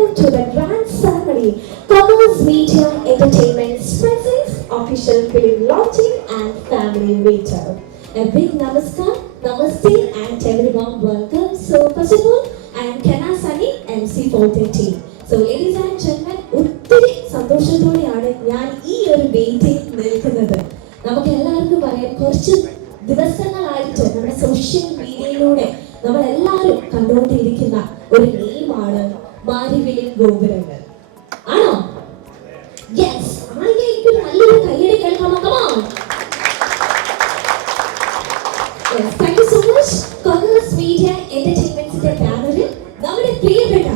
welcome to the grand ceremony. Commerce Media Entertainment's presents official film launching and family meetup. A big namaskar, namaste and everyone welcome. So first of all, I am Kenna Sunny, MC14 team. So ladies and gentlemen, ഒത്തിരി സന്തോഷത്തോടെയാണ് ഞാൻ ഈ ഒരു വേദിയിൽ നിൽക്കുന്നത്. നമുക്ക് എല്ലാവർക്കും പറയാം, കുറച്ച് ദിവസങ്ങളായിട്ട് നമ്മുടെ സോഷ്യൽ മീഡിയയിലൂടെ നമ്മൾ എല്ലാവരും കണ്ടുകൊണ്ടിരിക്കുന്ന ഒരു നെയിമാണ് മാരിവില്ലിൻ ഗോപുരങ്ങൾ. ആണോ? യെസ്. ആണെങ്കിൽ നല്ലൊരു കയ്യടി കേൾക്കാമോ? Come on. Yes, thank you so much. Commerce Media Entertainment's ബാനറിൽ നമ്മുടെ പ്രിയപ്പെട്ട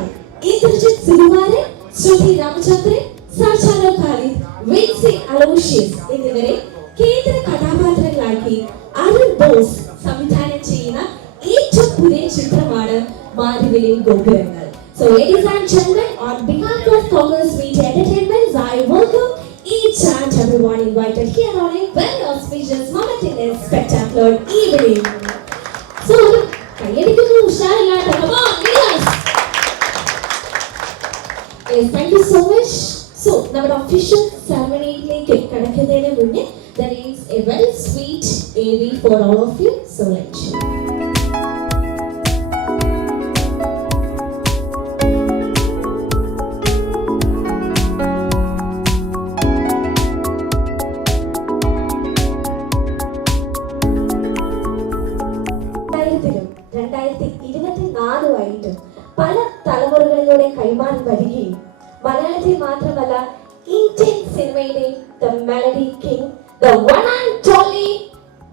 ഇന്ദ്രജിത്ത് സുകുമാരൻ, ശ്രുതി രാമചന്ദ്രൻ, സാച്ചാനോ ഖാലിദ്, വിൻസി അലോഷ്യസ് എന്നിവരെ കേന്ദ്ര കഥാപാത്രങ്ങളാക്കി അരുൺ ബോസ് സംവിധാനം ചെയ്യുന്ന ഏറ്റവും പുതിയ ചിത്രമാണ് മാരിവില്ലിൻ ഗോപുരങ്ങൾ. So ladies and gentlemen, on behalf of Commerce Media Entertainment, I welcome each and everyone invited here on a very auspicious moment in a spectacular evening. So, കയ്യടിക്കുന്നു ഉഷാറില്ലാട്ടോ. Come on, leaders. Yes, thank you so much. So, നമ്മുടെ official ceremony-യിലേക്ക് കടക്കുന്നതിന് മുന്നേ there is a very sweet AV for all of you. So let's show. പല തലമുറകളിലൂടെ കൈമാറി വരികയും മലയാളത്തിൽ മാത്രമല്ല Indian സിനിമയിലെ the melody king, the one and only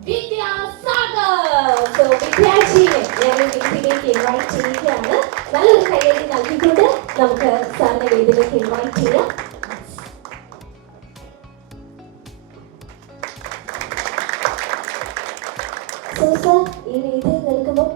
Vidyasagar. So വിദ്യാജിയെ ഞാൻ വേദിയിലേക്ക് ഇൻവൈറ്റ് ചെയ്യുകയാണ്. നല്ലൊരു കയ്യടി നൽകിക്കൊണ്ട് നമുക്ക് സാറിനെ വേദിയിലേക്ക് ഇൻവൈറ്റ് ചെയ്യാം. സോ സാർ, ഈ വേദിയിൽ നിൽക്കുമ്പോൾ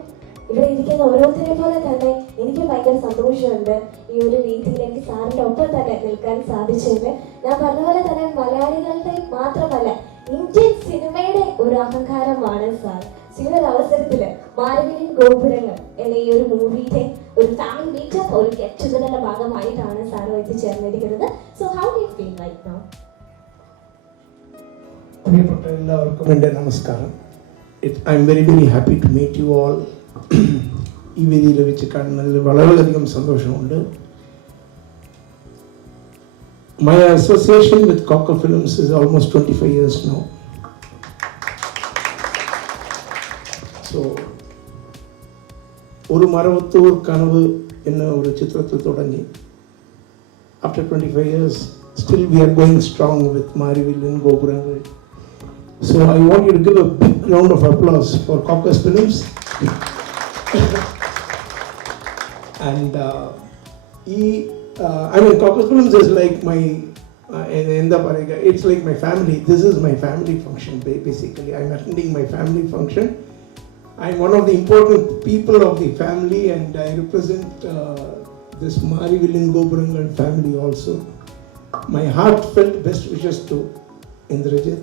ഇവിടെ ഇരിക്കുന്ന ഓരോരുത്തരെ പോലെ തന്നെ എനിക്ക് ഭയങ്കര സന്തോഷമുണ്ട് ഈ ഒരു വേദിയിലേക്ക് സാറിന്റെ ഒപ്പം തന്നെ നിൽക്കാൻ സാധിച്ചത്. ഞാൻ പറഞ്ഞ പോലെ തന്നെ മലയാളികളുടെ മാത്രമല്ല ഇന്ത്യൻ സിനിമയുടെ ഒരു അഹങ്കാരമാണ് സാർ. ഈ ഒരു അവസരത്തില് മാരിവില്ലിൻ ഗോപുരങ്ങൾ എന്ന ഈ ഒരു മൂവിയുടെ ഒരു ഫാമിലി മീറ്റപ്പ്, ഒരു ഗെറ്റ് ടുഗദറിന്റെ ഭാഗമായിട്ടാണ് സാർ എത്തിച്ചേർന്നിരിക്കുന്നത്. So how do you feel right now? പ്രിയപ്പെട്ട എല്ലാവർക്കും എൻ്റെ നമസ്കാരം. I am very very happy to meet you all. ഈ വേദിയിൽ വെച്ച് കാണുന്നതിൽ വളരെയധികം സന്തോഷമുണ്ട്. My association with Cocker Films is almost 25 years now. So, ഒരു മരവത്തൂർ കനവ് എന്ന ഒരു ചിത്രത്തിൽ തുടങ്ങി after 25 years still we are going strong with മാരിവില്ലിൻ ഗോപുരങ്ങൾ. So I want you to give a big round of applause for Cocker Films. And I mean, Cocker Films is like my it's like my family. This is my family function basically. I'm attending my family function. I'm one of the important people of the family and I represent this Maarivillan Gopurangal family also. My heartfelt best wishes to Indrajit,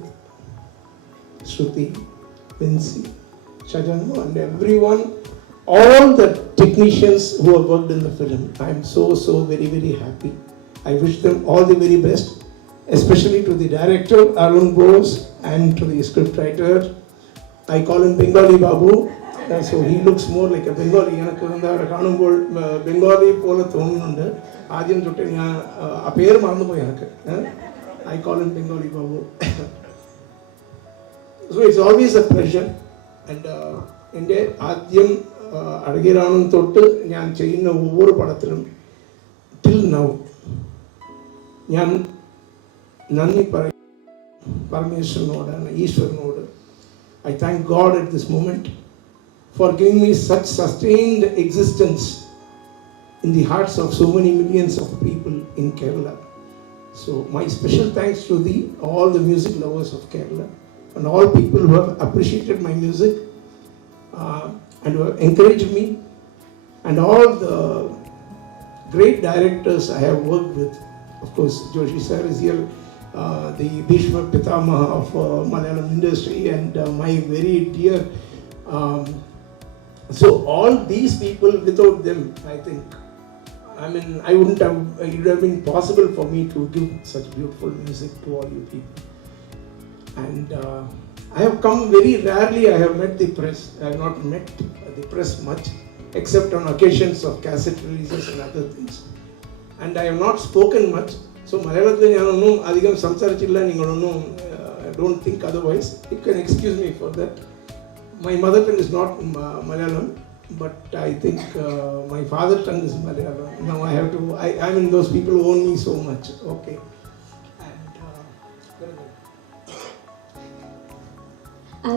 Shruti, Vinci, Shajanu and everyone, all the technicians who have worked in the film. I am so very very happy. I wish them all the very best, especially to the director Arun Bose and to the scriptwriter. I call him Bengali Babu, so he looks more like a Bengali. எனக்கு வந்து அவரை காணும்போது பெங்காலி போல தோணுന്നുണ്ട്. ஆദ്യം തൊട്ട് ഞാൻ ആ പേര് മറന്നു പോയി എനിക്ക്. I call him Bengali Babu. So it's always a pleasure and എൻ്റെ ആദ്യം അഴകിരാണം തൊട്ട് ഞാൻ ചെയ്യുന്ന ഒവ്വൊരു പടത്തിലും ടിൽ നൗ ഞാൻ നന്ദി പറയും പരമേശ്വരനോടാണ്, ഈശ്വരനോട്. I thank God at this moment for giving me such sustained existence in the hearts of so many millions of people in Kerala. So my special thanks to all the music lovers of Kerala and all people who have appreciated my music and who have encouraged me, and all the great directors I have worked with. Of course, Joshi sir is here, the Bhishma Pitamaha of Malayalam industry and my very dear. So all these people, without them, I think I mean, I wouldn't have, it would have been possible for me to give such beautiful music to all you people. And I have come very rarely, I have met the press. I have not met the press much, except on occasions of cassette releases and other things. And I have not spoken much. So മലയാളത്തിൽ ഞാനൊന്നും അധികം സംസാരിച്ചില്ല, നിങ്ങളൊന്നും don't think otherwise. You can excuse me for that. My mother tongue is not Malayalam, but I think my father tongue is Malayalam. Now I have to, I mean those people who own me so much. Okay.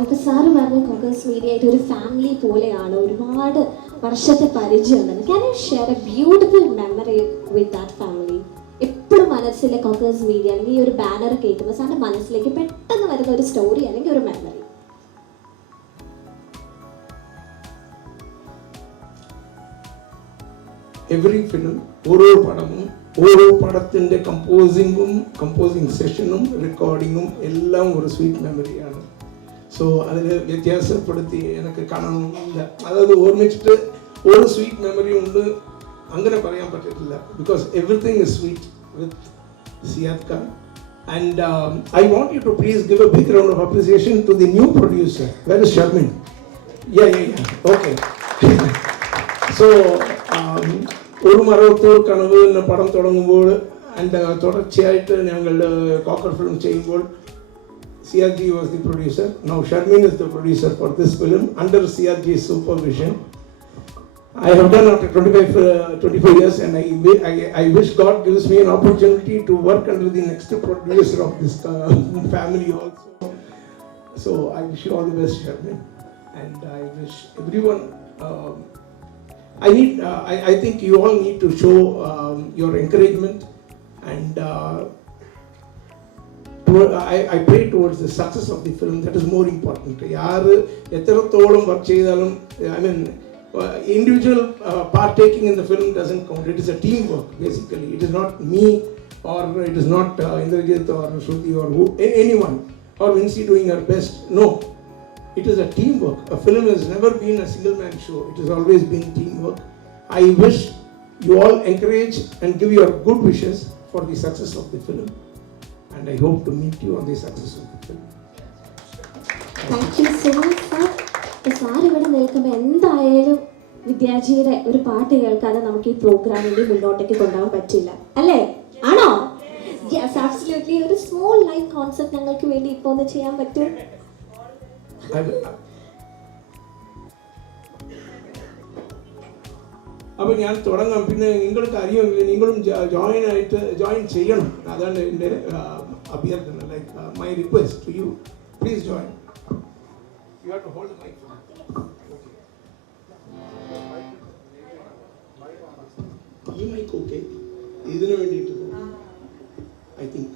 ഇപ്പോൾ sir പറഞ്ഞ കോക്കേഴ്സ് media ആയിട്ട് ഒരു family പോലെയാണ്, ഒരുപാട് വർഷത്തെ പരിചയമുണ്ട്. Can you share A beautiful memory with that family? എപ്പോഴും മനസ്സിലെ കോക്കേഴ്സ് മീഡിയ അല്ലെങ്കിൽ ഈ ഒരു ബാനർ കേൾക്കുമ്പോൾ സാറിൻ്റെ മനസ്സിലേക്ക് പെട്ടെന്ന് വരുന്ന ഒരു സ്റ്റോറി അല്ലെങ്കിൽ ഒരു മെമ്മറി? എവറി ഫിലിം, ഓരോ പടവും ഓരോ പടത്തിൻ്റെ കമ്പോസിങ് സെഷനും റെക്കോർഡിങ്ങും എല്ലാം ഒരു സ്വീറ്റ് മെമ്മറിയാണ്. സോ അതിൽ വ്യത്യാസപ്പെടുത്തി എനിക്ക് കാണണമെന്നില്ല. അതായത് ഓർമ്മിച്ചിട്ട് ഒരു സ്വീറ്റ് മെമ്മറി ഉണ്ട് അങ്ങനെ പറയാൻ പറ്റത്തില്ല. Because everything is sweet with Siyad Khan. And I want you to please give a big round of appreciation to the new producer. Where is Sharmin? Yeah. Okay. So, ഒരു മറവത്തൂർ കനവ് എന്ന പടം തുടങ്ങുമ്പോൾ ആൻഡ് തുടർച്ചയായിട്ട് ഞങ്ങൾ കോക്കർ ഫിലിം ചെയ്യുമ്പോൾ Siadji was the producer. Now Sharmin is the producer for this film under Siadji's supervision. I have done after 25 years, and I wish God gives me an opportunity to work under the next producer of this family also. So I wish you all the best, Sharmin, and I wish everyone. I think you all need to show your encouragement, and I pray towards the success of the film. That is more important. Yaar എത്രത്തോളം work ചെയ്താലും, I mean, individual partaking in the film doesn't count. It is a teamwork basically. It is not me or it is not Indrajit or Shruti or anyone or Vinci doing her best. No, it is a teamwork. A film has never been a single man show. It has always been teamwork. I wish you all encourage and give your good wishes for the success of the film, and I hope to meet you on the success of the film. Thank you so much, sir. Sir ഇവിടെ നിൽക്കുമ്പോൾ എന്തായാലും വിദ്യാർത്ഥിയുടെ ഒരു പാട്ട് കേൾക്കാതെ നമുക്ക് ഈ പ്രോഗ്രാമിന്റെ മുന്നോട്ടേക്ക് കൊണ്ടുപോകാൻ പറ്റില്ല, അല്ലേ? ആണോ? Yes, absolutely. ഒരു സ്മോൾ ലൈവ് കോൺസെപ്റ്റ് ഞങ്ങൾക്ക് വേണ്ടി ഇപ്പോൾ ഒന്ന് ചെയ്യാൻ പറ്റും? അപ്പോൾ ഞാൻ തുടങ്ങാം. പിന്നെ നിങ്ങൾക്ക് അറിയുമെങ്കിൽ നിങ്ങളും ജോയിൻ ചെയ്യണം. അതാണ് എൻ്റെ അഭ്യർത്ഥന. Like my request to you, please join. You have to hold the mic. ഈ mic okay? ഇതിനു വേണ്ടിയിട്ട് I think.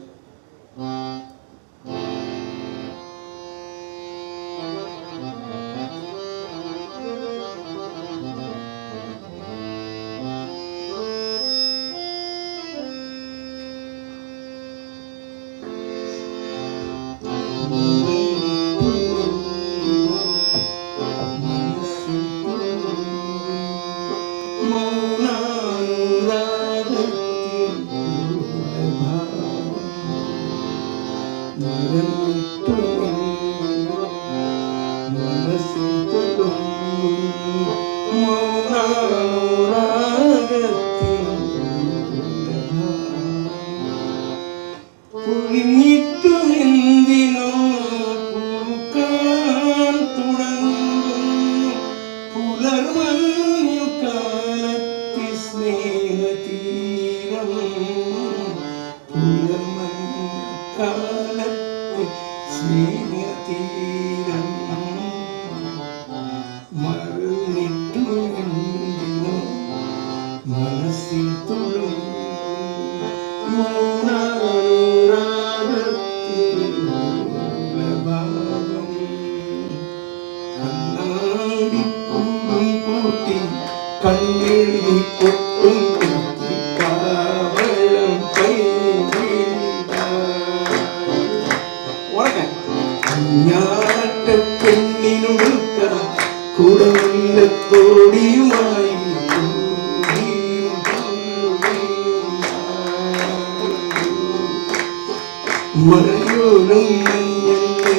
മഴയോരം മഞ്ഞല്ലേ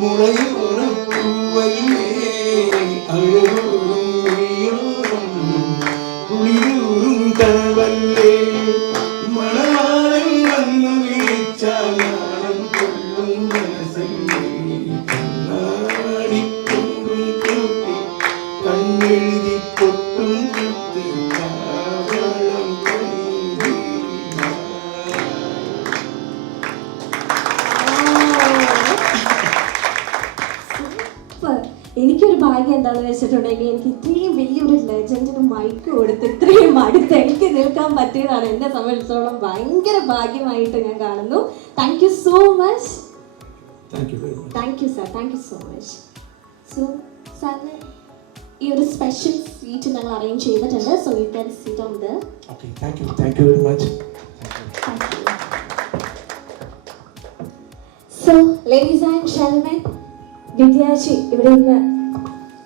മുളയോരം പൂവല്ലേ അഴകോരം മൊഴിയോരം കുളിരൂറും തവല്ലേ മണവാളൻ വന്നു വിളിച്ചാൽ നാളം കൊള്ളും മനസ്സല്ലേ കണ്ണാടിക്കൊണ്ടും കൂട്ടി കണ്ണെഴുതി പൊട്ടും കുത്തി കാവളം കൊണ്ടു സൂപ്പർ. എനിക്കൊരു ഭാഗ്യം എന്താണെന്ന് വെച്ചിട്ടുണ്ടെങ്കിൽ എനിക്ക് ഇത്രയും വലിയൊരു ലെജൻഡിന് മൈക്ക് കൊടുത്ത് ഇത്രയും അടുത്ത് എനിക്ക് നിൽക്കാൻ പറ്റിയതാണ് എന്നെ സംബന്ധിച്ചിടത്തോളം ഭയങ്കര ഭാഗ്യമായിട്ട് ഞാൻ കാണുന്നു. Thank you so much. Thank you very much. Thank you sir, thank you so much. So സാറിന് ഈ ഒരു സ്പെഷ്യൽ സീറ്റ് ഞങ്ങൾ അറേഞ്ച് ചെയ്തിട്ടുണ്ട്. So you can sit on the. Okay, thank you very much. So ladies and gentlemen, Vidyaji ഇവിടെ ഇന്ന്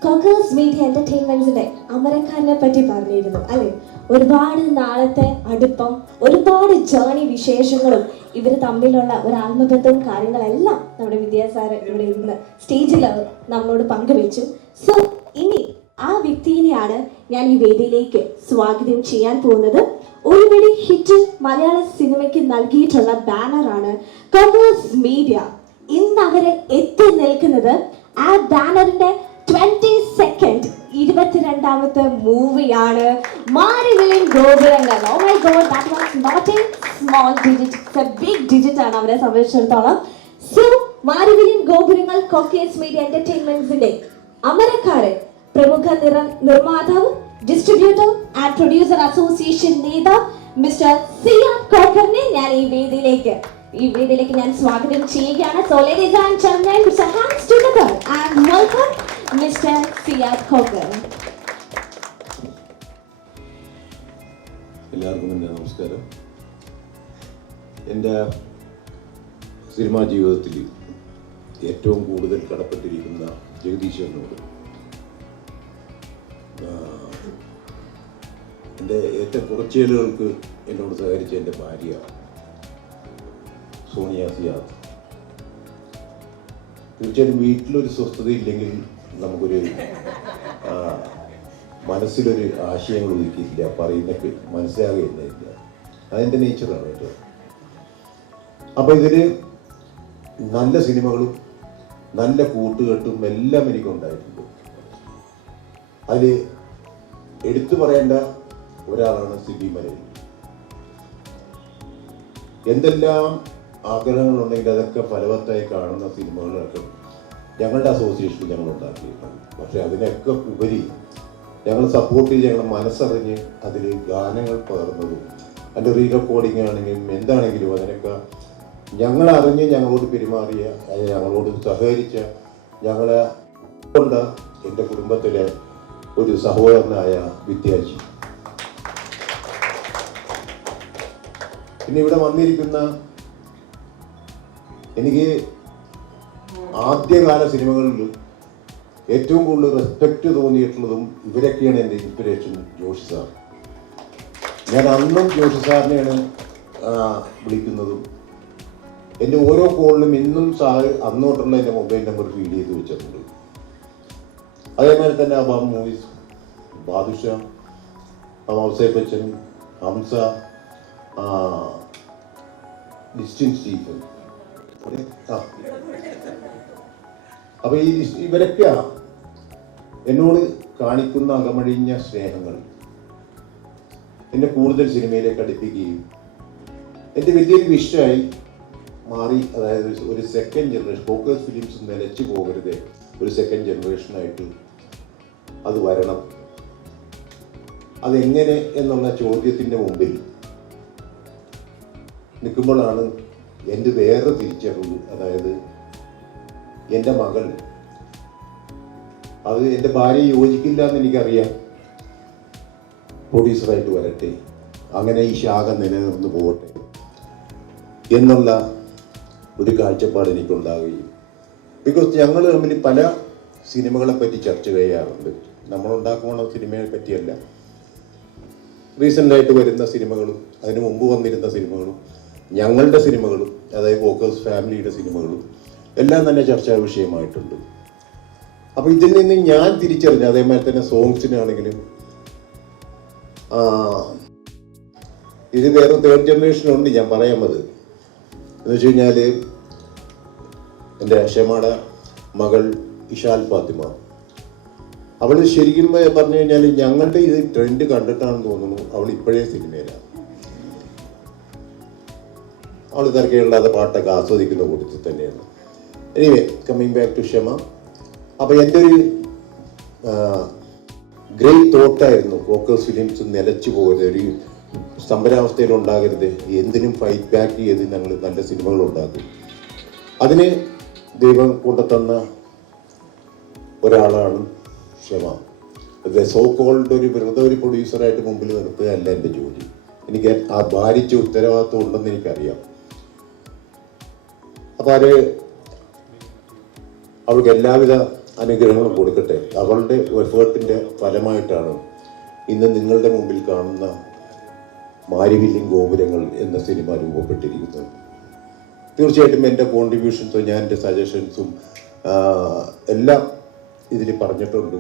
കോക്കേഴ്സ് media എന്റർടൈൻമെന്റ്സിന്റെ അമരക്കാരനെ പറ്റി പറഞ്ഞിരുന്നു അല്ലെ. ഒരുപാട് നാളത്തെ അടുപ്പം, ഒരുപാട് ജേർണി വിശേഷങ്ങളും ഇവർ തമ്മിലുള്ള ഒരു ആത്മബന്ധവും കാര്യങ്ങളെല്ലാം നമ്മുടെ വിദ്യാ സാർ ഇവിടെ ഇന്ന് സ്റ്റേജിൽ നമ്മളോട് പങ്കുവെച്ചു. സോ ഇനി ആ വ്യക്തിയെയാണ് ഞാൻ ഈ വേദിയിലേക്ക് സ്വാഗതം ചെയ്യാൻ പോകുന്നത്. ഒരു പിടി ഹിറ്റ് മലയാള സിനിമയ്ക്ക് നൽകിയിട്ടുള്ള ബാനറാണ് കോക്കേഴ്സ് മീഡിയ. ഇന്ന് അവരെ എത്തി നിൽക്കുന്നത് ആ ബാനറിന്റെ 22nd 22ാമത്തെ മൂവിയാണ് Marivillin Gopurangal. Oh my god, that was not a small digit, it's a big digit ആണ് അവരെ സംബന്ധിച്ചിടത്തോളം. സോ മാരിവില്ലിൻ ഗോപുരങ്ങൾ കോക്കേഴ്സ് മീഡിയ എന്റർടൈൻമെന്റ്സിന്റെ അമരക്കാരൻ, പ്രമുഖ നിർമ്മാതാവ്, ഡിസ്ട്രിബ്യൂട്ടർ ആൻഡ് പ്രൊഡ്യൂസർ അസോസിയേഷൻ നേതാവ് മിസ്റ്റർ സിയാദ് ഖോക്കറിനെ ഞാൻ ഈ വേദിയിലേക്ക് ഞാൻ സ്വാഗതം ചെയ്യുകയാണ്. So ladies and gentlemen, put your hands together and welcome Mr. Siyad Koker. എല്ലാവർക്കും എൻ്റെ നമസ്കാരം. എൻ്റെ സിനിമാ ജീവിതത്തിൽ ഏറ്റവും കൂടുതൽ കടപ്പെട്ടിരിക്കുന്ന ജഗദീശ്വരനോട്, എൻ്റെ ഏറ്റവും കുറച്ചേലുകൾക്ക് എന്നോട് സഹകരിച്ച എൻ്റെ ഭാര്യ സോണിയ സിയാദ്. തീർച്ചയായും വീട്ടിലൊരു സ്വസ്ഥതയില്ലെങ്കിൽ നമുക്കൊരു മനസ്സിലൊരു ആശയങ്ങൾ ഒതുക്കിയില്ല, പറയുന്നൊക്കെ മനസ്സിലാകുകയില്ല. അതിൻ്റെ നേച്ചറാണ് ഏറ്റവും. അപ്പോൾ ഇതിൽ നല്ല സിനിമകളും നല്ല കൂട്ടുകെട്ടും എല്ലാം എനിക്കുണ്ടായിട്ടുണ്ട്. അതിൽ എടുത്തു പറയേണ്ട ഒരാളാണ് സിബി മലയിൽ. എന്തെല്ലാം ആഗ്രഹങ്ങളുണ്ടെങ്കിൽ അതൊക്കെ ഫലവത്തായി കാണുന്ന സിനിമകളൊക്കെ ഞങ്ങളുടെ അസോസിയേഷനിൽ ഞങ്ങൾ ഉണ്ടാക്കിയിട്ടുണ്ട്. പക്ഷെ അതിനൊക്കെ ഉപരി ഞങ്ങൾ സപ്പോർട്ട് ചെയ്ത് ഞങ്ങൾ മനസ്സറിഞ്ഞ് അതിൽ ഗാനങ്ങൾ പകർന്നതും അതിൻ്റെ റീ റെക്കോർഡിംഗ് ആണെങ്കിലും എന്താണെങ്കിലും അതിനൊക്കെ ഞങ്ങളറിഞ്ഞ് ഞങ്ങളോട് പെരുമാറിയ, ഞങ്ങളോട് സഹകരിച്ച, ഞങ്ങളെ കൊണ്ട എൻ്റെ കുടുംബത്തിലെ ഒരു സഹോദരനായ വിദ്യാജി. പിന്നെ ഇവിടെ വന്നിരിക്കുന്ന എനിക്ക് ആദ്യകാല സിനിമകളിൽ ഏറ്റവും കൂടുതൽ റെസ്പെക്റ്റ് തോന്നിയിട്ടുള്ളതും ഇവരൊക്കെയാണ് എൻ്റെ ഇൻസ്പിറേഷൻ. ജോഷി സാർ, ഞാൻ അന്നും ജോഷി സാറിനെയാണ് വിളിക്കുന്നതും. എൻ്റെ ഓരോ കോളിലും ഇന്നും സാർ അന്നോട്ടുള്ള എൻ്റെ മൊബൈൽ നമ്പർ ഫീഡ് ചെയ്ത് വെച്ചിട്ടുണ്ട്. അതേമാതിരി തന്നെ അബാം മൂവീസ്, ബാദുഷ, ഔസേപ്പ് ബച്ചൻ, ഹംസ, ഡിസ്റ്റിൻ സ്റ്റീഫൻ. അപ്പൊ ഇവരൊക്കെ എന്നോട് കാണിക്കുന്ന അകമഴിഞ്ഞ സ്നേഹങ്ങൾ എന്നെ കൂടുതൽ സിനിമയിലേക്ക് അടുപ്പിക്കുകയും എൻ്റെ വലിയൊരു വിഷയമായി മാറി. അതായത് ഒരു സെക്കൻഡ് ജനറേഷൻ, ഫോക്കസ് ഫിലിംസ് നിലച്ചു പോകരുത്, ഒരു സെക്കൻഡ് ജനറേഷനായിട്ട് അത് വരണം. അതെങ്ങനെ എന്നുള്ള ചോദ്യത്തിൻ്റെ മുമ്പിൽ നിൽക്കുമ്പോഴാണ് എൻ്റെ വേറെ തിരിച്ചറിവ്. അതായത് എൻ്റെ മകൾ, അത് എൻ്റെ ഭാര്യ യോജിക്കില്ല എന്ന് എനിക്കറിയാം, പ്രൊഡ്യൂസറായിട്ട് വരട്ടെ, അങ്ങനെ ഈ ശാഖ നിലനിർന്നു പോകട്ടെ എന്നുള്ള ഒരു കാഴ്ചപ്പാട് എനിക്കുണ്ടാവുകയും, ബിക്കോസ് ഞങ്ങൾ തമ്മിൽ പല സിനിമകളെ പറ്റി ചർച്ച ചെയ്യാറുണ്ട്. നമ്മളുണ്ടാക്കുന്ന സിനിമയെ പറ്റിയല്ല, റീസെൻ്റായിട്ട് വരുന്ന സിനിമകളും അതിന് മുമ്പ് വന്നിരുന്ന സിനിമകളും ഞങ്ങളുടെ സിനിമകളും അതായത് വോക്കേഴ്സ് ഫാമിലിയുടെ സിനിമകളും എല്ലാം തന്നെ ചർച്ചാ വിഷയമായിട്ടുണ്ട്. അപ്പോൾ ഇതിൽ നിന്ന് ഞാൻ തിരിച്ചറിഞ്ഞ അതേമാതിരി തന്നെ സോങ്സിനാണെങ്കിലും ഇത് വേറെ തേർഡ് ജനറേഷനുണ്ട് ഞാൻ പറയാമത് എന്ന് വെച്ച് കഴിഞ്ഞാൽ എൻ്റെ ഷെമാടെ മകൾ ഇഷാൽ ഫാത്തിമ, അവൾ ശരിക്കും പറഞ്ഞു കഴിഞ്ഞാൽ ഞങ്ങളുടെ ഇത് ട്രെൻഡ് കണ്ടിട്ടാണെന്ന് തോന്നുന്നു അവൾ ഇപ്പോഴേ സിനിമയിലാണ്. അവൾ തിരക്കേടാതെ പാട്ടൊക്കെ ആസ്വദിക്കുന്ന കൂട്ടത്തിൽ തന്നെയാണ്. Anyway coming back to Shama, അപ്പോൾ എൻ്റെ ഒരു ഗ്രേറ്റ് തോട്ടായിരുന്നു വോക്കേഴ്സ് ഫിലിംസ് നിലച്ചു പോകരുത്, ഒരു സ്തംഭനാവസ്ഥയിൽ ഉണ്ടാകരുത്, എന്തിനും ഫൈറ്റ് ബാക്ക് ചെയ്ത് ഞങ്ങൾ നല്ല സിനിമകൾ ഉണ്ടാക്കും. അതിന് ദൈവം കൊണ്ടുതന്ന ഒരാളാണ് ഷെമ. സോ കോൾഡ് ഒരു വെറുതെ ഒരു പ്രൊഡ്യൂസറായിട്ട് മുമ്പിൽ നിർത്തുകയല്ല എൻ്റെ ജോലി. എനിക്ക് ആ ഭാരിച്ച ഉത്തരവാദിത്വം ഉണ്ടെന്ന് എനിക്കറിയാം. അപ്പോൾ അത് അവൾക്ക് എല്ലാവിധ അനുഗ്രഹങ്ങളും കൊടുക്കട്ടെ. അവളുടെ എഫേർട്ടിൻ്റെ ഫലമായിട്ടാണ് ഇന്ന് നിങ്ങളുടെ മുമ്പിൽ കാണുന്ന മാരിവില്യം ഗോപുരങ്ങൾ എന്ന സിനിമ രൂപപ്പെട്ടിരിക്കുന്നത്. തീർച്ചയായിട്ടും എൻ്റെ കോൺട്രിബ്യൂഷൻസും ഞാൻ എൻ്റെ സജഷൻസും എല്ലാം ഇതിൽ പറഞ്ഞിട്ടുണ്ട്.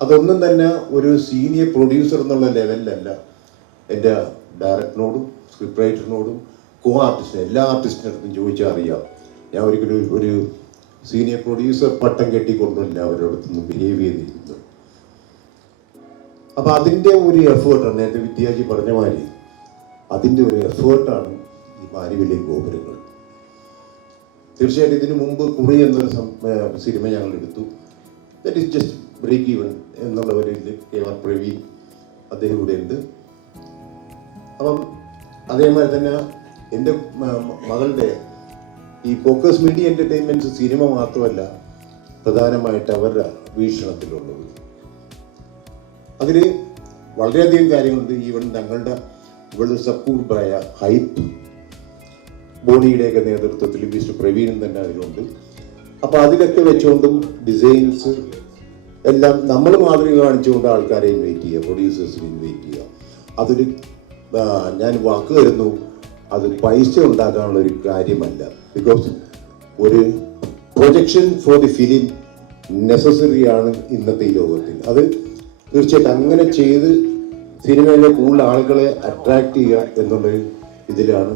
അതൊന്നും തന്നെ ഒരു സീനിയർ പ്രൊഡ്യൂസർ എന്നുള്ള ലെവലിലല്ല. എൻ്റെ ഡയറക്ടറിനോടും സ്ക്രിപ്റ്റ് റൈറ്ററിനോടും കോ ആർട്ടിസ്റ്റിനും എല്ലാ ആർട്ടിസ്റ്റിൻ്റെ അടുത്തും ചോദിച്ചാൽ അറിയാം, ഞാൻ ഒരിക്കലും ഒരു സീനിയർ പ്രൊഡ്യൂസർ പട്ടം കെട്ടിക്കൊണ്ടല്ല അവരുടെ അടുത്തുനിന്ന് ബിഹേവ് ചെയ്തിരിക്കുന്നത്. അപ്പം അതിൻ്റെ ഒരു എഫേർട്ടാണ് നേരത്തെ വിദ്യാജി പറഞ്ഞ മാതിരി, അതിൻ്റെ ഒരു എഫേർട്ടാണ് ഈ മാരിവില്യം ഗോപുരങ്ങൾ. തീർച്ചയായിട്ടും ഇതിനു മുമ്പ് കുറി എന്നൊരു സിനിമ ഞങ്ങൾ എടുത്തു. That is just break even എന്നുള്ള ഒരു KR പ്രവീൺ അദ്ദേഹം ഇവിടെ ഉണ്ട്. അപ്പം അതേമാതിരി തന്നെ എൻ്റെ മകളുടെ ഈ ഫോക്കസ് മീഡിയ എൻ്റർടൈൻമെൻറ്റ്സ് സിനിമ മാത്രമല്ല പ്രധാനമായിട്ട് അവരുടെ വീക്ഷണത്തിലുള്ളത്. അതിൽ വളരെയധികം കാര്യങ്ങളുണ്ട്. ഈവൻ ഞങ്ങളുടെ ഇവിടെ സപ്പോർട്ടായ ഹൈപ്പ് ബോണിയുടെയൊക്കെ നേതൃത്വത്തിൽ മിസ്റ്റർ പ്രവീണൻ തന്നെ അതിലുണ്ട്. അപ്പോൾ അതിലൊക്കെ വെച്ചുകൊണ്ടും ഡിസൈൻസ് എല്ലാം നമ്മൾ മാതൃക കാണിച്ചുകൊണ്ട് ആൾക്കാരെ ഇൻവൈറ്റ് ചെയ്യുക, പ്രൊഡ്യൂസേഴ്സിനെ ഇൻവൈറ്റ് ചെയ്യുക. അതൊരു ഞാൻ വാക്ക് തരുന്നു, അത് പൈസ ഉണ്ടാക്കാനുള്ള ഒരു കാര്യമല്ല. ബിക്കോസ് ഒരു projection for the film necessary ആണ് ഇന്നത്തെ ഈ ലോകത്തിൽ. അത് തീർച്ചയായിട്ടും അങ്ങനെ ചെയ്ത് സിനിമയിലെ കൂടുതൽ ആളുകളെ അട്രാക്ട് ചെയ്യുക എന്നുള്ളൊരു ഇതിലാണ്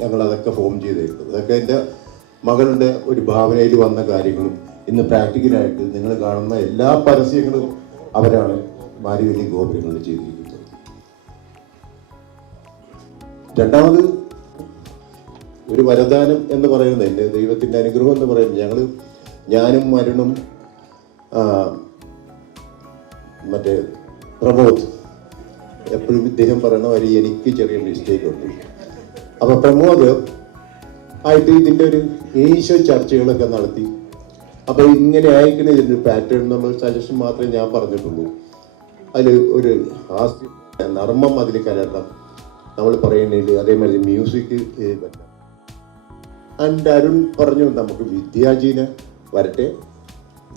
ഞങ്ങൾ അതൊക്കെ ഫോം ചെയ്തിരുന്നത്. അതൊക്കെ എൻ്റെ മകളുടെ ഒരു ഭാവനയിൽ വന്ന കാര്യങ്ങളും ഇന്ന് പ്രാക്ടിക്കലായിട്ട് നിങ്ങൾ കാണുന്ന എല്ലാ പരസ്യങ്ങളും അവരാണ് മാരിവില്യം ഗോപുരങ്ങളിൽ ചെയ്തിരിക്കുന്നത്. രണ്ടാമത് ഒരു വരദാനം എന്ന് പറയുന്നത് എൻ്റെ ദൈവത്തിൻ്റെ അനുഗ്രഹം എന്ന് പറയുന്നത് ഞാനും മരുണും മറ്റേ പ്രമോദ് എപ്പോഴും ഇദ്ദേഹം പറയുന്ന വരെ എനിക്ക് ചെറിയ മിസ്റ്റേക്ക് ഉണ്ട്. അപ്പൊ പ്രമോദ് ആയിട്ട് ഇതിൻ്റെ ഒരു ഏഷ്യ ചർച്ചകളൊക്കെ നടത്തി. അപ്പൊ ഇങ്ങനെ ആയിരിക്കണം ഇതിൻ്റെ ഒരു പാറ്റേൺ എന്നുള്ള സജഷൻ മാത്രമേ ഞാൻ പറഞ്ഞിട്ടുള്ളൂ. അതിൽ ഒരു ഹാസ്യ നർമ്മം അതിൽ കലരണം നമ്മൾ പറയുന്നതിൽ, അതേമാതിരി മ്യൂസിക് പറ്റാം. ആൻഡ് അരുൺ പറഞ്ഞു നമുക്ക് വിദ്യാജീനെ വരട്ടെ,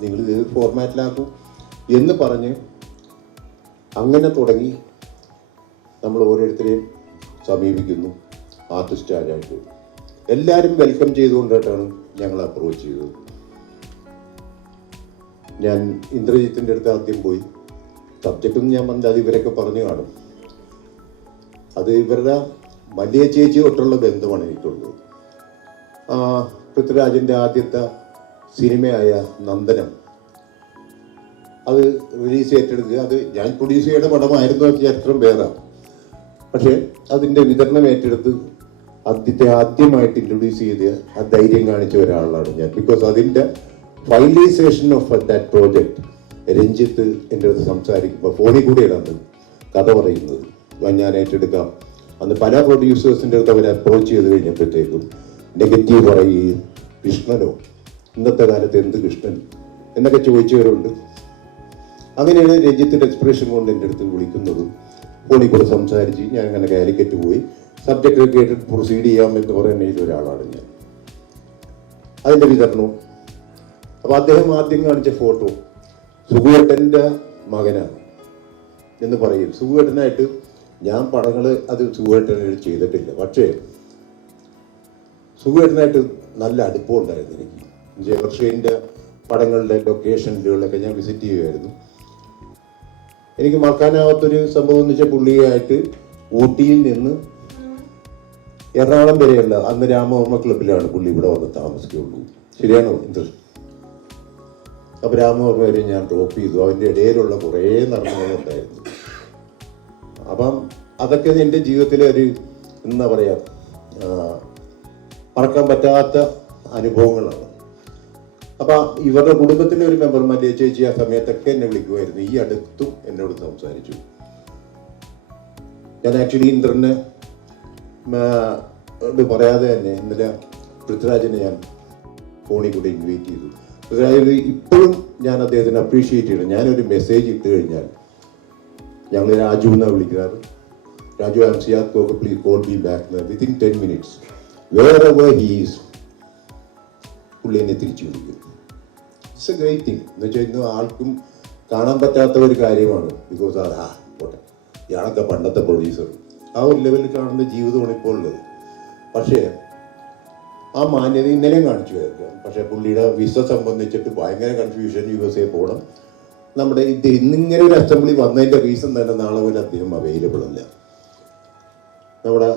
നിങ്ങൾ ഇത് ഫോർമാറ്റിലാക്കും എന്ന് പറഞ്ഞ് അങ്ങനെ തുടങ്ങി നമ്മൾ ഓരോരുത്തരെയും സമീപിക്കുന്നു. ആർട്ടിസ്റ്റായിട്ട് എല്ലാവരും വെൽക്കം ചെയ്തുകൊണ്ടിട്ടാണ് ഞങ്ങൾ അപ്രോച്ച് ചെയ്തത്. ഞാൻ ഇന്ദ്രജിത്തിൻ്റെ അടുത്ത് ആദ്യം പോയി. സബ്ജക്റ്റും ഞാൻ പറഞ്ഞത് അത് ഇവരൊക്കെ പറഞ്ഞു കാണും. അത് ഇവരുടെ വലിയ ചേച്ചി തൊട്ടുള്ള ബന്ധമാണ് എനിക്കുള്ളത്. പൃഥ്വിരാജിൻ്റെ ആദ്യത്തെ സിനിമയായ നന്ദനം അത് റിലീസ് ഏറ്റെടുക്കുക. അത് ഞാൻ പ്രൊഡ്യൂസ് ചെയ്യേണ്ട പടമായിരുന്നു, ചരിത്രം വേറെ. പക്ഷേ അതിൻ്റെ വിതരണം ഏറ്റെടുത്ത് ആദ്യമായിട്ട് ഇൻട്രൊഡ്യൂസ് ചെയ്ത് ആ ധൈര്യം കാണിച്ച ഒരാളാണ് ഞാൻ. ബിക്കോസ് അതിൻ്റെ finalisation of that project Ranjith എൻ്റെ അടുത്ത് സംസാരിക്കുമ്പോൾ ഫോണിൽ കൂടെയാണ് അന്ന് കഥ പറയുന്നത്. ഞാൻ ഏറ്റെടുക്കാം. അന്ന് പല പ്രൊഡ്യൂസേഴ്സിൻ്റെ അടുത്ത് അവരെ അപ്രോച്ച് ചെയ്ത് കഴിഞ്ഞപ്പോഴത്തേക്കും നെഗറ്റീവ് പറയുകയും കൃഷ്ണനോ ഇന്നത്തെ കാലത്ത് എന്ത് കൃഷ്ണൻ എന്നൊക്കെ ചോദിച്ചവരുണ്ട്. അങ്ങനെയാണ് രഞ്ജിത്തിൻ്റെ എക്സ്പ്രഷൻ കൊണ്ട് എൻ്റെ അടുത്ത് വിളിക്കുന്നതും ഫോണിൽ കൂടെ സംസാരിച്ച് ഞാൻ അങ്ങനെ കാലിക്കറ്റ് പോയി സബ്ജക്റ്റ് കേട്ടിട്ട് പ്രൊസീഡ് ചെയ്യാം എന്ന് പറയുന്ന ഒരാളാണ് ഞാൻ. അതിൻ്റെ വിതരണവും. അപ്പോൾ അദ്ദേഹം ആദ്യം കാണിച്ച ഫോട്ടോ സുഖുവേട്ടൻ്റെ മകനാണ് എന്ന് പറയും. സുഖുവേട്ടനായിട്ട് ഞാൻ പടങ്ങൾ അത് സുഖമായിട്ട് ചെയ്തിട്ടില്ല. പക്ഷേ സുഖമായിട്ട് നല്ല അടുപ്പം ഉണ്ടായിരുന്നു എനിക്ക്. ജയവർഷേൻ്റെ പടങ്ങളുടെ ലൊക്കേഷനിലൊക്കെ ഞാൻ വിസിറ്റ് ചെയ്യുമായിരുന്നു. എനിക്ക് മറക്കാനാവാത്തൊരു സംഭവം എന്ന് വെച്ചാൽ പുള്ളിയായിട്ട് ഊട്ടിയിൽ നിന്ന് എറണാകുളം വരെയല്ല, അന്ന് രാമവർമ്മ ക്ലബിലാണ് പുള്ളി ഇവിടെ വന്ന് താമസിക്കുകയുള്ളൂ. ശരിയാണോ ഇന്ദ്രൻ? അപ്പൊ രാമവർമ്മ വരെ ഞാൻ ഡ്രോപ്പ് ചെയ്തു. അതിൻ്റെ ഇടയിലുള്ള കുറേ നടന്നുണ്ടായിരുന്നു. അപ്പം അതൊക്കെ എൻ്റെ ജീവിതത്തിലെ ഒരു എന്താ പറയുക മറക്കാൻ പറ്റാത്ത അനുഭവങ്ങളാണ്. അപ്പം ഇവരുടെ കുടുംബത്തിലെ ഒരു മെമ്പർ മല്ലിയ ചേച്ചി ആ സമയത്തൊക്കെ എന്നെ വിളിക്കുമായിരുന്നു. ഈ അടുത്തും എന്നോട് സംസാരിച്ചു. ഞാൻ ആക്ച്വലി ഇന്ദ്രനെ പറയാതെ തന്നെ ഇന്നലെ പൃഥ്വിരാജിനെ ഞാൻ ഫോണിൽ കൂടെ ഇൻവൈറ്റ് ചെയ്തു. പൃഥ്വിരാജ് ഇപ്പോഴും ഞാൻ അദ്ദേഹത്തിന് അപ്രീഷിയേറ്റ് ചെയ്യണം. ഞാനൊരു മെസ്സേജ് ഇട്ട് കഴിഞ്ഞാൽ ഞങ്ങൾ രാജു എന്നാണ് വിളിക്കാറ്. Raju I'm Siyad Koker please call be back within 10 minutes whatever he is പുള്ളി എന്നെ തിരിച്ചു വിളിക്കും. ഇറ്റ്സ് എ ഗ്രേറ്റ് തിങ് എന്ന് വെച്ചാൽ ഇന്ന് ആൾക്കും കാണാൻ പറ്റാത്ത ഒരു കാര്യമാണ്. ബിക്കോസ് പോട്ടെ ഇയാളൊക്കെ പണ്ടത്തെ പ്രൊഡ്യൂസർ ആ ഒരു ലെവലിൽ കാണുന്ന ജീവിതമാണ് ഇപ്പോൾ ഉള്ളത്. പക്ഷേ ആ മാന്യത ഇന്നലെയും കാണിച്ചു ആയിരിക്കാം. പക്ഷേ പുള്ളിയുടെ വിസ സംബന്ധിച്ചിട്ട് ഭയങ്കര കൺഫ്യൂഷൻ. USA പോകണം. നമ്മുടെ ഇന്നിങ്ങനെ ഒരു അസംബ്ലി വന്നതിൻ്റെ റീസൺ തന്നെ നാളെ മുതൽ അദ്ദേഹം അവൈലബിൾ അല്ല. നമ്മുടെ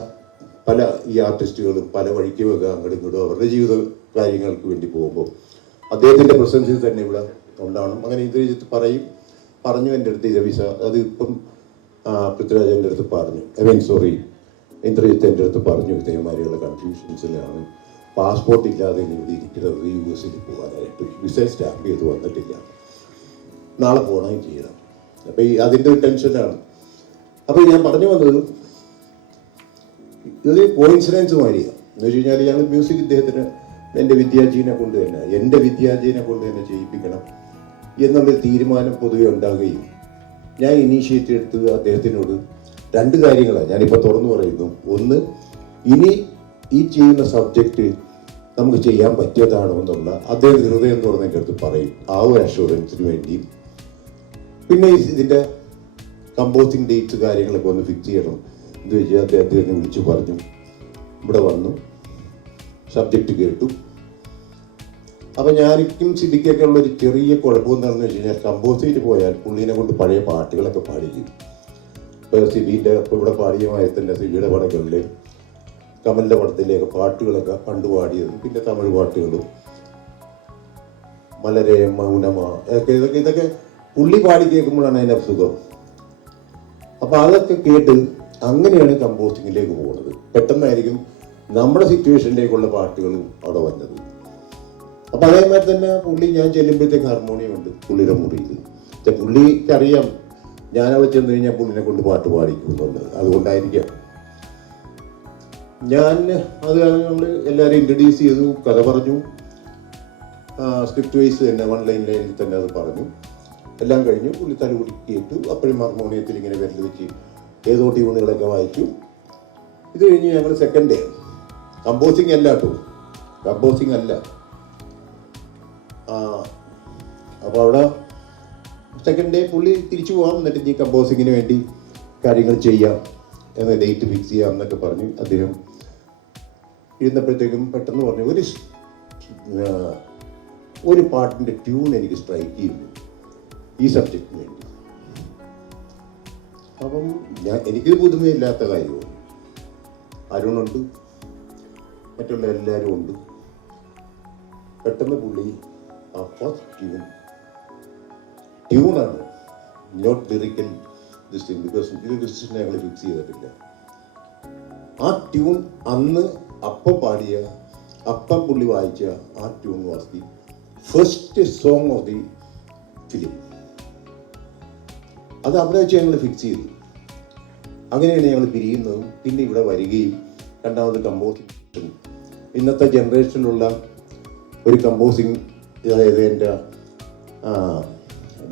പല ഈ ആർട്ടിസ്റ്റുകളും പല വഴിക്കുമൊക്കെ അങ്ങോട്ടും ഇങ്ങോട്ടും അവരുടെ ജീവിത കാര്യങ്ങൾക്ക് വേണ്ടി പോകുമ്പോൾ അദ്ദേഹത്തിൻ്റെ പ്രസൻസിൽ തന്നെ ഇവിടെ ഉണ്ടാവണം. അങ്ങനെ ഇന്ദ്രജിത്ത് പറഞ്ഞു എൻ്റെ അടുത്ത് ഇത് വിസ അത് ഇപ്പം പൃഥ്വിരാജ് എൻ്റെ അടുത്ത് പറഞ്ഞു. ഇന്ദ്രജിത്ത് എൻ്റെ അടുത്ത് പറഞ്ഞു ഇതേമാതിരിയുള്ള കൺഫ്യൂഷൻസിലാണ് പാസ്പോർട്ട് ഇല്ലാതെ ഇവിടെ ഇരിക്കുന്നത് US പോകാനായിട്ട്. വിസ സ്റ്റാമ്പ് ചെയ്ത് വന്നിട്ടില്ല, നാളെ പോകണമെങ്കിൽ ചെയ്യണം. അപ്പം അതിൻ്റെ ഒരു ടെൻഷനാണ്. അപ്പം ഞാൻ പറഞ്ഞു വന്നത് ഇതൊരു കോയിൻസിഡൻസ് മാതിരിയാണ്. എന്ന് വെച്ച് കഴിഞ്ഞാൽ ഞങ്ങൾ മ്യൂസിക് ഇദ്ദേഹത്തിന് എൻ്റെ വിദ്യാർത്ഥിനെ കൊണ്ട് തന്നെ ചെയ്യിപ്പിക്കണം എന്നുള്ളൊരു തീരുമാനം പൊതുവെ ഉണ്ടാകുകയും ഞാൻ ഇനീഷ്യേറ്റീവ് എടുത്ത് അദ്ദേഹത്തിനോട് 2 കാര്യങ്ങളാണ് ഞാനിപ്പോൾ തുറന്നു പറയുന്നു. ഒന്ന്, ഇനി ഈ ചെയ്യുന്ന സബ്ജക്റ്റ് നമുക്ക് ചെയ്യാൻ പറ്റിയതാണോ എന്നുള്ള അദ്ദേഹം ഹൃദയം തുറന്ന് എൻ്റെ അടുത്ത് പറയും. ആ ഒരു അഷുറൻസിന് വേണ്ടിയും പിന്നെ ഇതിൻ്റെ കമ്പോസിങ് ഡേറ്റ്സ് കാര്യങ്ങളൊക്കെ ഒന്ന് ഫിക്സ് ചെയ്യണം എന്ന് വെച്ചാൽ അദ്ദേഹത്തിനെ വിളിച്ചു പറഞ്ഞു. ഇവിടെ വന്നു, സബ്ജക്റ്റ് കേട്ടു. അപ്പം ഞാനിക്കും സിദ്ദിഖൊക്കെ ഉള്ളൊരു ചെറിയ കുഴപ്പം എന്താണെന്ന് വെച്ച് കഴിഞ്ഞാൽ കമ്പോസ് ചെയ്ത് പോയാൽ പുള്ളീനെ കൊണ്ട് പഴയ പാട്ടുകളൊക്കെ പാടിക്കും. ഇപ്പോൾ സിബിൻ്റെ ഇപ്പോൾ ഇവിടെ പാടിയ മായത്തിൻ്റെ സിബിയുടെ പടങ്ങളിൽ കമലിൻ്റെ പടത്തിലേക്ക് പാട്ടുകളൊക്കെ പണ്ട് പാടിയതും പിന്നെ തമിഴ് പാട്ടുകളും വളരെ മൗനമാ ഇതൊക്കെ പുള്ളി പാടി കേൾക്കുമ്പോഴാണ് അതിൻ്റെ സുഖം. അപ്പം അതൊക്കെ കേട്ട് അങ്ങനെയാണ് കമ്പോസിങ്ങിലേക്ക് പോകുന്നത്. പെട്ടെന്നായിരിക്കും നമ്മുടെ സിറ്റുവേഷനിലേക്കുള്ള പാട്ടുകളും അവിടെ വന്നത്. അപ്പം അതേമാതിരി തന്നെ പുള്ളി ഞാൻ ചെല്ലുമ്പോഴത്തേക്ക് ഹാർമോണിയം ഉണ്ട് പുള്ളിയുടെ മുറിയിൽ. പുള്ളിക്കറിയാം ഞാൻ അവിടെ ചെന്ന് കഴിഞ്ഞാൽ പുള്ളിനെ കൊണ്ട് പാട്ട് പാടിക്കും എന്നുള്ളത്. അതുകൊണ്ടായിരിക്കാം ഞാൻ അത് നമ്മൾ എല്ലാവരും ഇൻട്രൊഡ്യൂസ് ചെയ്തു, കഥ പറഞ്ഞു, സ്ക്രിപ്റ്റ് വൈസ് തന്നെ 1 ലൈനിൽ തന്നെ അത് പറഞ്ഞു. എല്ലാം കഴിഞ്ഞു. പുള്ളി തലകുടി കേട്ടു. അപ്പോഴും ഹാർമോണിയത്തിൽ ഇങ്ങനെ വിരൽ വെച്ച് ഏതോ ട്യൂണുകളൊക്കെ വായിച്ചു. ഇത് കഴിഞ്ഞ് ഞങ്ങൾ സെക്കൻഡ് ഡേ കമ്പോസിങ് അല്ല കേട്ടോ, കമ്പോസിങ് അല്ല. അപ്പോൾ അവിടെ സെക്കൻഡ് ഡേ പുള്ളി തിരിച്ചു പോകാം, എന്നിട്ട് ഈ കമ്പോസിങ്ങിന് വേണ്ടി കാര്യങ്ങൾ ചെയ്യാം എന്ന ഡേറ്റ് ഫിക്സ് ചെയ്യാം എന്നൊക്കെ പറഞ്ഞു. അദ്ദേഹം ഇരുന്നപ്പോഴത്തേക്കും പെട്ടെന്ന് പറഞ്ഞു ഒരു പാട്ടിൻ്റെ ട്യൂൺ എനിക്ക് സ്ട്രൈക്ക് ചെയ്യുന്നു ഈ സബ്ജക്റ്റിന് വേണ്ടി. അപ്പം എനിക്കിത് പുതുമയില്ലാത്ത കാര്യമാണ്. അരുണുണ്ട്, മറ്റുള്ള എല്ലാവരും ഉണ്ട്. പെട്ടെന്ന് പുള്ളി ആ ഫസ്റ്റ് ട്യൂണാണ്, not lyrical this thing, because ഇത് ഡിസിഷൻ ഞങ്ങൾ ഫിക്സ് ചെയ്തിട്ടില്ല. ആ ട്യൂൺ അന്ന് അപ്പം പുള്ളി വായിച്ച ആ tune was the first song of the film. അത് അവിടെ വെച്ച് ഞങ്ങൾ ഫിക്സ് ചെയ്തു. അങ്ങനെയാണ് ഞങ്ങൾ പിരിയുന്നതും പിന്നെ ഇവിടെ വരികയും രണ്ടാമത് കമ്പോസിങ്. ഇന്നത്തെ ജനറേഷനിലുള്ള ഒരു കമ്പോസിങ്, അതായത് എൻ്റെ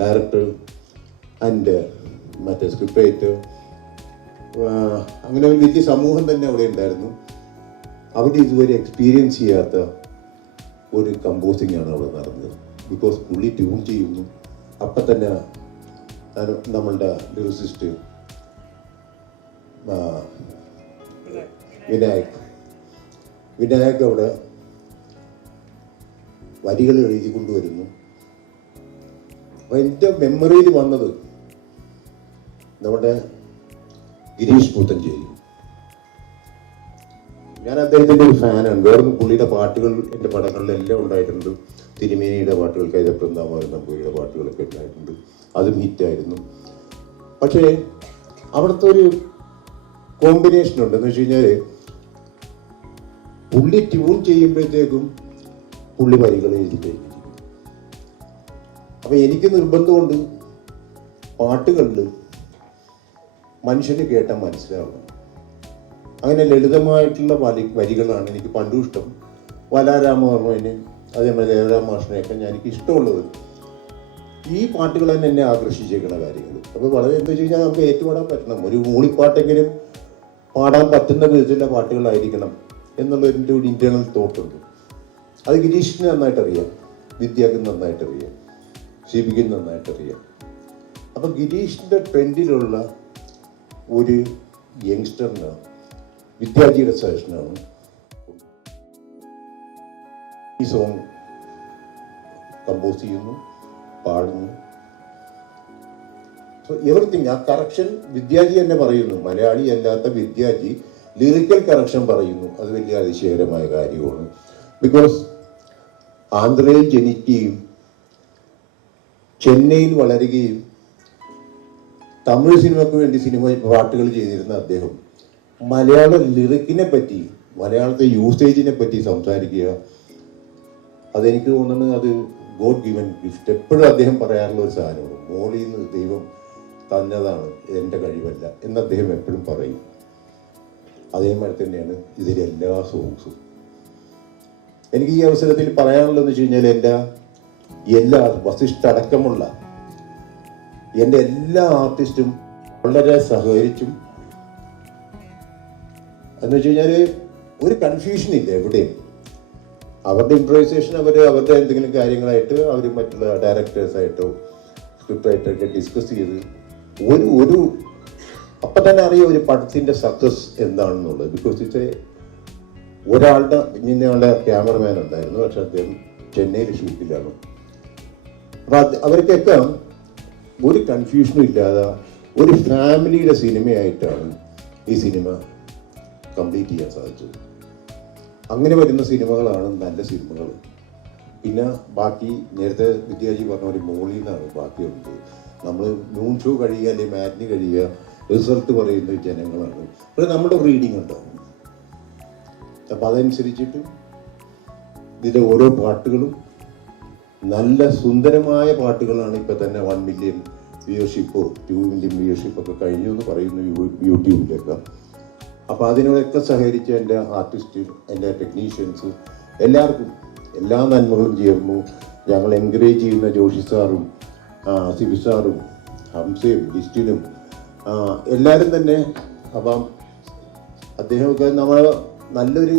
ഡയറക്ടർ ആൻഡ് മറ്റേ സ്ക്രിപ്റ്റ് റൈറ്റർ, അങ്ങനെ ഒരു വലിയ സമൂഹം തന്നെ അവിടെ ഉണ്ടായിരുന്നു. അവിടെ ഇതുവരെ എക്സ്പീരിയൻസ് ചെയ്യാത്ത ഒരു കമ്പോസിങ് ആണ് അവിടെ നടന്നത്. ബിക്കോസ് പുള്ളി ട്യൂൺ ചെയ്യുന്നു, അപ്പം തന്നെ നമ്മളുടെ ലിറിസിസ്റ്റ് വിനായക് അവിടെ വരികൾ എഴുതി കൊണ്ടുവരുന്നു. അപ്പൊ എൻ്റെ മെമ്മറിയിൽ വന്നത് നമ്മുടെ ഗിരീഷ് പുത്തഞ്ചേരി. ഞാൻ അദ്ദേഹത്തിൻ്റെ ഒരു ഫാനാണ്. വേറൊന്നും പുള്ളിയുടെ പാട്ടുകൾ എൻ്റെ പടങ്ങളിലെല്ലാം ഉണ്ടായിട്ടുണ്ട്. തിരുമേനിയുടെ പാട്ടുകൾ, കൈതപ്രന്താമൻ നമ്പൂരിയുടെ പാട്ടുകളൊക്കെ ഉണ്ടായിട്ടുണ്ട്. അതും ഹിറ്റായിരുന്നു. പക്ഷേ അവിടുത്തെ ഒരു കോമ്പിനേഷൻ ഉണ്ട്. എന്ന് വെച്ച് കഴിഞ്ഞാൽ പുള്ളി ട്യൂൺ ചെയ്യുമ്പോഴത്തേക്കും പുള്ളി വരികൾ എഴുതി കഴിഞ്ഞിരിക്കും. അപ്പൊ എനിക്ക് നിർബന്ധമുണ്ട് പാട്ടുകളിൽ മനുഷ്യന് കേട്ടാൽ മനസ്സിലാവണം. അങ്ങനെ ലളിതമായിട്ടുള്ള വരികളാണ് എനിക്ക് പണ്ടും ഇഷ്ടം. വലാരാമവർമ്മന് അതേപോലെ ദേവരാം മാഷിനെയൊക്കെ എനിക്ക് ഇഷ്ടമുള്ളത്. ഈ പാട്ടുകൾ തന്നെ എന്നെ ആകർഷിച്ചേക്കുന്ന കാര്യങ്ങൾ. അപ്പോൾ വളരെ എന്താ വെച്ച് കഴിഞ്ഞാൽ നമുക്ക് ഏറ്റുപാടാൻ പറ്റണം. ഒരു മൂളിപ്പാട്ടെങ്കിലും പാടാൻ പറ്റുന്ന വിധത്തിലുള്ള പാട്ടുകളായിരിക്കണം എന്നുള്ള എൻ്റെ ഒരു ഇന്റേണൽ തോട്ടുണ്ട്. അത് ഗിരീഷിന് നന്നായിട്ട് അറിയാം, വിദ്യാക്ക് നന്നായിട്ട് അറിയാം, ഷിബിക്ക് നന്നായിട്ട് അറിയാം. അപ്പം ഗിരീഷിൻ്റെ ട്രെൻഡിലുള്ള ഒരു യങ്സ്റ്ററിന് വിദ്യാജിയുടെ സജഷനാണ് ഈ സോങ് കമ്പോസ് ചെയ്യുന്നു, പാടുന്നു. So everything. ആ കറക്ഷൻ വിദ്യാജി തന്നെ പറയുന്നു. മലയാളി അല്ലാത്ത വിദ്യാജി ലിറിക്കൽ കറക്ഷൻ പറയുന്നു. അത് വലിയ അതിശയകരമായ കാര്യമാണ്. ബിക്കോസ് ആന്ധ്രയിൽ ജനിക്കുകയും ചെന്നൈയിൽ വളരുകയും തമിഴ് സിനിമയ്ക്ക് വേണ്ടി പാട്ടുകൾ ചെയ്തിരുന്ന അദ്ദേഹം മലയാള ലിറിക്കിനെ പറ്റി, മലയാളത്തെ യൂസേജിനെ പറ്റി സംസാരിക്കുക, അതെനിക്ക് തോന്നുന്നത് അത് ഗോഡ് ഗിവൻ ഗിഫ്റ്റ്. എപ്പോഴും അദ്ദേഹം പറയാറുള്ള ഒരു സാധനമാണ്, മോളിൽ നിന്ന് ദൈവം തന്നതാണ്, എൻ്റെ കഴിവല്ല എന്ന് അദ്ദേഹം എപ്പോഴും പറയും. അതേമാതിരി തന്നെയാണ് ഇതിലെ എല്ലാ സോങ്സും. എനിക്ക് ഈ അവസരത്തിൽ പറയാനുള്ളതെന്ന് വെച്ച് കഴിഞ്ഞാൽ എല്ലാ വസിഷ്ഠ അടക്കമുള്ള എൻ്റെ എല്ലാ ആർട്ടിസ്റ്റും വളരെ സഹകരിച്ചും, എന്ന് വെച്ച് കഴിഞ്ഞാൽ ഒരു കൺഫ്യൂഷൻ ഇല്ല എവിടെയും. അവരുടെ ഇംപ്രൈസേഷൻ അവരുടെ എന്തെങ്കിലും കാര്യങ്ങളായിട്ട് അവർ മറ്റുള്ള ഡയറക്ടേഴ്സായിട്ടോ സ്ക്രിപ്റ്റ് റൈറ്ററൊക്കെ ഡിസ്കസ് ചെയ്ത് ഒരു അപ്പം തന്നെ അറിയാം ഒരു പടത്തിൻ്റെ സക്സസ് എന്താണെന്നുള്ളത്. ബിക്കോസ് ഒരാളുടെ ഇന്നയാളുടെ ക്യാമറമാൻ ഉണ്ടായിരുന്നു, പക്ഷെ അദ്ദേഹം ചെന്നൈയിൽ ഷൂട്ടിലാണ്. അപ്പം അവർക്കൊക്കെ ഒരു കൺഫ്യൂഷനും ഇല്ലാതെ ഒരു ഫാമിലിയുടെ സിനിമയായിട്ടാണ് ഈ സിനിമ കംപ്ലീറ്റ് ചെയ്യാൻ സാധിച്ചത്. അങ്ങനെ വരുന്ന സിനിമകളാണ് നല്ല സിനിമകൾ. പിന്നെ ബാക്കി നേരത്തെ വിദ്യാജി പറഞ്ഞ ഒരു മോളിൽ നിന്നാണ് ബാക്കിയുള്ളത്. നമ്മൾ നൂൺ ഷോ കഴിയുക അല്ലെങ്കിൽ മാറ്റിന് കഴിയുക, റിസൾട്ട് പറയുന്ന ജനങ്ങളാണ്. പക്ഷെ നമ്മുടെ റീഡിങ് ഉണ്ടാവും. അപ്പം അതനുസരിച്ചിട്ട് ഇതിൻ്റെ ഓരോ പാട്ടുകളും നല്ല സുന്ദരമായ പാട്ടുകളാണ്. ഇപ്പം തന്നെ 1 മില്യൺ വ്യൂവർഷിപ്പോ 2 മില്യൺ വ്യൂവർഷിപ്പൊക്കെ കഴിഞ്ഞു എന്ന് പറയുന്നു യൂട്യൂബിലൊക്കെ. അപ്പോൾ അതിനോടൊക്കെ സഹകരിച്ച എൻ്റെ ആർട്ടിസ്റ്റ്, എൻ്റെ ടെക്നീഷ്യൻസ്, എല്ലാവർക്കും എല്ലാ നന്മകളും ചേർന്നു. ഞങ്ങൾ എൻകറേജ് ചെയ്യുന്ന ജോഷി സാറും സിബി സാറും ഹംസയും ലിസ്റ്റിനും എല്ലാവരും തന്നെ. അപ്പം അദ്ദേഹമൊക്കെ നമ്മൾ നല്ലൊരു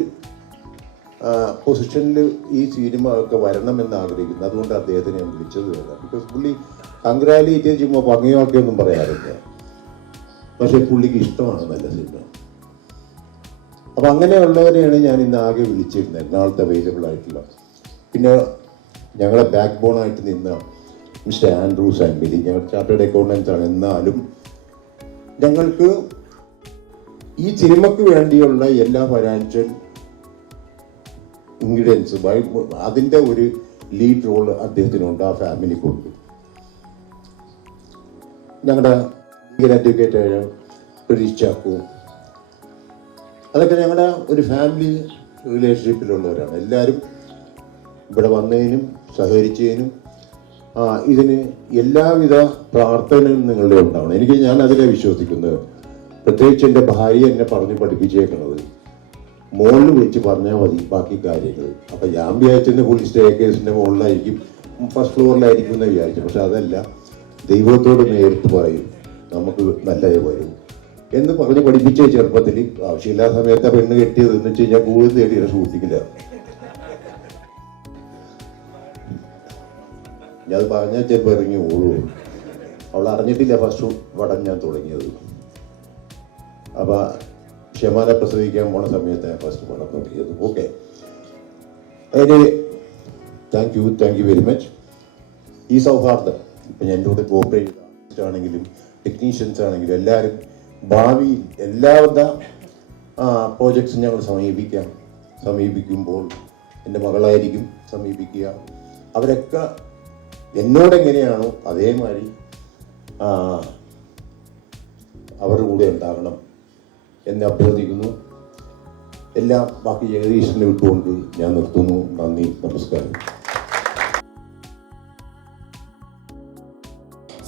പൊസിഷനിൽ ഈ സിനിമ ഒക്കെ വരണമെന്ന് ആഗ്രഹിക്കുന്നു. അതുകൊണ്ട് അദ്ദേഹത്തിനെ ഞാൻ വിളിച്ചത് വേണം. ബിക്കോസ് പുള്ളി കൺഗ്രാജുലേറ്റ് ചെയ്യുമ്പോൾ ഭംഗിയാക്കിയൊന്നും പറയാറില്ല, പക്ഷെ പുള്ളിക്ക് ഇഷ്ടമാണ് നല്ല സിനിമ. അപ്പം അങ്ങനെയുള്ളവരെയാണ് ഞാൻ ഇന്ന് ആകെ വിളിച്ചിരുന്നത്, എറണാകുളത്ത് അവൈലബിൾ ആയിട്ടുള്ള. പിന്നെ ഞങ്ങളെ ബാക്ക് ബോണായിട്ട് നിന്ന മിസ്റ്റർ ആൻഡ്രൂസ് ആൻഡ് ഞങ്ങൾ ചാർട്ടേഡ് അക്കൗണ്ടൻസ് ആണ്. എന്നാലും ഞങ്ങൾക്ക് ഈ സിനിമയ്ക്ക് വേണ്ടിയുള്ള എല്ലാ ഫൈനാൻഷ്യൽ ഇൻഗ്രീഡിയൻസും അതിൻ്റെ ഒരു ലീഡ് റോൾ അദ്ദേഹത്തിനുണ്ട്, ആ ഫാമിലിക്കുണ്ട്. ഞങ്ങളുടെ അഡ്വക്കേറ്റായ പ്രതീഷ് ചാക്കോ, അതൊക്കെ ഞങ്ങളുടെ ഒരു ഫാമിലി റിലേഷൻഷിപ്പിലുള്ളവരാണ്. എല്ലാവരും ഇവിടെ വന്നതിനും സഹകരിച്ചതിനും ഇതിന് എല്ലാവിധ പ്രാർത്ഥനയും നിങ്ങളുടെ ഉണ്ടാവണം. ഞാൻ അതിനെ വിശ്വസിക്കുന്നത്. പ്രത്യേകിച്ച് എൻ്റെ ഭാര്യ എന്നെ പറഞ്ഞ് പഠിപ്പിച്ചേക്കുന്നത്, മുകളിൽ വെച്ച് പറഞ്ഞാൽ മതി ബാക്കി കാര്യങ്ങൾ. അപ്പം ഞാൻ വിചാരിച്ചെന്ന് പുള്ളി സ്റ്റേ കേസിൻ്റെ മുകളിലായിരിക്കും, ഫസ്റ്റ് ഫ്ലോറിലായിരിക്കും എന്ന് വിചാരിച്ചു. പക്ഷെ അതല്ല, ദൈവത്തോട് നേരിട്ട് പറയും നമുക്ക് നല്ലതേ വരും എന്ന് പറഞ്ഞ് പഠിപ്പിച്ച ചെറുപ്പത്തിൽ. ആവശ്യമില്ലാത്ത സമയത്ത് പെണ്ണ് കെട്ടിയത് എന്ന് വെച്ച് കഴിഞ്ഞാൽ കൂടുതൽ തേടിയുടെ ഷൂട്ടിങ്ങില്ല. ഞാൻ അത് പറഞ്ഞാൽ ചിലപ്പോൾ ഇറങ്ങി ഓടും. അവൾ അറിഞ്ഞിട്ടില്ല ഫസ്റ്റ് പടം ഞാൻ തുടങ്ങിയത്. അപ്പോൾ ഷമാനെ പ്രസവിക്കാൻ പോണ സമയത്ത് ഫസ്റ്റ് പടം നോക്കിയത്. ഓക്കെ, അതിന് താങ്ക് യു വെരി മച്ച്. ഈ സൗഹാർദ്ദം ഇപ്പം എൻ്റെ കൂടെ കോപ്പറേറ്റ് ആണെങ്കിലും ടെക്നീഷ്യൻസ് ആണെങ്കിലും എല്ലാവരും ഭാവിയിൽ എല്ലാവിധ പ്രോജക്ട്സും ഞങ്ങൾ സമീപിക്കുമ്പോൾ എൻ്റെ മകളായിരിക്കും സമീപിക്കുക. അവരൊക്കെ എന്നോടെങ്ങനെയാണോ അതേമാതിരി അവരുടെ കൂടെ ഉണ്ടാകണം എന്ന് അഭ്യർത്ഥിക്കുന്നു. എല്ലാം ബാക്കി ജഗദീഷിനെ വിട്ടുകൊണ്ട് ഞാൻ നിർത്തുന്നു. നന്ദി, നമസ്കാരം.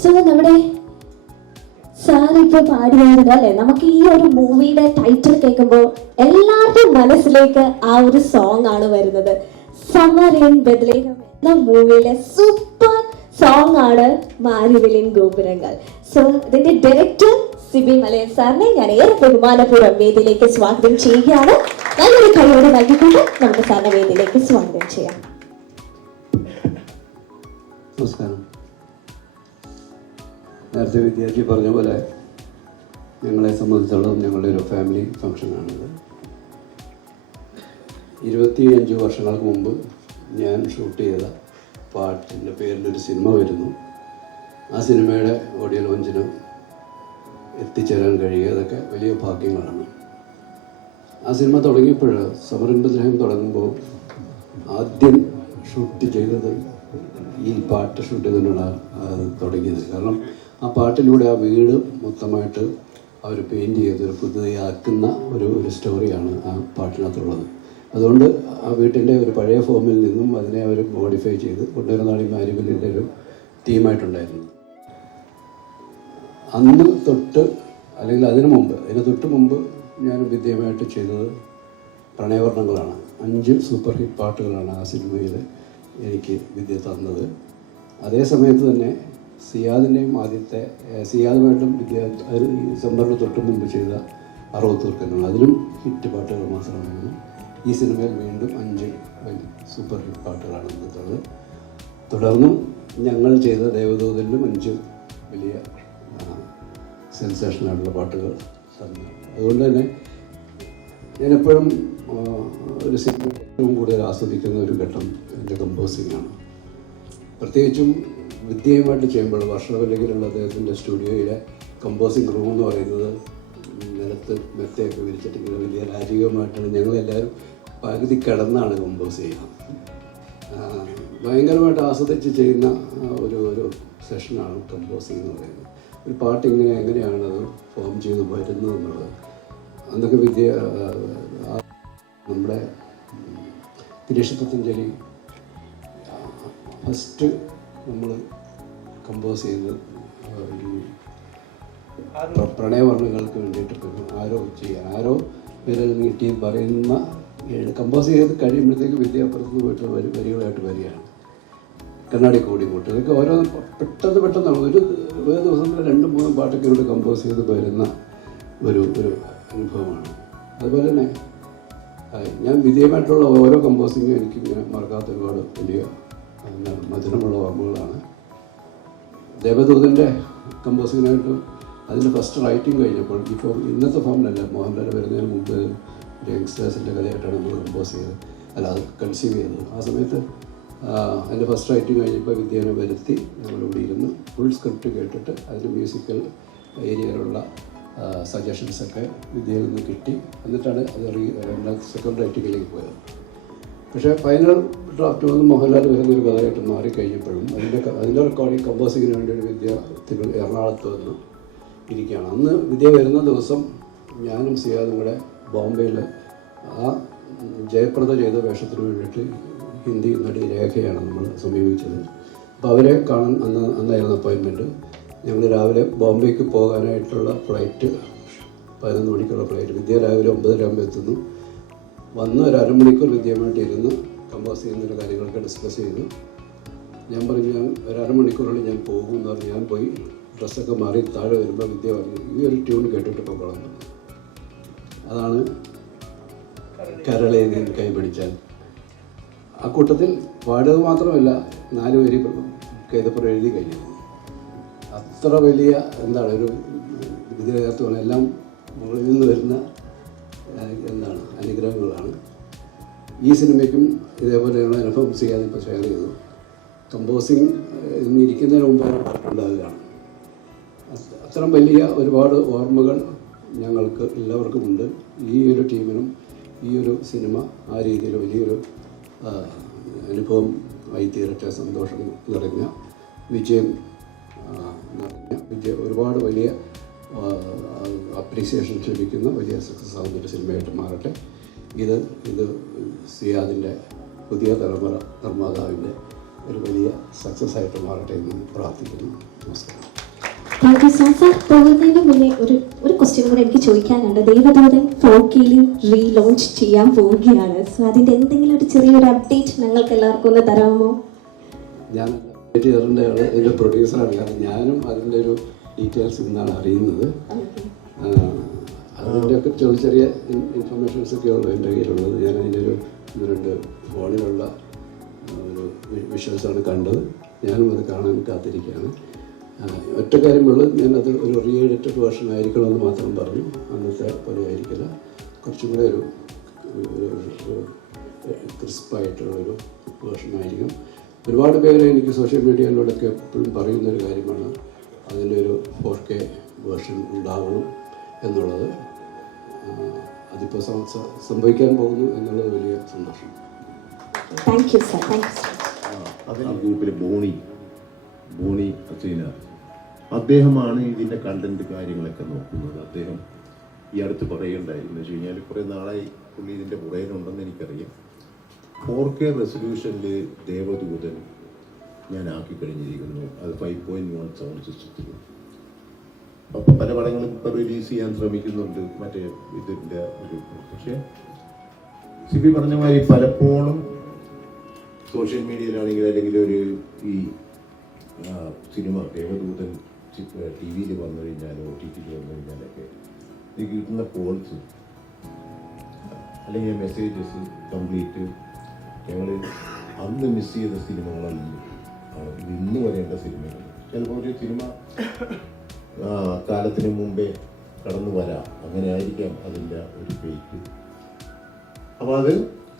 സോ നമ്മുടെ സാർ ഇപ്പൊ പാടിയത് അല്ലെ, നമുക്ക് ഈ ഒരു മൂവിയുടെ ടൈറ്റിൽ കേൾക്കുമ്പോൾ എല്ലാവരുടെയും മനസ്സിലേക്ക് ആ ഒരു സോങ് ആണ് വരുന്നത്. സമ്മർ ഇൻ ബെത്ലഹേം എന്ന മൂവിയിലെ സൂപ്പർ സോങ് ആണ് മാരിവില്ലിൻ ഗോപുരങ്ങൾ. സോ ഇതിന്റെ ഡയറക്ടർ സിബി മലയൻ സാറിനെ ഞാൻ ഏറെ ബഹുമാനപൂർവ്വം വേദിയിലേക്ക് സ്വാഗതം ചെയ്യുകയാണ്. നല്ലൊരു കൈയോടെ നൽകിക്കൊണ്ട് നമുക്ക് സാറിനെ വേദിയിലേക്ക് സ്വാഗതം ചെയ്യാം. നമസ്കാരം. നേരത്തെ വിദ്യാർത്ഥി പറഞ്ഞ പോലെ ഞങ്ങളെ സംബന്ധിച്ചിടത്തോളം ഞങ്ങളുടെ ഒരു ഫാമിലി ഫംഗ്ഷനാണിത്. 25 വർഷങ്ങൾക്ക് മുമ്പ് ഞാൻ ഷൂട്ട് ചെയ്ത പാട്ടിൻ്റെ പേരിലൊരു സിനിമ വരുന്നു. ആ സിനിമയുടെ ഓഡിയോ ലോഞ്ചിന് എത്തിച്ചേരാൻ കഴിയുക, അതൊക്കെ വലിയ ഭാഗ്യങ്ങളാണ്. ആ സിനിമ തുടങ്ങിയപ്പോൾ സമ്മർ ഇൻ ബെത്ലഹേം തുടങ്ങുമ്പോൾ ആദ്യം ഷൂട്ട് ചെയ്തത് ഈ പാട്ട് ഷൂട്ട് ചെയ്തതിനാണ് തുടങ്ങിയത്. കാരണം ആ പാട്ടിലൂടെ ആ വീട് മൊത്തമായിട്ട് അവർ പെയിൻറ്റ് ചെയ്ത് ഒരു പുതിയതാക്കുന്ന ഒരു സ്റ്റോറിയാണ് ആ പാട്ടിനകത്തുള്ളത്. അതുകൊണ്ട് ആ വീട്ടിൻ്റെ ഒരു പഴയ ഫോമിൽ നിന്നും അതിനെ അവർ മോഡിഫൈ ചെയ്ത് കൊണ്ടുവരുന്നതാണ് ഈ മാരിവില്ലിൻ്റെ ഒരു തീമായിട്ടുണ്ടായിരുന്നത്. അന്ന് തൊട്ട് അല്ലെങ്കിൽ അതിന് തൊട്ട് മുമ്പ് ഞാൻ വിദ്യമായിട്ട് ചെയ്തത് പ്രണയവർണ്ണങ്ങളാണ്. 5 സൂപ്പർ ഹിറ്റ് പാട്ടുകളാണ് ആ സിനിമയിൽ എനിക്ക് വിദ്യ തന്നത്. അതേ സമയത്ത് തന്നെ സിയാദുമായിട്ടും വിദ്യ സമ്മറിന് തൊട്ട് മുമ്പ് ചെയ്ത 60 തീർക്കനാണ്. അതിലും ഹിറ്റ് പാട്ടുകൾ മാത്രമായിരുന്നു. ഈ സിനിമയിൽ വീണ്ടും 5 സൂപ്പർ ഹിറ്റ് പാട്ടുകളാണ് തന്നത്. തുടർന്നും ഞങ്ങൾ ചെയ്ത ദേവദൂതലിലും 5 വലിയ സെൻസേഷനായിട്ടുള്ള പാട്ടുകൾ തന്നു. അതുകൊണ്ട് തന്നെ ഞാനെപ്പോഴും ഒരു സിനിമ ഏറ്റവും കൂടുതൽ ആസ്വദിക്കുന്ന ഒരു ഘട്ടം എൻ്റെ കമ്പോസിങ്ങാണ്. പ്രത്യേകിച്ചും വിദ്യയുമായിട്ട് ചെയ്യുമ്പോൾ വർഷവല്ലെങ്കിലുള്ള അദ്ദേഹത്തിൻ്റെ സ്റ്റുഡിയോയിലെ കമ്പോസിങ് റൂം എന്ന് പറയുന്നത് നിലത്ത് മെത്തയൊക്കെ വിരിച്ചിട്ടിങ്ങനെ വലിയ രാജീവമായിട്ടാണ് ഞങ്ങളെല്ലാവരും പകുതി കിടന്നാണ് കമ്പോസ് ചെയ്യുന്നത്. ഭയങ്കരമായിട്ട് ആസ്വദിച്ച് ചെയ്യുന്ന ഒരു സെഷനാണ് കമ്പോസിങ് എന്ന് പറയുന്നത്. ഒരു പാട്ട് എങ്ങനെയാണത് ഫോം ചെയ്ത് വരുന്നത് എന്നുള്ളത് അന്നൊക്കെ നമ്മുടെ ഗിരീഷ് പത്തഞ്ജലി ഫസ്റ്റ് നമ്മൾ കമ്പോസ് ചെയ്ത് ഈ പ്രണയവർണ്ണങ്ങൾക്ക് വേണ്ടിയിട്ട് ആരോ വിരൽ നീട്ടി പറയുന്ന കമ്പോസ് ചെയ്ത് കഴിയുമ്പോഴത്തേക്ക് വിദ്യാഭ്യാസത്തിൽ പോയിട്ടുള്ള വരികളായിട്ട് വരികയാണ്. കണ്ണാടി കൂടി കൂട്ടി ഇതൊക്കെ ഓരോ പെട്ടെന്ന് ഒരു ദിവസം 2-3 പാട്ടൊക്കെ ഇവിടെ കമ്പോസ് ചെയ്ത് വരുന്ന ഒരു അനുഭവമാണ്. അതുപോലെ തന്നെ ഞാൻ വിധേയമായിട്ടുള്ള ഓരോ കമ്പോസിങ്ങും എനിക്ക് ഇങ്ങനെ മറക്കാത്ത ഒരുപാട് വലിയ മധുരമുള്ള ഓർമ്മകളാണ്. ദേവദൂതൻ്റെ കമ്പോസിങ്ങിനായിട്ട് അതിൻ്റെ ഫസ്റ്റ് റൈറ്റിംഗ് കഴിഞ്ഞപ്പോൾ ഇപ്പോൾ ഇന്നത്തെ ഫോമിലല്ല, മോഹൻലാൽ വരുന്നതിന് മുമ്പ് യങ്സ്റ്റേഴ്സിൻ്റെ കഥയായിട്ടാണ് നമ്മൾ കമ്പോസ് ചെയ്തത്, അത് കൺസീവ് ചെയ്തത്. ആ സമയത്ത് അതിൻ്റെ ഫസ്റ്റ് റൈറ്റിംഗ് കഴിഞ്ഞപ്പോൾ വിദ്യാനെ വരുത്തി നമ്മളിവിടെ ഇരുന്ന് ഫുൾ സ്ക്രിപ്റ്റ് കേട്ടിട്ട് അതിൻ്റെ മ്യൂസിക്കൽ ഏരിയയിലുള്ള സജഷൻസൊക്കെ വിദ്യയിൽ നിന്ന് കിട്ടി. എന്നിട്ടാണ് അത് സെക്കൻഡ് റൈറ്റിങ്ങിലേക്ക് പോയത്. പക്ഷേ ഫൈനൽ ഡ്രാഫ്റ്റ് വന്ന് മോഹൻലാൽ വരുന്നൊരു കഥയായിട്ട് മാറിക്കഴിഞ്ഞപ്പോഴും അതിൻ്റെ റെക്കോർഡിങ് കമ്പോസിങ്ങിന് വേണ്ടി ഒരു വിദ്യ എറണാകുളത്ത് വന്ന് ഇരിക്കുകയാണ്. അന്ന് വിദ്യ വരുന്ന ദിവസം ഞാനും സിയാദും കൂടെ ബോംബെയിൽ ആ ജയപ്രദ ചെയ്ത വേഷത്തിന് വേണ്ടിയിട്ട് ഹിന്ദി നടി രേഖയാണ് നമ്മൾ സമീപിച്ചത്. അപ്പോൾ അവരെ കാണാൻ അന്നായിരുന്നു അപ്പോയിൻമെൻറ്റ്. ഞങ്ങൾ രാവിലെ ബോംബെക്ക് പോകാനായിട്ടുള്ള ഫ്ലൈറ്റ് 11 മണിക്കുള്ള ഫ്ലൈറ്റ്. വിദ്യ രാവിലെ 9:30 ആകുമ്പോൾ എത്തുന്നു. വന്ന് ഒരു അരമണിക്കൂർ വിദ്യയുമായിട്ട് ഇരുന്ന് കമ്പോസ് ചെയ്യുന്നൊരു കാര്യങ്ങളൊക്കെ ഡിസ്കസ് ചെയ്തു. ഞാൻ പറഞ്ഞു ഒരു അരമണിക്കൂറിൽ ഞാൻ പോകുമെന്ന് പറഞ്ഞ് ഞാൻ പോയി ഡ്രസ്സൊക്കെ മാറി താഴെ വരുമ്പോൾ വിദ്യ പറഞ്ഞു ഈ ഒരു ട്യൂൺ കേട്ടിട്ട് പോകണം. അതാണ് കരളെ നീ കൈ പിടിച്ചാൽ. ആ കൂട്ടത്തിൽ പാടുന്നത് മാത്രമല്ല 4 വരി കൈതപ്പുറം എഴുതി കഴിഞ്ഞു. അത്ര വലിയ ഒരു വിദ്യാർത്ഥികൾ എല്ലാം മുകളിൽ നിന്ന് വരുന്ന അനുഗ്രഹങ്ങളാണ്. ഈ സിനിമയ്ക്കും ഇതേപോലെയുള്ള അനുഭവം ചെയ്യാൻ ഇപ്പോൾ ഷെയർ ചെയ്തു. കമ്പോസിങ് ഇന്നിരിക്കുന്നതിന് മുമ്പാണ് പാട്ടുണ്ടാകുകയാണ്. അത്തരം വലിയ ഒരുപാട് ഓർമ്മകൾ ഞങ്ങൾക്ക് എല്ലാവർക്കുമുണ്ട്. ഈ ഒരു ടീമിനും ഈ ഒരു സിനിമ ആ രീതിയിൽ വലിയൊരു അനുഭവം ആയി തീരട്ടെ. സന്തോഷം നിറഞ്ഞ വിജയം ഒരുപാട് വലിയ അപ്രീസിയേഷൻ ലഭിക്കുന്ന വലിയ സക്സസ് ആവുന്നൊരു സിനിമയായിട്ട് മാറട്ടെ. ഇത് സിയാദിൻ്റെ പുതിയ തലമുറ നിർമ്മാതാവിൻ്റെ ഒരു വലിയ സക്സസ് ആയിട്ട് മാറട്ടെ എന്ന് പ്രാർത്ഥിക്കുന്നു. നമസ്കാരം. Thank you sir. സാർ പോകുന്നതിന് മുന്നേ ഒരു ക്വസ്റ്റ്യൻ കൂടെ എനിക്ക് ചോദിക്കാനുണ്ട്. ദേവദൂതൻ 4K റീലോഞ്ച് ചെയ്യാൻ പോവുകയാണ്. സോ അതിൻ്റെ എന്തെങ്കിലും ഒരു ചെറിയൊരു അപ്ഡേറ്റ് ഞങ്ങൾക്ക് എല്ലാവർക്കും ഒന്ന് തരാമോ? ഞാൻ തിയേറ്ററിൻ്റെ ഇതിൻ്റെ പ്രൊഡ്യൂസറാണ്. കാരണം ഞാനും അതിൻ്റെ ഒരു ഡീറ്റെയിൽസ് ഇന്നാണ് അറിയുന്നത്. അതിൻ്റെയൊക്കെ ചെറിയ ഇൻഫർമേഷൻസ് ഒക്കെ ഉള്ളൂ എൻ്റെ കയ്യിലുള്ളത്. ഞാൻ അതിൻ്റെ ഒരു 2 ഫോണിലുള്ള ഒരു വിഷ്വൽസാണ് കണ്ടത്. ഞാനും അത് കാണാൻ കാത്തിരിക്കുകയാണ്. ഒറ്റ കാര്യമുള്ളൂ, ഞാനത് ഒരു റീഎഡിറ്റഡ് വേർഷൻ ആയിരിക്കണമെന്ന് മാത്രം പറഞ്ഞു. അന്നത്തെ പോലെ ആയിരിക്കില്ല, കുറച്ചും കൂടെ ഒരു ക്രിസ്പായിട്ടുള്ളൊരു വേർഷനായിരിക്കും. ഒരുപാട് പേര് എനിക്ക് സോഷ്യൽ മീഡിയയിലൂടെയൊക്കെ എപ്പോഴും പറയുന്നൊരു കാര്യമാണ് അതിൻ്റെ ഒരു 4K വേർഷൻ ഉണ്ടാവണം എന്നുള്ളത്. അതിപ്പോൾ സംഭവിക്കാൻ പോകുന്നു എന്നുള്ളത് വലിയ സന്തോഷം. Thank you sir. Thank you sir. അതിൽ ഗ്രൂപ്പിലെ ബോണി അസീന അദ്ദേഹമാണ് ഇതിൻ്റെ കണ്ടന്റ് കാര്യങ്ങളൊക്കെ നോക്കുന്നത്. അദ്ദേഹം ഈ അടുത്ത് പറയുകയുണ്ടായിരുന്നു വെച്ച് കഴിഞ്ഞാൽ കുറേ നാളായി പുള്ളി ഇതിൻ്റെ പുറകിലുണ്ടെന്ന് എനിക്കറിയാം. 4K റെസൊല്യൂഷനിൽ ദേവദൂതൻ ഞാൻ ആക്കി കഴിഞ്ഞിരിക്കുന്നു. അത് 5.1 സൗണ്ട് സിസ്റ്റത്തിൽ. അപ്പം പല പടങ്ങളും ഇപ്പോൾ റിലീസ് ചെയ്യാൻ ശ്രമിക്കുന്നുണ്ട് മറ്റേ ഇതിൻ്റെ ഒരു. പക്ഷേ സിബി പറഞ്ഞ മാതിരി പലപ്പോഴും സോഷ്യൽ മീഡിയയിലാണെങ്കിൽ അല്ലെങ്കിൽ ഒരു ഈ സിനിമ ദേവദൂതൻ TV-യിൽ വന്നു കഴിഞ്ഞാൽ OTT-യിൽ വന്നു കഴിഞ്ഞാലൊക്കെ ഇത് കിട്ടുന്ന കോൾസ് അല്ലെങ്കിൽ മെസ്സേജസ് കംപ്ലീറ്റ് ഞങ്ങൾ അന്ന് മിസ് ചെയ്ത സിനിമകളല്ല ഇന്ന് വരേണ്ട സിനിമകൾ. ചിലപ്പോൾ ഒരു സിനിമ കാലത്തിന് മുമ്പേ കടന്നു വരാം, അങ്ങനെ ആയിരിക്കാം അതിൻ്റെ ഒരു ഫേക്ക്. അപ്പോൾ അത്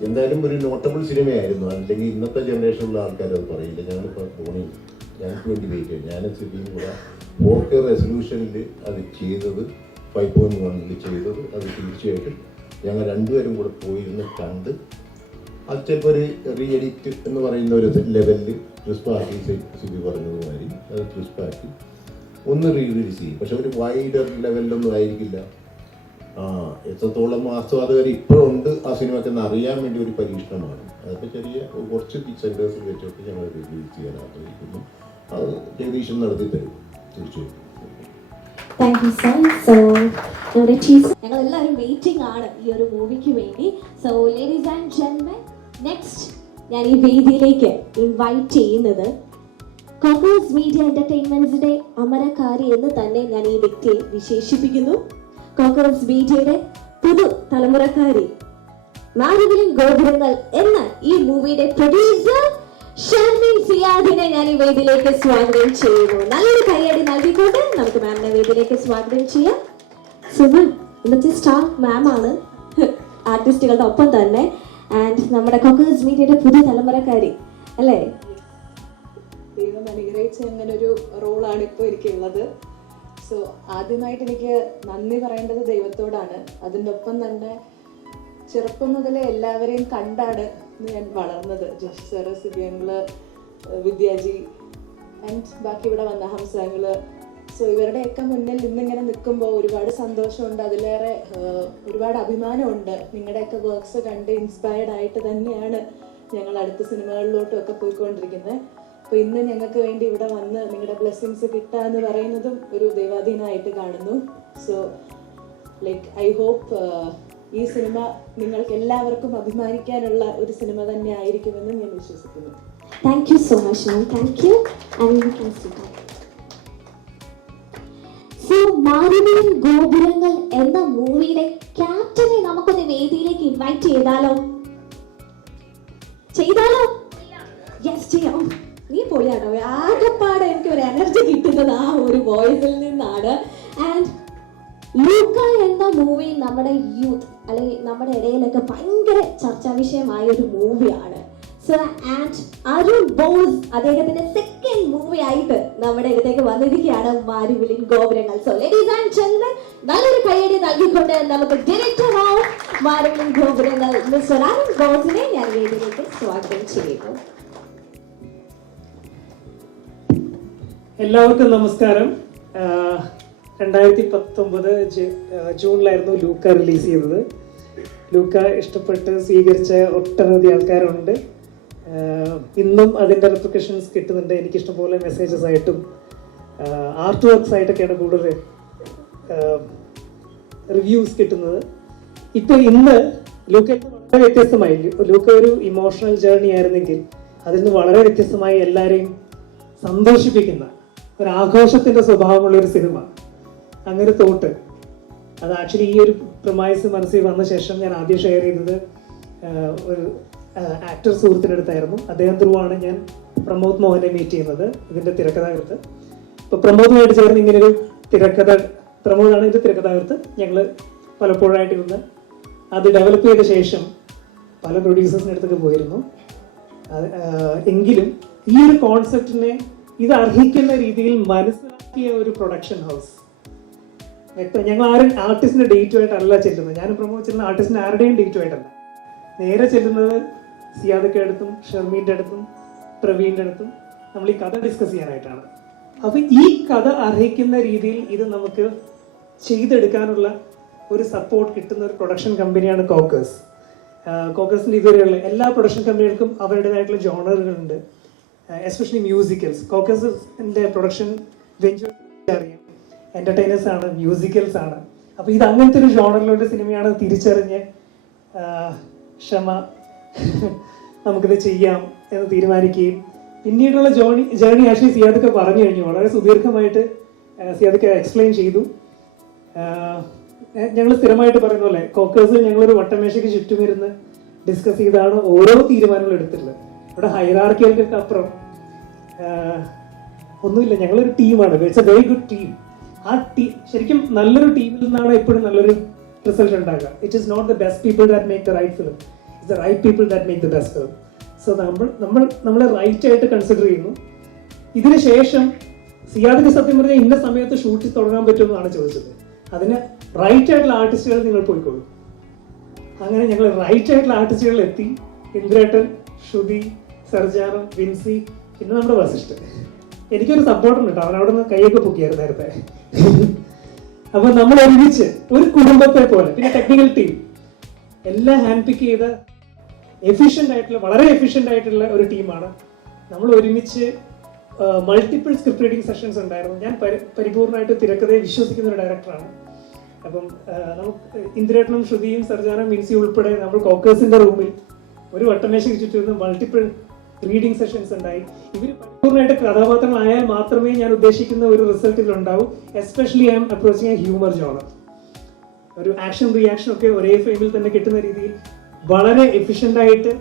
എന്തായാലും ഒരു നോട്ടബിൾ സിനിമയായിരുന്നു. അല്ലെങ്കിൽ ഇന്നത്തെ ജനറേഷനിലുള്ള ആൾക്കാർ അത് പറയില്ല. ഞങ്ങളിപ്പോൾ ഞങ്ങൾക്ക് വേണ്ടി വെയിറ്റ് ചെയ്യും. ഞാനും സിബിയും കൂടെ 4K റെസൊല്യൂഷനിൽ അത് ചെയ്തത് 5.1 ചെയ്തത് അത് തീർച്ചയായിട്ടും ഞങ്ങൾ രണ്ടുപേരും കൂടെ പോയിരുന്ന് കണ്ട് അത് ചിലപ്പോൾ ഒരു റീ എഡിറ്റ് എന്ന് പറയുന്ന ഒരു ലെവലിൽ ക്രിസ്പാക്കി സിബി പറഞ്ഞതുമാതിരി അത് ക്രിസ്പാക്കി ഒന്ന് റിലീസ് ചെയ്യും. പക്ഷെ ഒരു വൈഡർ ലെവലിലൊന്നും ആയിരിക്കില്ല. എത്രത്തോളം ആസ്വാദകർ ഇപ്പോഴുണ്ട് ആ സിനിമയ്ക്ക് എന്ന് അറിയാൻ വേണ്ടി ഒരു പരീക്ഷണമാണ്. അതൊക്കെ ചെറിയ കുറച്ച് സെൻറ്റേഴ്സിൽ വെച്ചൊക്കെ ഞങ്ങൾ റിലീസ് ചെയ്യാൻ ആഗ്രഹിക്കുന്നു. അത് ജഗദീശൻ നടത്തി തരും തീർച്ചയായിട്ടും. Thank you sir. സോ ഞങ്ങളുടെ ചീഫ് ഞങ്ങൾ എല്ലാവരും വെയിറ്റിംഗ് ആണ് ഈ ഒരു മൂവിക്ക് വേണ്ടി. So ladies and gentlemen, next ഞാൻ ഈ വേദിയിലേക്ക് ഇൻവൈറ്റ് ചെയ്യുന്നത് കോക്കോസ് മീഡിയ എന്റർടൈൻമെന്റ്സിന്റെ അമരക്കാരി എന്ന് തന്നെ ഞാൻ ഈ വ്യക്തിയെ വിശേഷിപ്പിക്കുന്നു. കോക്കോസ് മീഡിയയുടെ പുതു തലമുറക്കാരി, മാരുവിലും ഗോപുരങ്ങൾ എന്ന ഈ മൂവിയുടെ പ്രൊഡ്യൂസർ ഷർമിൻ സിയാദിനെ ഞാൻ ഈ വേദിയിലേക്ക് സ്വാഗതം ചെയ്യുന്നു. നല്ലൊരു കൈയടി നൽകിക്കൊണ്ട് നമുക്ക് മാമിനെ വേദിയിലേക്ക് സ്വാഗതം ചെയ്യാം. സുമൻ ഇന്നത്തെ സ്റ്റാർ മാം ആണ്, ആർട്ടിസ്റ്റുകളുടെ ഒപ്പം തന്നെ. ആൻഡ് നമ്മുടെ കോക്കോസ് മീഡിയയുടെ പുതിയ തലമുറക്കാരി അല്ലേ? ദൈവം അനുഗ്രഹിച്ച അങ്ങനെ ഒരു റോളാണ് ഇപ്പോൾ എനിക്കുള്ളത്. സോ ആദ്യമായിട്ട് എനിക്ക് നന്ദി പറയേണ്ടത് ദൈവത്തോടാണ്. അതിൻ്റെ ഒപ്പം തന്നെ ചെറുപ്പം മുതലേ എല്ലാവരെയും കണ്ടാണ് ഞാൻ വളർന്നത്. ജോഷി സാറ്, സിബിയങ്ങള്, വിദ്യാജി ആൻഡ് ബാക്കി ഇവിടെ വന്ന ഹംസങ്ങള്. സോ ഇവരുടെയൊക്കെ മുന്നിൽ ഇന്നിങ്ങനെ നിൽക്കുമ്പോൾ ഒരുപാട് സന്തോഷമുണ്ട്. അതിലേറെ ഒരുപാട് അഭിമാനമുണ്ട്. നിങ്ങളുടെയൊക്കെ വർക്ക്സ് കണ്ട് ഇൻസ്പയർഡ് ആയിട്ട് തന്നെയാണ് ഞങ്ങൾ അടുത്ത സിനിമകളിലോട്ടും ഒക്കെ പോയിക്കൊണ്ടിരിക്കുന്നത്. അപ്പോൾ ഇന്ന് ഞങ്ങൾക്ക് വേണ്ടി ഇവിടെ വന്ന് നിങ്ങളുടെ ബ്ലെസ്സിങ്സ് കിട്ടുക എന്ന് പറയുന്നതും ഒരു ദൈവാധീനമായിട്ട് കാണുന്നു. സോ ഐ ഹോപ്പ് ഈ സിനിമ നിങ്ങൾക്ക് എല്ലാവർക്കും അഭിമാനിക്കാനുള്ള ഒരു സിനിമ തന്നെ ആയിരിക്കുമെന്ന് ഞാൻ വിശ്വസിക്കുന്നു. Thank you so much ma'am. Thank you. So മാരുവിലും ഗോപുരങ്ങൾ എന്ന മൂവിയുടെ ക്യാപ്റ്റനെ നമുക്കൊന്ന് വേദിയിലേക്ക് ഇൻവൈറ്റ് ചെയ്താലോ? യെസ് ചെയ്യാം. നീ പൊളിയാട്ടോ. ആകെപ്പാടെ എനിക്ക് ഒരു എനർജി കിട്ടുന്നത് ആ ഒരു വോയിസിൽ നിന്നാണ്. ആൻഡ് ലൂക്ക എന്ന മൂവി നമ്മുടെ യൂത്ത് അല്ലെങ്കിൽ നമ്മുടെ ഇടയിലൊക്കെ ഭയങ്കര ചർച്ചാ വിഷയമായ ഒരു മൂവിയാണ്. സോ ആൻഡ് അരുൺ ബോസ് അദ്ദേഹത്തിന്റെ സെക്കൻഡ് മൂവി ആയിട്ട് നമ്മുടെ അടുത്തേക്ക് വന്നിരിക്കുകയാണ് മാരിവില്ലിൻ ഗോപുരങ്ങൾ. സോ ലേഡീസ് ആൻഡ് ജെന്റിൽമെൻ, നല്ലൊരു കയ്യടി നൽകിക്കൊണ്ട് നമുക്ക് ഡയറക്ടർ ഓഫ് മാരിവില്ലിൻ ഗോപുരങ്ങൾ മിസ്റ്റർ അരുൺ ബോസിനെ ഞാൻ വേദിയിലേക്ക് സ്വാഗതം ചെയ്യുന്നു. എല്ലാവർക്കും നമസ്കാരം. 2019 ജൂണിലായിരുന്നു ലൂക്ക റിലീസ് ചെയ്തത്. ലൂക്ക ഇഷ്ടപ്പെട്ട് സ്വീകരിച്ച ഒട്ടനവധി ആൾക്കാരുണ്ട്. ഇന്നും അതിൻ്റെ റിപ്ലിക്കേഷൻസ് കിട്ടുന്നുണ്ട്. എനിക്ക് ഇഷ്ടംപോലെ മെസ്സേജസ് ആയിട്ടും ആർട്ട് വർക്ക്സ് ആയിട്ടൊക്കെയാണ് കൂടുതൽ റിവ്യൂസ് കിട്ടുന്നത്. ഇന്ന് ലൂക്ക വളരെ വ്യത്യസ്തമായി. ലൂക്ക ഒരു ഇമോഷണൽ ജേർണി ആയിരുന്നെങ്കിൽ അതിൽ നിന്ന് വളരെ വ്യത്യസ്തമായി എല്ലാവരെയും സന്തോഷിപ്പിക്കുന്ന ഒരു ആഘോഷത്തിന്റെ സ്വഭാവമുള്ള ഒരു സിനിമ, അങ്ങനെ തോട്ട്. അത് ആക്ച്വലി ഈ ഒരു പ്രൊമൈസ് മനസ്സിൽ വന്ന ശേഷം ഞാൻ ആദ്യം ഷെയർ ചെയ്തത് ഒരു ആക്ടർ സുഹൃത്തിൻ്റെ അടുത്തായിരുന്നു. അദ്ദേഹം ത്രൂ ആണ് ഞാൻ പ്രമോദ് മോഹനെ മീറ്റ് ചെയ്യുന്നത്, ഇതിന്റെ തിരക്കഥാകൃത്ത്. ഇപ്പൊ പ്രമോദുമായിട്ട് ചേർന്ന് ഇങ്ങനൊരു പ്രമോദാണ് ഇതിന്റെ തിരക്കഥാകൃത്ത്. ഞങ്ങൾ പലപ്പോഴായിട്ട് ഇരുന്ന് അത് ഡെവലപ്പ് ചെയ്ത ശേഷം പല പ്രൊഡ്യൂസേഴ്സിൻ്റെ അടുത്തൊക്കെ പോയിരുന്നു. എങ്കിലും ഈ ഒരു കോൺസെപ്റ്റിനെ ഇത് അർഹിക്കുന്ന രീതിയിൽ മനസ്സിലാക്കിയ ഒരു പ്രൊഡക്ഷൻ ഹൗസ്. ഞങ്ങൾ ആരും ആർട്ടിസ്റ്റിന്റെ ഡേറ്റുമായിട്ടല്ല ചെല്ലുന്നത്. ഞാൻ പ്രൊമോട്ട് ചെയ്യുന്ന ആർട്ടിസ്റ്റിന് ആരുടെയും ഡേറ്റുമായിട്ടല്ല. നേരെ ചെല്ലുന്നത് സിയാദയുടെ അടുത്തും ഷർമീൻ്റെ അടുത്തും പ്രവീണിന്റെ അടുത്തും നമ്മൾ ഈ കഥ ഡിസ്കസ് ചെയ്യാനായിട്ടാണ്. അപ്പൊ ഈ കഥ അർഹിക്കുന്ന രീതിയിൽ ഇത് നമുക്ക് ചെയ്തെടുക്കാനുള്ള ഒരു സപ്പോർട്ട് കിട്ടുന്ന ഒരു പ്രൊഡക്ഷൻ കമ്പനിയാണ് കോക്കേഴ്സ്. കോക്കേഴ്സിന്റെ ഇതുവരെയുള്ള എല്ലാ പ്രൊഡക്ഷൻ കമ്പനികൾക്കും അവരുടേതായിട്ടുള്ള ജോണറുകളുണ്ട്, എസ്പെഷ്യലി മ്യൂസിക്കൽസ്. കോക്കേഴ്സിന്റെ പ്രൊഡക്ഷൻ വെഞ്ചർ അറിയാം, എന്റർടൈനേഴ്സ് ആണ്, മ്യൂസിക്കൽസ് ആണ്. അപ്പൊ ഇത് അങ്ങനത്തെ ഒരു ജോണറിലുള്ള സിനിമയാണ് തിരിച്ചറിഞ്ഞ് ക്ഷമ നമുക്കിത് ചെയ്യാം എന്ന് തീരുമാനിക്കുകയും പിന്നീടുള്ള ജേർണി ആക്ച്വലി സിയാദൊക്കെ പറഞ്ഞു കഴിഞ്ഞു. വളരെ സുദീർഘമായിട്ട് സിയാദൊക്കെ എക്സ്പ്ലെയിൻ ചെയ്തു. ഞങ്ങൾ സ്ഥിരമായിട്ട് പറയുന്ന പോലെ കോക്കേഴ്സ് ഞങ്ങളൊരു വട്ടമേശയ്ക്ക് ചുറ്റും ഇരുന്ന് ഡിസ്കസ് ചെയ്താണ് ഓരോ തീരുമാനങ്ങളും എടുത്തിട്ടുള്ളത്. ഇവിടെ ഹൈറാർക്കികൾക്കൊക്കെ അപ്പുറം ഒന്നുമില്ല. ഞങ്ങളൊരു ടീമാണ്. It's a very good team. ആ ടീം ശരിക്കും നല്ലൊരു ടീമിൽ നിന്നാണ് എപ്പോഴും നല്ലൊരു റിസൾട്ട് ഉണ്ടാക്കുക. It is not the best people that make the right film, it's the right people that make the best film. So നമ്മളെ റൈറ്റ് ആയിട്ട് കൺസിഡർ ചെയ്യുന്നു. ഇതിന് ശേഷം സിയാദിന് സത്യം പറഞ്ഞാൽ ഇന്ന സമയത്ത് ഷൂട്ടിൽ തുടങ്ങാൻ പറ്റുമെന്നാണ് ചോദിച്ചത്. അതിന് റൈറ്റ് ആയിട്ടുള്ള ആർട്ടിസ്റ്റുകൾ നിങ്ങൾ പോയിക്കോളൂ. അങ്ങനെ ഞങ്ങൾ റൈറ്റ് ആയിട്ടുള്ള ആർട്ടിസ്റ്റുകളിൽ എത്തി. ഇന്ദ്രേട്ടൻ, ശ്രുതി, സർജാനം, വിൻസി, പിന്നെ നമ്മുടെ വസിഷ്ഠ. എനിക്കൊരു സപ്പോർട്ട് ഉണ്ട് കേട്ടോ, അവൻ അവിടെ നിന്ന് കൈയൊക്കെ പൊക്കിയായിരുന്നു നേരത്തെ. അപ്പൊ നമ്മൾ ഒരുമിച്ച് ഒരു കുടുംബത്തെ പോലെ, പിന്നെ ടെക്നിക്കൽ ടീം എല്ലാം ഹാൻഡ് പിക്ക് ചെയ്ത വളരെ എഫിഷ്യന്റ് ആയിട്ടുള്ള ഒരു ടീമാണ്. നമ്മൾ ഒരുമിച്ച് മൾട്ടിപ്പിൾ സ്ക്രിപ്റ്റ് റീഡിംഗ് സെഷൻസ് ഉണ്ടായിരുന്നു. ഞാൻ പരിപൂർണമായിട്ട് തിരക്കഥയെ വിശ്വസിക്കുന്ന ഒരു ഡയറക്ടറാണ്. അപ്പം നമുക്ക് ഇന്ദ്രേട്ടനും ശ്രുതിയും സർജാനും മിൻസി ഉൾപ്പെടെ നമ്മൾ കോക്കേഴ്സിന്റെ റൂമിൽ ഒരു വട്ടമേശയ്ക്ക് ചുറ്റും മൾട്ടിപ്പിൾ റീഡിംഗ് സെഷൻസ് ഉണ്ടായി. ഇവർ പരിപൂർണമായിട്ട് കഥാപാത്രങ്ങളായാൽ മാത്രമേ ഞാൻ ഉദ്ദേശിക്കുന്ന ഒരു റിസൾട്ടിൽ ഉണ്ടാവൂ. Especially I'm approaching a humour genre. ഒരു ആക്ഷൻ റിയാക്ഷൻ ഒക്കെ ഒരേ ഫ്രെയിമിൽ തന്നെ കിട്ടുന്ന രീതിയിൽ വളരെ എഫിഷ്യന്റ് ആയിട്ട്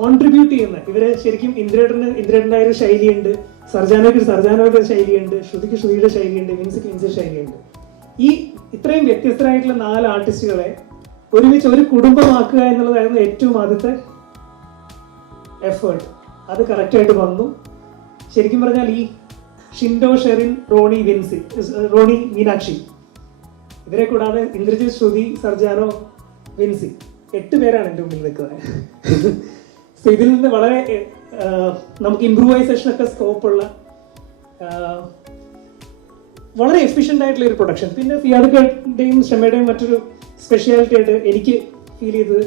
കോൺട്രിബ്യൂട്ട് ചെയ്യുന്ന ഇവരെ ശരിക്കും ഇന്ദ്രേട്ടൻ്റെ ഒരു ശൈലിയുണ്ട്, സർജാനോയുടെ ശൈലിയുണ്ട്, ശ്രുതിയുടെ ശൈലിയുണ്ട്, വിൻസിയുടെ ശൈലിയുണ്ട്. ഈ ഇത്രയും വ്യത്യസ്തരായിട്ടുള്ള 4 ആർട്ടിസ്റ്റുകളെ ഒരുമിച്ച് ഒരു കുടുംബമാക്കുക എന്നുള്ളതായിരുന്നു ഏറ്റവും ആദ്യത്തെ എഫേർട്ട്. അത് കറക്റ്റായിട്ട് വന്നു. ശരിക്കും പറഞ്ഞാൽ ഈ ഷിൻഡോ, ഷെറിൻ, റോണി, മീനാക്ഷി ഇവരെ കൂടാതെ ഇന്ദ്രജിത്ത്, ശ്രുതി, സർജാനോ, വിൻസി 8 പേരാണ് എൻ്റെ മുമ്പിൽ നിൽക്കുന്നത്. സോ ഇതിൽ നിന്ന് വളരെ നമുക്ക് ഇംപ്രൂവൈസേഷൻ ഒക്കെ സ്കോപ്പുള്ള വളരെ എഫിഷ്യൻ്റ് ആയിട്ടുള്ള ഒരു പ്രൊഡക്ഷൻ. പിന്നെ സിയാദുകളുടെയും ക്ഷമയുടെയും മറ്റൊരു സ്പെഷ്യാലിറ്റി ആയിട്ട് എനിക്ക് ഫീൽ ചെയ്തത്,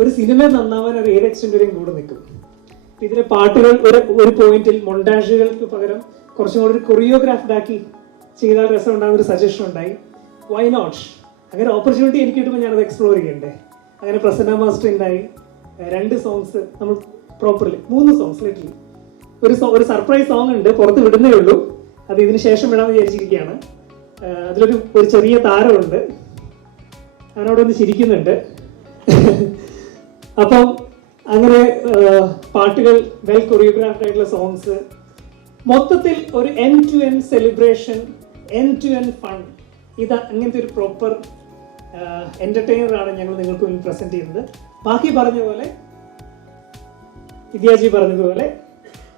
ഒരു സിനിമ നന്നാവാൻ ഒരു 7 എക്സ്റ്റെൻഡ് വരെയും കൂടെ നിൽക്കും. ഇതിലെ പാട്ടുകൾ ഒരു പോയിന്റിൽ മൊണ്ടാഷുകൾക്ക് പകരം കുറച്ചും കൂടി കൊറിയോഗ്രാഫ്ഡ് ആക്കി ചെയ്താൽ രസം ഉണ്ടാകുന്ന ഒരു സജഷൻ ഉണ്ടായി. Why not? അങ്ങനെ ഓപ്പർച്യൂണിറ്റി എനിക്ക് കിട്ടുമ്പോൾ ഞാനത് എക്സ്പ്ലോർ ചെയ്യണ്ടേ. അങ്ങനെ പ്രസന്ന മാസ്റ്റർ ഉണ്ടായി. 2 സോങ്സ് നമ്മൾ പ്രോപ്പർലി 3 സോങ്സ് ലിറ്ററലി ഒരു സർപ്രൈസ് സോങ് ഉണ്ട്, പുറത്ത് വിടുന്നേ ഉള്ളൂ. അത് ഇതിന് ശേഷം വിടാമെന്ന് വിചാരിച്ചിരിക്കുകയാണ്. അതിലൊരു ചെറിയ താരമുണ്ട്, അവനോട് ഒന്ന് ചിരിക്കുന്നുണ്ട്. അപ്പം അങ്ങനെ പാട്ടുകൾ, വെൽ കൊറിയോഗ്രാഫ്ഡ് ആയിട്ടുള്ള സോങ്സ്, മൊത്തത്തിൽ ഒരു end to end celebration, end to end fun ഇത് അങ്ങനത്തെ ഒരു പ്രോപ്പർ എൻ്റർടൈനറാണ് ഞങ്ങൾ നിങ്ങൾക്ക് മുന്നിൽ പ്രസൻറ്റ് ചെയ്യുന്നത്. ബാക്കി പറഞ്ഞ പോലെ വിദ്യാജി പറഞ്ഞതുപോലെ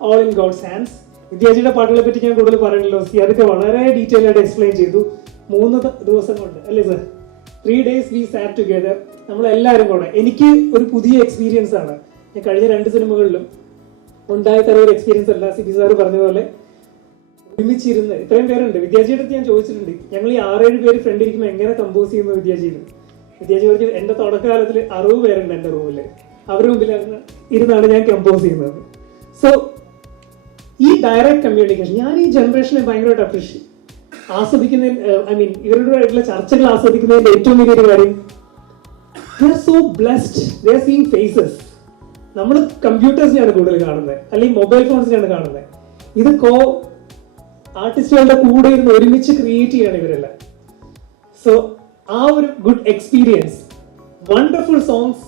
ഓൾ ഇൻ ഗോഡ്സ് ഹാൻഡ്സ്. വിദ്യാജിയുടെ പാട്ടുകളെ പറ്റി ഞാൻ കൂടുതൽ പറയണല്ലോ. അതൊക്കെ വളരെ ഡീറ്റെയിൽ ആയിട്ട് എക്സ്പ്ലെയിൻ ചെയ്തു. 3 ദിവസം കൊണ്ട് അല്ലേ sir? 3 days we sat together. നമ്മളെല്ലാവരും കൂടെ. എനിക്ക് ഒരു പുതിയ എക്സ്പീരിയൻസ് ആണ്. ഞാൻ കഴിഞ്ഞ 2 സിനിമകളിലും ഉണ്ടായ തരം ഒരു എക്സ്പീരിയൻസ് അല്ല. സിബി സാർ പറഞ്ഞതുപോലെ ഒരുമിച്ചിരുന്ന് ഇത്രയും പേരുണ്ട്. വിദ്യാജിയുടെ അടുത്ത് ഞാൻ ചോദിച്ചിട്ടുണ്ട്, ഞങ്ങൾ ഈ 6-7 പേര് ഫ്രണ്ട് ഇരിക്കുമ്പോൾ എങ്ങനെ കമ്പോസ് ചെയ്യുന്നു വിദ്യാജിയിൽ. വിദ്യാജി പറഞ്ഞു, എൻ്റെ തുടക്കകാലത്തിൽ 60 പേരുണ്ട് എൻ്റെ റൂമിൽ. അവരുടെ മുമ്പിൽ ഇരുന്നാണ് ഞാൻ കമ്പോസ് ചെയ്യുന്നത്. സോ ഈ ഡയറക്റ്റ് കമ്മ്യൂണിക്കേഷൻ ഞാൻ ഈ ജനറേഷനെ ഭയങ്കരമായിട്ട് ആസ്വദിക്കുന്നതിന്, ഐ മീൻ ഇവരുടെ ചർച്ചകൾ ആസ്വദിക്കുന്നതിന്റെ ഏറ്റവും വലിയൊരു കാര്യം, they are so blessed, they are seeing faces. നമ്മൾ കമ്പ്യൂട്ടേഴ്സിനെയാണ് കൂടുതൽ കാണുന്നത്, അല്ലെങ്കിൽ മൊബൈൽ ഫോൺസിനെയാണ് കാണുന്നത്. ഇത് ആർട്ടിസ്റ്റുകളുടെ കൂടെ ഇരുന്ന് ഒരുമിച്ച് ക്രിയേറ്റ് ചെയ്യാണ് ഇവരെല്ലാം. സോ ആ ഒരു good experience, wonderful songs,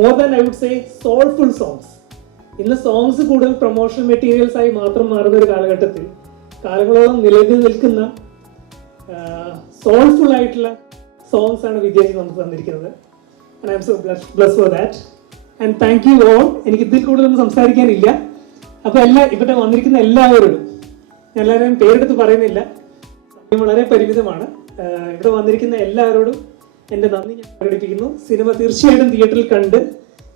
more than I would say soulful songs. ഇന്ന് സോങ്സ് കൂടുതൽ പ്രൊമോഷണൽ മെറ്റീരിയൽസ് ആയി മാത്രം മാറുന്ന ഒരു കാലഘട്ടത്തിൽ കാലങ്ങളോളം നിലനിൽക്കുന്ന സോൾഫുൾ ആയിട്ടുള്ള സോങ്സ് ആണ് വിദ്യാജി നമുക്ക് തന്നിരിക്കുന്നത്. And I M so blessed for that. And thank you all. എനിക്ക് ഇതിൽ കൂടുതലൊന്നും സംസാരിക്കാനില്ല. അപ്പൊ ഇവിടെ വന്നിരിക്കുന്ന എല്ലാവരോടും, ഞാൻ എല്ലാവരെയും പേരെടുത്ത് പറയുന്നില്ല, സമയം വളരെ പരിമിതമാണ്. ഇവിടെ വന്നിരിക്കുന്ന എല്ലാവരോടും എൻ്റെ നന്ദി ഞാൻ പ്രകടിപ്പിക്കുന്നു. സിനിമ തീർച്ചയായിട്ടും തിയേറ്ററിൽ കണ്ട്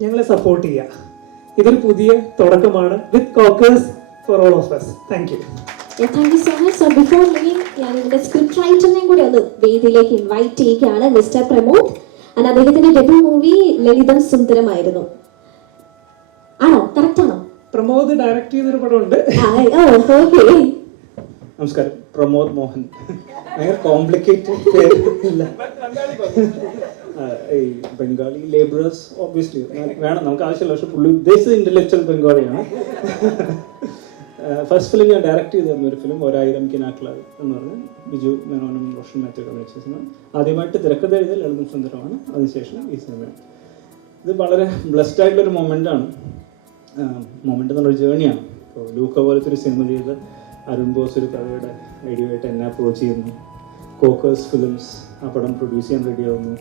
ഞങ്ങളെ സപ്പോർട്ട് ചെയ്യുക. ഇതൊരു പുതിയ തുടക്കമാണ്. With Kokers for all of us. Thank you. Thank you so much. So before leaving, ഞാൻ ഇതിന്റെ സ്ക്രിപ്റ്റ് റൈറ്ററിനെയും കൂടി ഒന്ന് വേദിയിലേക്ക് ഇൻവൈറ്റ് ചെയ്യുകയാണ്, മിസ്റ്റർ പ്രമോദ്. ആൻഡ് അദ്ദേഹത്തിന്റെ ഡെബ്യൂ മൂവി ലളിതം സുന്ദരമായിരുന്നു. ആണോ? കറക്റ്റ് ആണോ? പ്രമോദ് ഡയറക്ട് ചെയ്തൊരു പടമുണ്ട്. നമസ്കാരം, പ്രമോദ് മോഹൻ. ഭയങ്കര കോംപ്ലിക്കേറ്റഡ് പേരില്ല. ഈ ബംഗാളി ലേബറേഴ്സ് ഓബ്വിയസ്ലി വേണം, നമുക്ക് ആവശ്യമില്ല. പക്ഷെ പുള്ളി ഉദ്ദേശിച്ചത് ഇന്റലക്ച്വൽ ബംഗാളിയാണ്. ഫസ്റ്റ് ഫിലിം ഞാൻ ഡയറക്ട് ചെയ്ത് തന്ന ഒരു ഫിലിം 1000 കിനാക്ലാവ് എന്ന് പറഞ്ഞ് ബിജു മേനോനും റോഷൻ മാത്യു അഭിനയിച്ച സിനിമ. ആദ്യമായിട്ട് തിരക്കഥ എഴുതിയ ലളിതം സുന്ദരമാണ്. അതിനുശേഷം ഈ സിനിമയാണ്. ഇത് വളരെ ബ്ലെസ്ഡ് ആയിട്ടുള്ളൊരു മൊമെൻ്റാണ്. മൊമെൻ്റ് എന്നുള്ളൊരു ജേണിയാണ്. ഇപ്പോൾ ലൂക്ക പോലത്തെ ഒരു സിനിമ ചെയ്ത് അരുൺ ബോസ് ഒരു കഥയുടെ ഐഡിയ ആയിട്ട് എന്നെ അപ്രോച്ച് ചെയ്യുന്നു. കോക്കേഴ്സ് ഫിലിംസ് ആ പടം പ്രൊഡ്യൂസ് ചെയ്യാൻ റെഡിയാവുന്നു.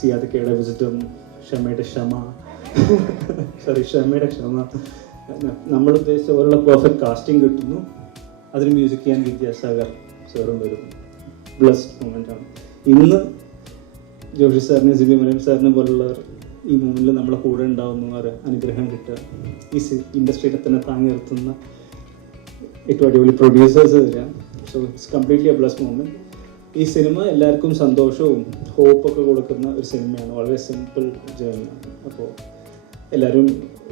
സിയാദക്കയുടെ വിസിറ്റും ക്ഷമയുടെ ക്ഷമ നമ്മൾ ഉദ്ദേശിച്ച പോലുള്ള പെർഫെക്റ്റ് കാസ്റ്റിംഗ് കിട്ടുന്നു. അതിന് മ്യൂസിക് ചെയ്യാൻ വിദ്യാസാഗർ സാറും വരുന്നു. ബ്ലെസ്ഡ് മൊമെൻ്റാണ്. ഇന്ന് ജോഷി സാറിനും സിബി മലയം സാറിനും പോലുള്ളവർ ഈ മൂമെന്റിൽ നമ്മളെ കൂടെ ഉണ്ടാവുന്ന ഒരു അനുഗ്രഹം കിട്ടുക, ഈ ഇൻഡസ്ട്രിയിലെ തന്നെ താങ്ങി നിർത്തുന്ന ഏറ്റവും അടിപൊളി പ്രൊഡ്യൂസേഴ്സ് വരിക. So it's completely A blessed moment. ഈ സിനിമ എല്ലാവർക്കും സന്തോഷവും ഹോപ്പൊക്കെ കൊടുക്കുന്ന ഒരു സിനിമയാണ്. വളരെ സിമ്പിൾ ജേർണിയാണ്. അപ്പോൾ എല്ലാവരും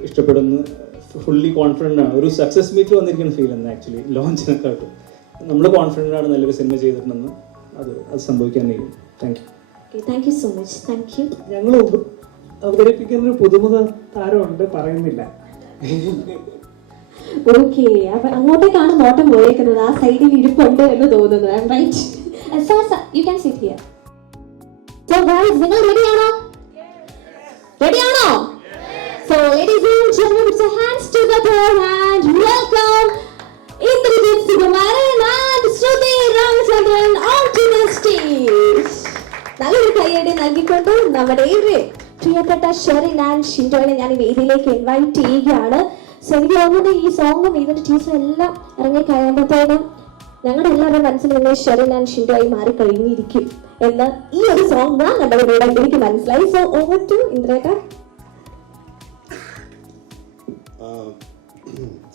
ഇഷ്ടപ്പെടുന്ന, ഫുള്ളി കോൺഫിഡൻ്റ് ആണ്. ഒരു സക്സസ് മീറ്റ് വന്നിരിക്കുന്ന ഫീൽ ആണ് ആക്ച്വലി ലോഞ്ചിനെക്കാട്ടും. നമ്മൾ കോൺഫിഡൻ്റ് ആണ് നല്ലൊരു സിനിമ ചെയ്തിട്ടുണ്ടെന്ന്. അത് സംഭവിക്കാൻ കഴിയും. Thank you. Thank you so much. Thank U. ഞങ്ങൾ അവതരിപ്പിക്കുന്ന ഒരു പുതുമുഖ താരമുണ്ട്, പറയുന്നില്ല. ഓക്കെ, അപ്പൊ അങ്ങോട്ടേക്കാണ് നോട്ടം പോയേക്കുന്നത്. ആ സൈഡിൽ ഇരിപ്പുണ്ട് എന്ന് തോന്നുന്നു. Right. You can sit here. So guys, നിങ്ങൾ റെഡിയാണോ? റെഡിയാണോ? So ladies and gentlemen, put your hands together and welcome Indrajit Sukumaran and Shruti Ramachandran onto the stage. നല്ലൊരു കൈയടി നൽകിക്കൊണ്ട് നമ്മുടെ പ്രിയപ്പെട്ട ഷെറിൻ ആൻഡ് ഷിൻഡോയെ ഞാൻ ഈ വേദിയിലേക്ക് ഇൻവൈറ്റ് ചെയ്യുകയാണ്. സോ എനിക്ക് തോന്നുന്നത് ഈ സോങ്ങും ഇതിന്റെ ടീച്ചറും എല്ലാം ഇറങ്ങി കഴിയുമ്പോഴത്തേനും ഞങ്ങളുടെ എല്ലാവരുടെ മനസ്സിൽ നിന്ന് ഷെറിൻ ആൻഡ് ഷിൻഡോ ആയി മാറി കഴിഞ്ഞിരിക്കും എന്ന് ഈ ഒരു സോങ് ഞാൻ കണ്ടവരോട് എനിക്ക് മനസ്സിലായി. സോ ഓവർ ടു ഇന്ദ്രേട്ട.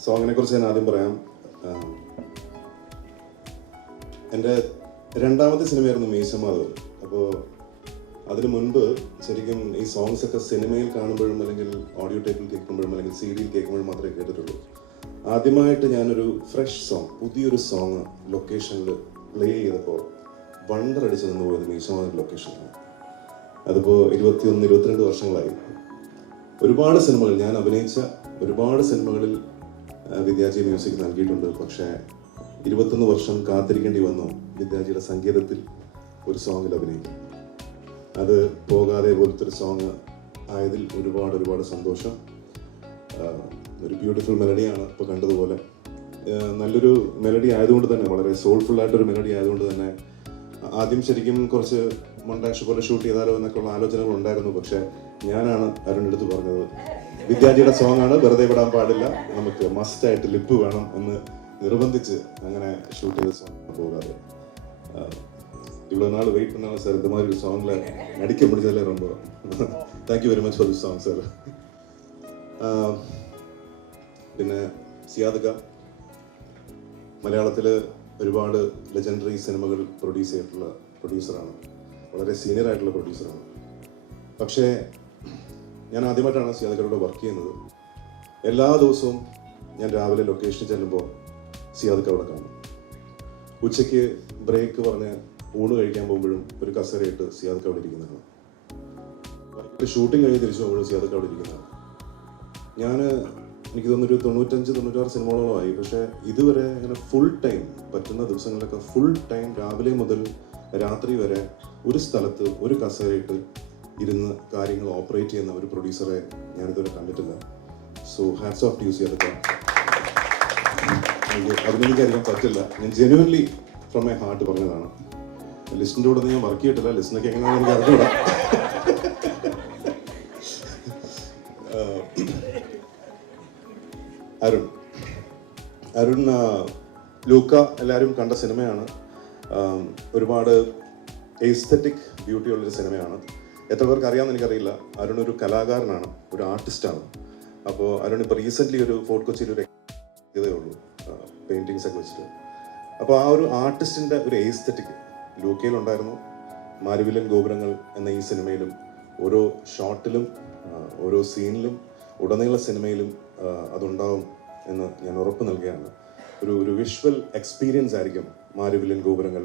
സോങ്ങിനെ കുറിച്ച് ഞാൻ ആദ്യം പറയാം. എൻ്റെ രണ്ടാമത്തെ സിനിമയായിരുന്നു മീശമാധവൻ. അപ്പോൾ അതിനു മുൻപ് ശരിക്കും ഈ സോങ്സ് ഒക്കെ സിനിമയിൽ കാണുമ്പോഴും അല്ലെങ്കിൽ ഓഡിയോ ടേപ്പിൽ കേൾക്കുമ്പോഴും അല്ലെങ്കിൽ CD-യിൽ കേൾക്കുമ്പോഴും മാത്രമേ കേട്ടിട്ടുള്ളൂ. ആദ്യമായിട്ട് ഞാനൊരു ഫ്രഷ് സോങ്, പുതിയൊരു സോങ് ലൊക്കേഷനിൽ പ്ലേ ചെയ്തപ്പോൾ വണ്ടർ അടിച്ചു നിന്ന് പോയത് മീശമാധവൻ ലൊക്കേഷനിലാണ്. അതിപ്പോൾ 21-22 വർഷങ്ങളായി. ഒരുപാട് സിനിമകൾ ഞാൻ അഭിനയിച്ച ഒരുപാട് സിനിമകളിൽ വിദ്യാജി മ്യൂസിക് നൽകിയിട്ടുണ്ട്. പക്ഷേ 21 വർഷം കാത്തിരിക്കേണ്ടി വന്നു വിദ്യാജിയുടെ സംഗീതത്തിൽ ഒരു സോങ്ങിൽ അഭിനയിക്കും. അത് പോകാതെ പോലത്തെ ഒരു സോങ് ആയതിൽ ഒരുപാട് സന്തോഷം. ഒരു ബ്യൂട്ടിഫുൾ മെലഡിയാണ് ഇപ്പോൾ കണ്ടതുപോലെ. നല്ലൊരു മെലഡി ആയതുകൊണ്ട് തന്നെ, വളരെ സോൾഫുൾ ആയിട്ടൊരു മെലഡി ആയതുകൊണ്ട് തന്നെ ആദ്യം ശരിക്കും കുറച്ച് മൊണ്ടാഷ് പോലെ ഷൂട്ട് ചെയ്താലോ എന്നൊക്കെയുള്ള ആലോചനകൾ ഉണ്ടായിരുന്നു. പക്ഷെ ഞാനാണ് അരുണിൻ്റെ അടുത്ത് പറഞ്ഞത്, വിദ്യാർത്ഥിയുടെ സോങ് ആണ്, വെറുതെ വിടാൻ പാടില്ല, നമുക്ക് മസ്റ്റായിട്ട് ലിപ്പ് വേണം എന്ന് നിർബന്ധിച്ച് അങ്ങനെ ഷൂട്ട് ചെയ്ത സോങ് പോകാതെ. இவ்வளோ நாள் வெயிட் பண்ணாலும் சார் இந்த மாதிரி ஒரு சாங்கில் நடிக்க முடிஞ்சதில்ல. ரொம்ப thank you very much for this song sir. പിന്നെ സിയാദക്ക മലയാളത്തിൽ ഒരുപാട് ലെജൻഡറി സിനിമകൾ പ്രൊഡ്യൂസ് ചെയ്തിട്ടുള്ള പ്രൊഡ്യൂസറാണ്, വളരെ സീനിയർ ആയിട്ടുള്ള പ്രൊഡ്യൂസറാണ്. പക്ഷേ ഞാൻ ആദ്യമായിട്ടാണ് സിയാദക്കയോട് വർക്ക് ചെയ്യുന്നത്. എല്ലാ ദിവസവും ഞാൻ രാവിലെ ലൊക്കേഷനിൽ ചെല്ലുമ്പോൾ സിയാദക്ക അവിടെ കാണും. ഉച്ചയ്ക്ക് ബ്രേക്ക് പറഞ്ഞ് ഊണ് കഴിക്കാൻ പോകുമ്പോഴും ഒരു കസേരയിട്ട് സിയാദക്ക അവിടെ ഇരിക്കുന്നതാണ്. വൈകിട്ട് ഷൂട്ടിംഗ് കഴിഞ്ഞ് തിരിച്ചു പോകുമ്പോഴും സിയാദക്ക അവിടെ ഇരിക്കുന്നതാണ്. എനിക്ക് തോന്നുന്നൊരു 95-96 സിനിമകളോളമായി. പക്ഷേ ഇതുവരെ ഇങ്ങനെ ഫുൾ ടൈം പറ്റുന്ന ദിവസങ്ങളിലൊക്കെ ഫുൾ ടൈം രാവിലെ മുതൽ രാത്രി വരെ ഒരു സ്ഥലത്ത് ഒരു കസേരയിട്ട് ഇരുന്ന് കാര്യങ്ങൾ ഓപ്പറേറ്റ് ചെയ്യുന്ന ഒരു പ്രൊഡ്യൂസറെ ഞാനിതുവരെ കണ്ടിട്ടില്ല. So hats off to you സിയാദക്ക. അഭിനന്ദിക്കാതിരിക്കാൻ പറ്റില്ല. ഞാൻ ജെന്യുവൻലി ഫ്രം മൈ ഹാർട്ട് പറഞ്ഞതാണ്. ലിസ്റ്റിൻ്റെ കൂടെ ഞാൻ വർക്ക് ചെയ്തിട്ടില്ല, ലിസ്റ്റിനൊക്കെ എങ്ങനെയാണെന്ന് എനിക്ക് അറിഞ്ഞൂടാ. അരുൺ ലൂക്ക എല്ലാവരും കണ്ട സിനിമയാണ്. ഒരുപാട് എസ്തെറ്റിക് ബ്യൂട്ടി ഉള്ളൊരു സിനിമയാണ്. എത്ര പേർക്ക് അറിയാമെന്ന് എനിക്കറിയില്ല. അരുൺ ഒരു കലാകാരനാണ്, ഒരു ആർട്ടിസ്റ്റാണ്. അപ്പോൾ അരുൺ ഇപ്പോൾ റീസെൻ്റ്ലി ഒരു ഫോർട്ട് കൊച്ചിയിൽ ഒരു ഇതേ ഉള്ളൂ, പെയിൻറ്റിങ്സ് ഒക്കെ വെച്ചിട്ട്. അപ്പോൾ ആ ഒരു ആർട്ടിസ്റ്റിൻ്റെ ഒരു എസ്തെറ്റിക് ലൂക്കയിലുണ്ടായിരുന്നു. മാരുവില്ലൻ ഗോപുരങ്ങൾ എന്ന ഈ സിനിമയിലും ഓരോ ഷോട്ടിലും ഓരോ സീനിലും ഉടനീള സിനിമയിലും അതുണ്ടാവും എന്ന് ഞാൻ ഉറപ്പ് നൽകുകയാണ്. ഒരു വിഷ്വൽ എക്സ്പീരിയൻസ് ആയിരിക്കും മാരുവില്ലൻ ഗോപുരങ്ങൾ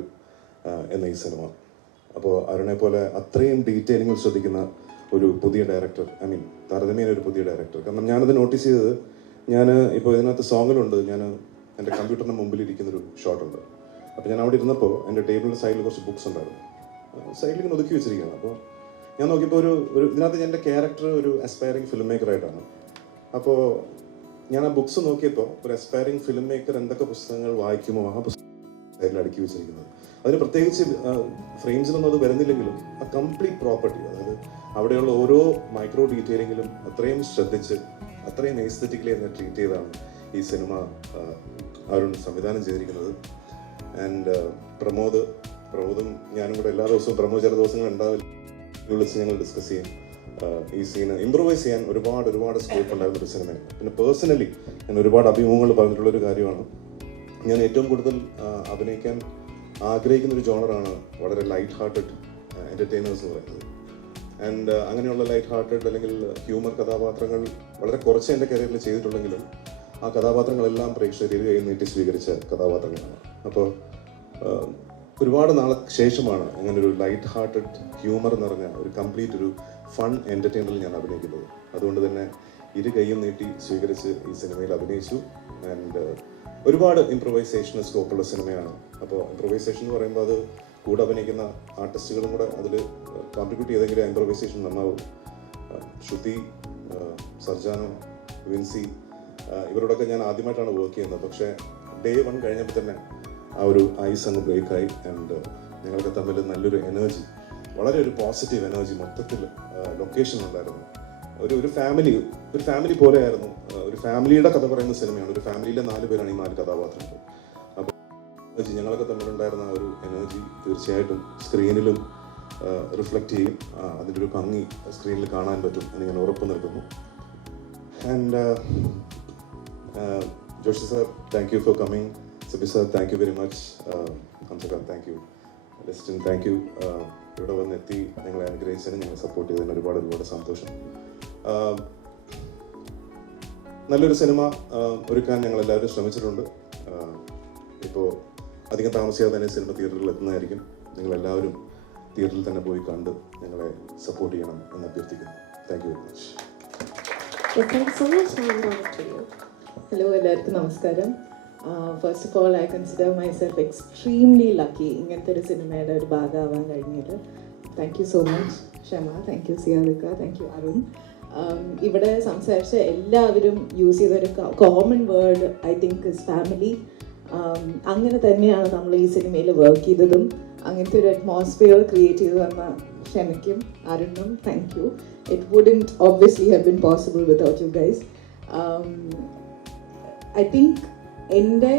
എന്ന ഈ സിനിമ. അപ്പോൾ അരുണെ പോലെ അത്രയും ഡീറ്റെയിലിംഗ് ശ്രദ്ധിക്കുന്ന ഒരു പുതിയ ഡയറക്ടർ, താരതമ്യേന ഒരു പുതിയ ഡയറക്ടർ. കാരണം ഞാനത് നോട്ടീസ് ചെയ്തത്, ഞാൻ ഇപ്പോൾ ഇതിനകത്ത് സോങ്ങിലുണ്ട്, ഞാൻ എൻ്റെ കമ്പ്യൂട്ടറിൻ്റെ മുമ്പിൽ ഇരിക്കുന്നൊരു ഷോട്ടുണ്ട്. അപ്പോൾ ഞാൻ അവിടെ ഇരുന്നപ്പോൾ എൻ്റെ ടേബിളിൻ്റെ സൈഡിൽ കുറച്ച് ബുക്സ് ഉണ്ടായിരുന്നു, സൈഡിൽ ഇങ്ങനെ ഒതുക്കി വെച്ചിരിക്കുകയാണ്. അപ്പോൾ ഞാൻ നോക്കിയപ്പോൾ ഒരു ഇതിനകത്ത് എൻ്റെ ക്യാരക്ടർ ഒരു അസ്പയറിംഗ് ഫിലിം മേക്കറായിട്ടാണ്. അപ്പോൾ ഞാൻ ആ ബുക്സ് നോക്കിയപ്പോൾ ഒരു അസ്പയറിംഗ് ഫിലിം മേക്കർ എന്തൊക്കെ പുസ്തകങ്ങൾ വായിക്കുമോ ആ പുസ്തകം സൈഡിൽ അടുക്കി വെച്ചിരിക്കുന്നത്. അതിന് പ്രത്യേകിച്ച് ഫ്രെയിംസിലൊന്നും അത് വരുന്നില്ലെങ്കിലും ആ കംപ്ലീറ്റ് പ്രോപ്പർട്ടി, അതായത് അവിടെയുള്ള ഓരോ മൈക്രോ ഡീറ്റെയിലിങ്ങിലും അത്രയും ശ്രദ്ധിച്ച് അത്രയും എസ്തെറ്റിക്കലി തന്നെ ട്രീറ്റ് ചെയ്താണ് ഈ സിനിമ അരുൺ സംവിധാനം ചെയ്തിരിക്കുന്നത്. ആൻഡ് പ്രമോദും ഞാനും കൂടെ എല്ലാ ദിവസവും, പ്രമോദ് ചില ദിവസങ്ങൾ ഉണ്ടാവില്ല, വിളിച്ച് ഞങ്ങൾ ഡിസ്കസ് ചെയ്യും. ഈ സീന് ഇംപ്രൂവൈസ് ചെയ്യാൻ ഒരുപാട് സ്കോപ്പ് ഉണ്ടായിരുന്ന ഒരു സിനിമയാണ്. പിന്നെ പേഴ്സണലി ഞാൻ ഒരുപാട് അഭിമുഖങ്ങൾ പറഞ്ഞിട്ടുള്ളൊരു കാര്യമാണ്, ഞാൻ ഏറ്റവും കൂടുതൽ അഭിനയിക്കാൻ ആഗ്രഹിക്കുന്ന ഒരു ജോണറാണ് വളരെ ലൈറ്റ് ഹാർട്ടഡ് എൻ്റർടൈനേഴ്സ് എന്ന് പറയുന്നത്. ആൻഡ് അങ്ങനെയുള്ള ലൈറ്റ് ഹാർട്ടഡ് അല്ലെങ്കിൽ ഹ്യൂമർ കഥാപാത്രങ്ങൾ വളരെ കുറച്ച് എൻ്റെ കരിയറിൽ ചെയ്തിട്ടുണ്ടെങ്കിലും ആ കഥാപാത്രങ്ങളെല്ലാം പ്രേക്ഷകർ ഇരു കൈ നീട്ടി സ്വീകരിച്ച കഥാപാത്രങ്ങളാണ്. അപ്പോൾ ഒരുപാട് നാൾക്ക് ശേഷമാണ് അങ്ങനൊരു ലൈറ്റ് ഹാർട്ടഡ് ഹ്യൂമർ നിറഞ്ഞ ഒരു കംപ്ലീറ്റ് ഒരു ഫൺ എൻ്റർടൈനറിൽ ഞാൻ അഭിനയിക്കുന്നത്. അതുകൊണ്ട് തന്നെ ഇരു കൈയും നീട്ടി സ്വീകരിച്ച് ഈ സിനിമയിൽ അഭിനയിച്ചു. ആൻഡ് ഒരുപാട് ഇംപ്രൊവൈസേഷന് സ്കോപ്പുള്ള സിനിമയാണ്. അപ്പോൾ ഇംപ്രൊവൈസേഷൻ എന്ന് പറയുമ്പോൾ അത് കൂടെ അഭിനയിക്കുന്ന ആർട്ടിസ്റ്റുകളും കൂടെ അതിൽ കോൺട്രിബ്യൂട്ട് ചെയ്തെങ്കിലും ഇംപ്രൊവൈസേഷൻ നന്നാവും. ശ്രുതി, സർജാനോ, വിൻസി ഇവരോടൊക്കെ ഞാൻ ആദ്യമായിട്ടാണ് വർക്ക് ചെയ്യുന്നത്. പക്ഷേ ഡേ 1 കഴിഞ്ഞപ്പോൾ തന്നെ ആ ഒരു ഐസ് അങ്ങ് ബ്രേക്കായി. ആൻഡ് ഞങ്ങൾക്ക് തമ്മിൽ നല്ലൊരു എനർജി, വളരെ ഒരു പോസിറ്റീവ് എനർജി മൊത്തത്തിൽ ലൊക്കേഷനിലുണ്ടായിരുന്നു. ഒരു ഫാമിലി പോലെയായിരുന്നു. ഒരു ഫാമിലിയുടെ കഥ പറയുന്ന സിനിമയാണ്. ഒരു ഫാമിലിയിലെ 4 പേരാണ് ഈ 4 കഥാപാത്രങ്ങൾ. അപ്പോൾ ഞങ്ങളൊക്കെ തമ്മിലുണ്ടായിരുന്ന ഒരു എനർജി തീർച്ചയായിട്ടും സ്ക്രീനിലും റിഫ്ലക്റ്റ് ചെയ്യും. അതിൻ്റെ ഒരു ഭംഗി സ്ക്രീനിൽ കാണാൻ പറ്റും എന്ന് ഞാൻ ഉറപ്പ് നൽകുന്നു. And Joshi sir, thank you for coming. Subi sir, thank you very much. Hamsakhan, thank you. Listin, thank you. ഇവിടെ വന്നെത്തി ഞങ്ങളെ അനുഗ്രഹിച്ചതിന്, ഞങ്ങളെ സപ്പോർട്ട് ചെയ്തതിന് ഒരുപാട് സന്തോഷം. നല്ലൊരു സിനിമ ഒരുക്കാൻ ഞങ്ങൾ എല്ലാവരും ശ്രമിച്ചിട്ടുണ്ട്. ഇപ്പോൾ അധികം താമസിയാതെ തന്നെ സിനിമ തിയേറ്ററിൽ എത്തുന്നതായിരിക്കും. നിങ്ങളെല്ലാവരും തിയേറ്ററിൽ തന്നെ പോയി കണ്ട് ഞങ്ങളെ സപ്പോർട്ട് ചെയ്യണം എന്ന് അഭ്യർത്ഥിക്കുന്നു. Thank you very much. Hello, എല്ലാവർക്കും നമസ്കാരം. First of all, I consider myself extremely lucky ഇങ്ങനത്തെ ഒരു സിനിമയുടെ ഒരു ഭാഗമാവാൻ കഴിഞ്ഞത്. Thank you so much Kshama, thank you സിയാദക്ക, താങ്ക് യു അരുൺ. ഇവിടെ സംസാരിച്ച എല്ലാവരും യൂസ് ചെയ്തൊരു common word I think is family. അങ്ങനെ തന്നെയാണ് നമ്മൾ ഈ സിനിമയിൽ വർക്ക് ചെയ്തതും. അങ്ങനത്തെ ഒരു അറ്റ്മോസ്ഫിയർ ക്രിയേറ്റ് ചെയ്തു തന്ന ക്ഷമയ്ക്കും അരുണും thank you. It wouldn't obviously have been possible without you guys. I think എൻ്റെ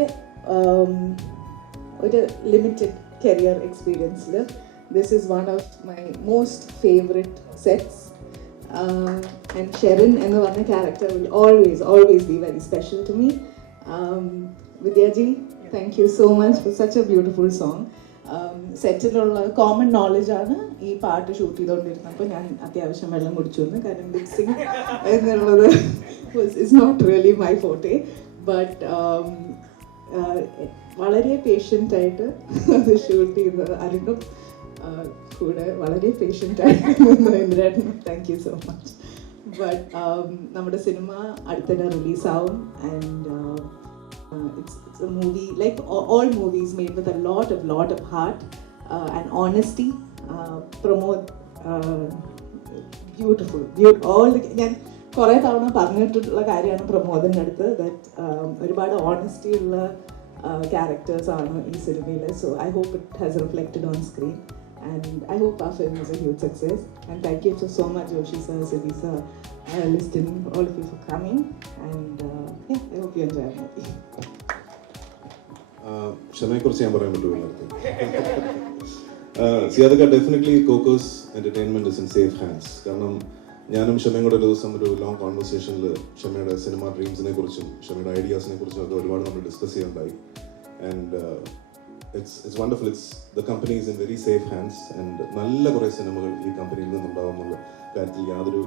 ഒരു ലിമിറ്റഡ് കരിയർ എക്സ്പീരിയൻസിൽ this is one of my most favourite sets. And Sharon എന്ന് പറഞ്ഞ character will always be very special to me. Vidyaji, thank you so much for such a beautiful song. സെറ്റിലുള്ള common knowledge ആണ് ഈ പാട്ട് shoot ചെയ്തുകൊണ്ടിരുന്നപ്പോൾ ഞാൻ അത്യാവശ്യം വെള്ളം കുടിച്ചു വന്നു. കാരണം മിക്സിങ് എന്നുള്ളത് is not really my forte. But വളരെ പേഷ്യൻ്റായിട്ട് അത് ഷൂട്ട് ചെയ്ത് അരുണും കൂടെ വളരെ പേഷ്യൻ്റായിട്ട് thank you so much. But നമ്മുടെ സിനിമ അടുത്തിടെ റിലീസാവും. And it's a movie like all movies made with a lot of heart and honesty. Pramod, beautiful all ഞാൻ കുറേ തവണ പറഞ്ഞിട്ടുള്ള കാര്യമാണ് പ്രമോദിൻ്റെ അടുത്ത് ദാറ്റ് ഒരുപാട് ഓണസ്റ്റി ഉള്ള ക്യാരക്ടേഴ്സ് ആണ് ഈ സിനിമയിൽ. So I hope it has reflected on screen and I hope our film is a huge success. And thank you so much Joshi sir, Siddhi sir, Liston, all of you for coming. And yeah, I hope you enjoy the movie. ക്ഷമയെക്കുറിച്ച് ഞാൻ പറയാൻ പറ്റുമോ എല്ലാവർക്കും? സിയാദക്ക, definitely Kokers entertainment is in safe hands. കാരണം ഞാനും ക്ഷമയും കൂടെ ഒരു ദിവസം ഒരു ലോങ് കോൺവെർസേഷനിൽ ക്ഷമയുടെ സിനിമ ഡ്രീംസിനെ കുറിച്ചും ക്ഷമയുടെ ഐഡിയാസിനെ കുറിച്ചും ഒക്കെ ഒരുപാട് നമ്മൾ ഡിസ്കസ് ചെയ്യുന്നുണ്ടായി. And it's wonderful. The company is in very safe hands and നല്ല കുറേ സിനിമകൾ ഈ കമ്പനിയിൽ നിന്നുണ്ടാവും എന്നുള്ള കാര്യത്തിൽ യാതൊരു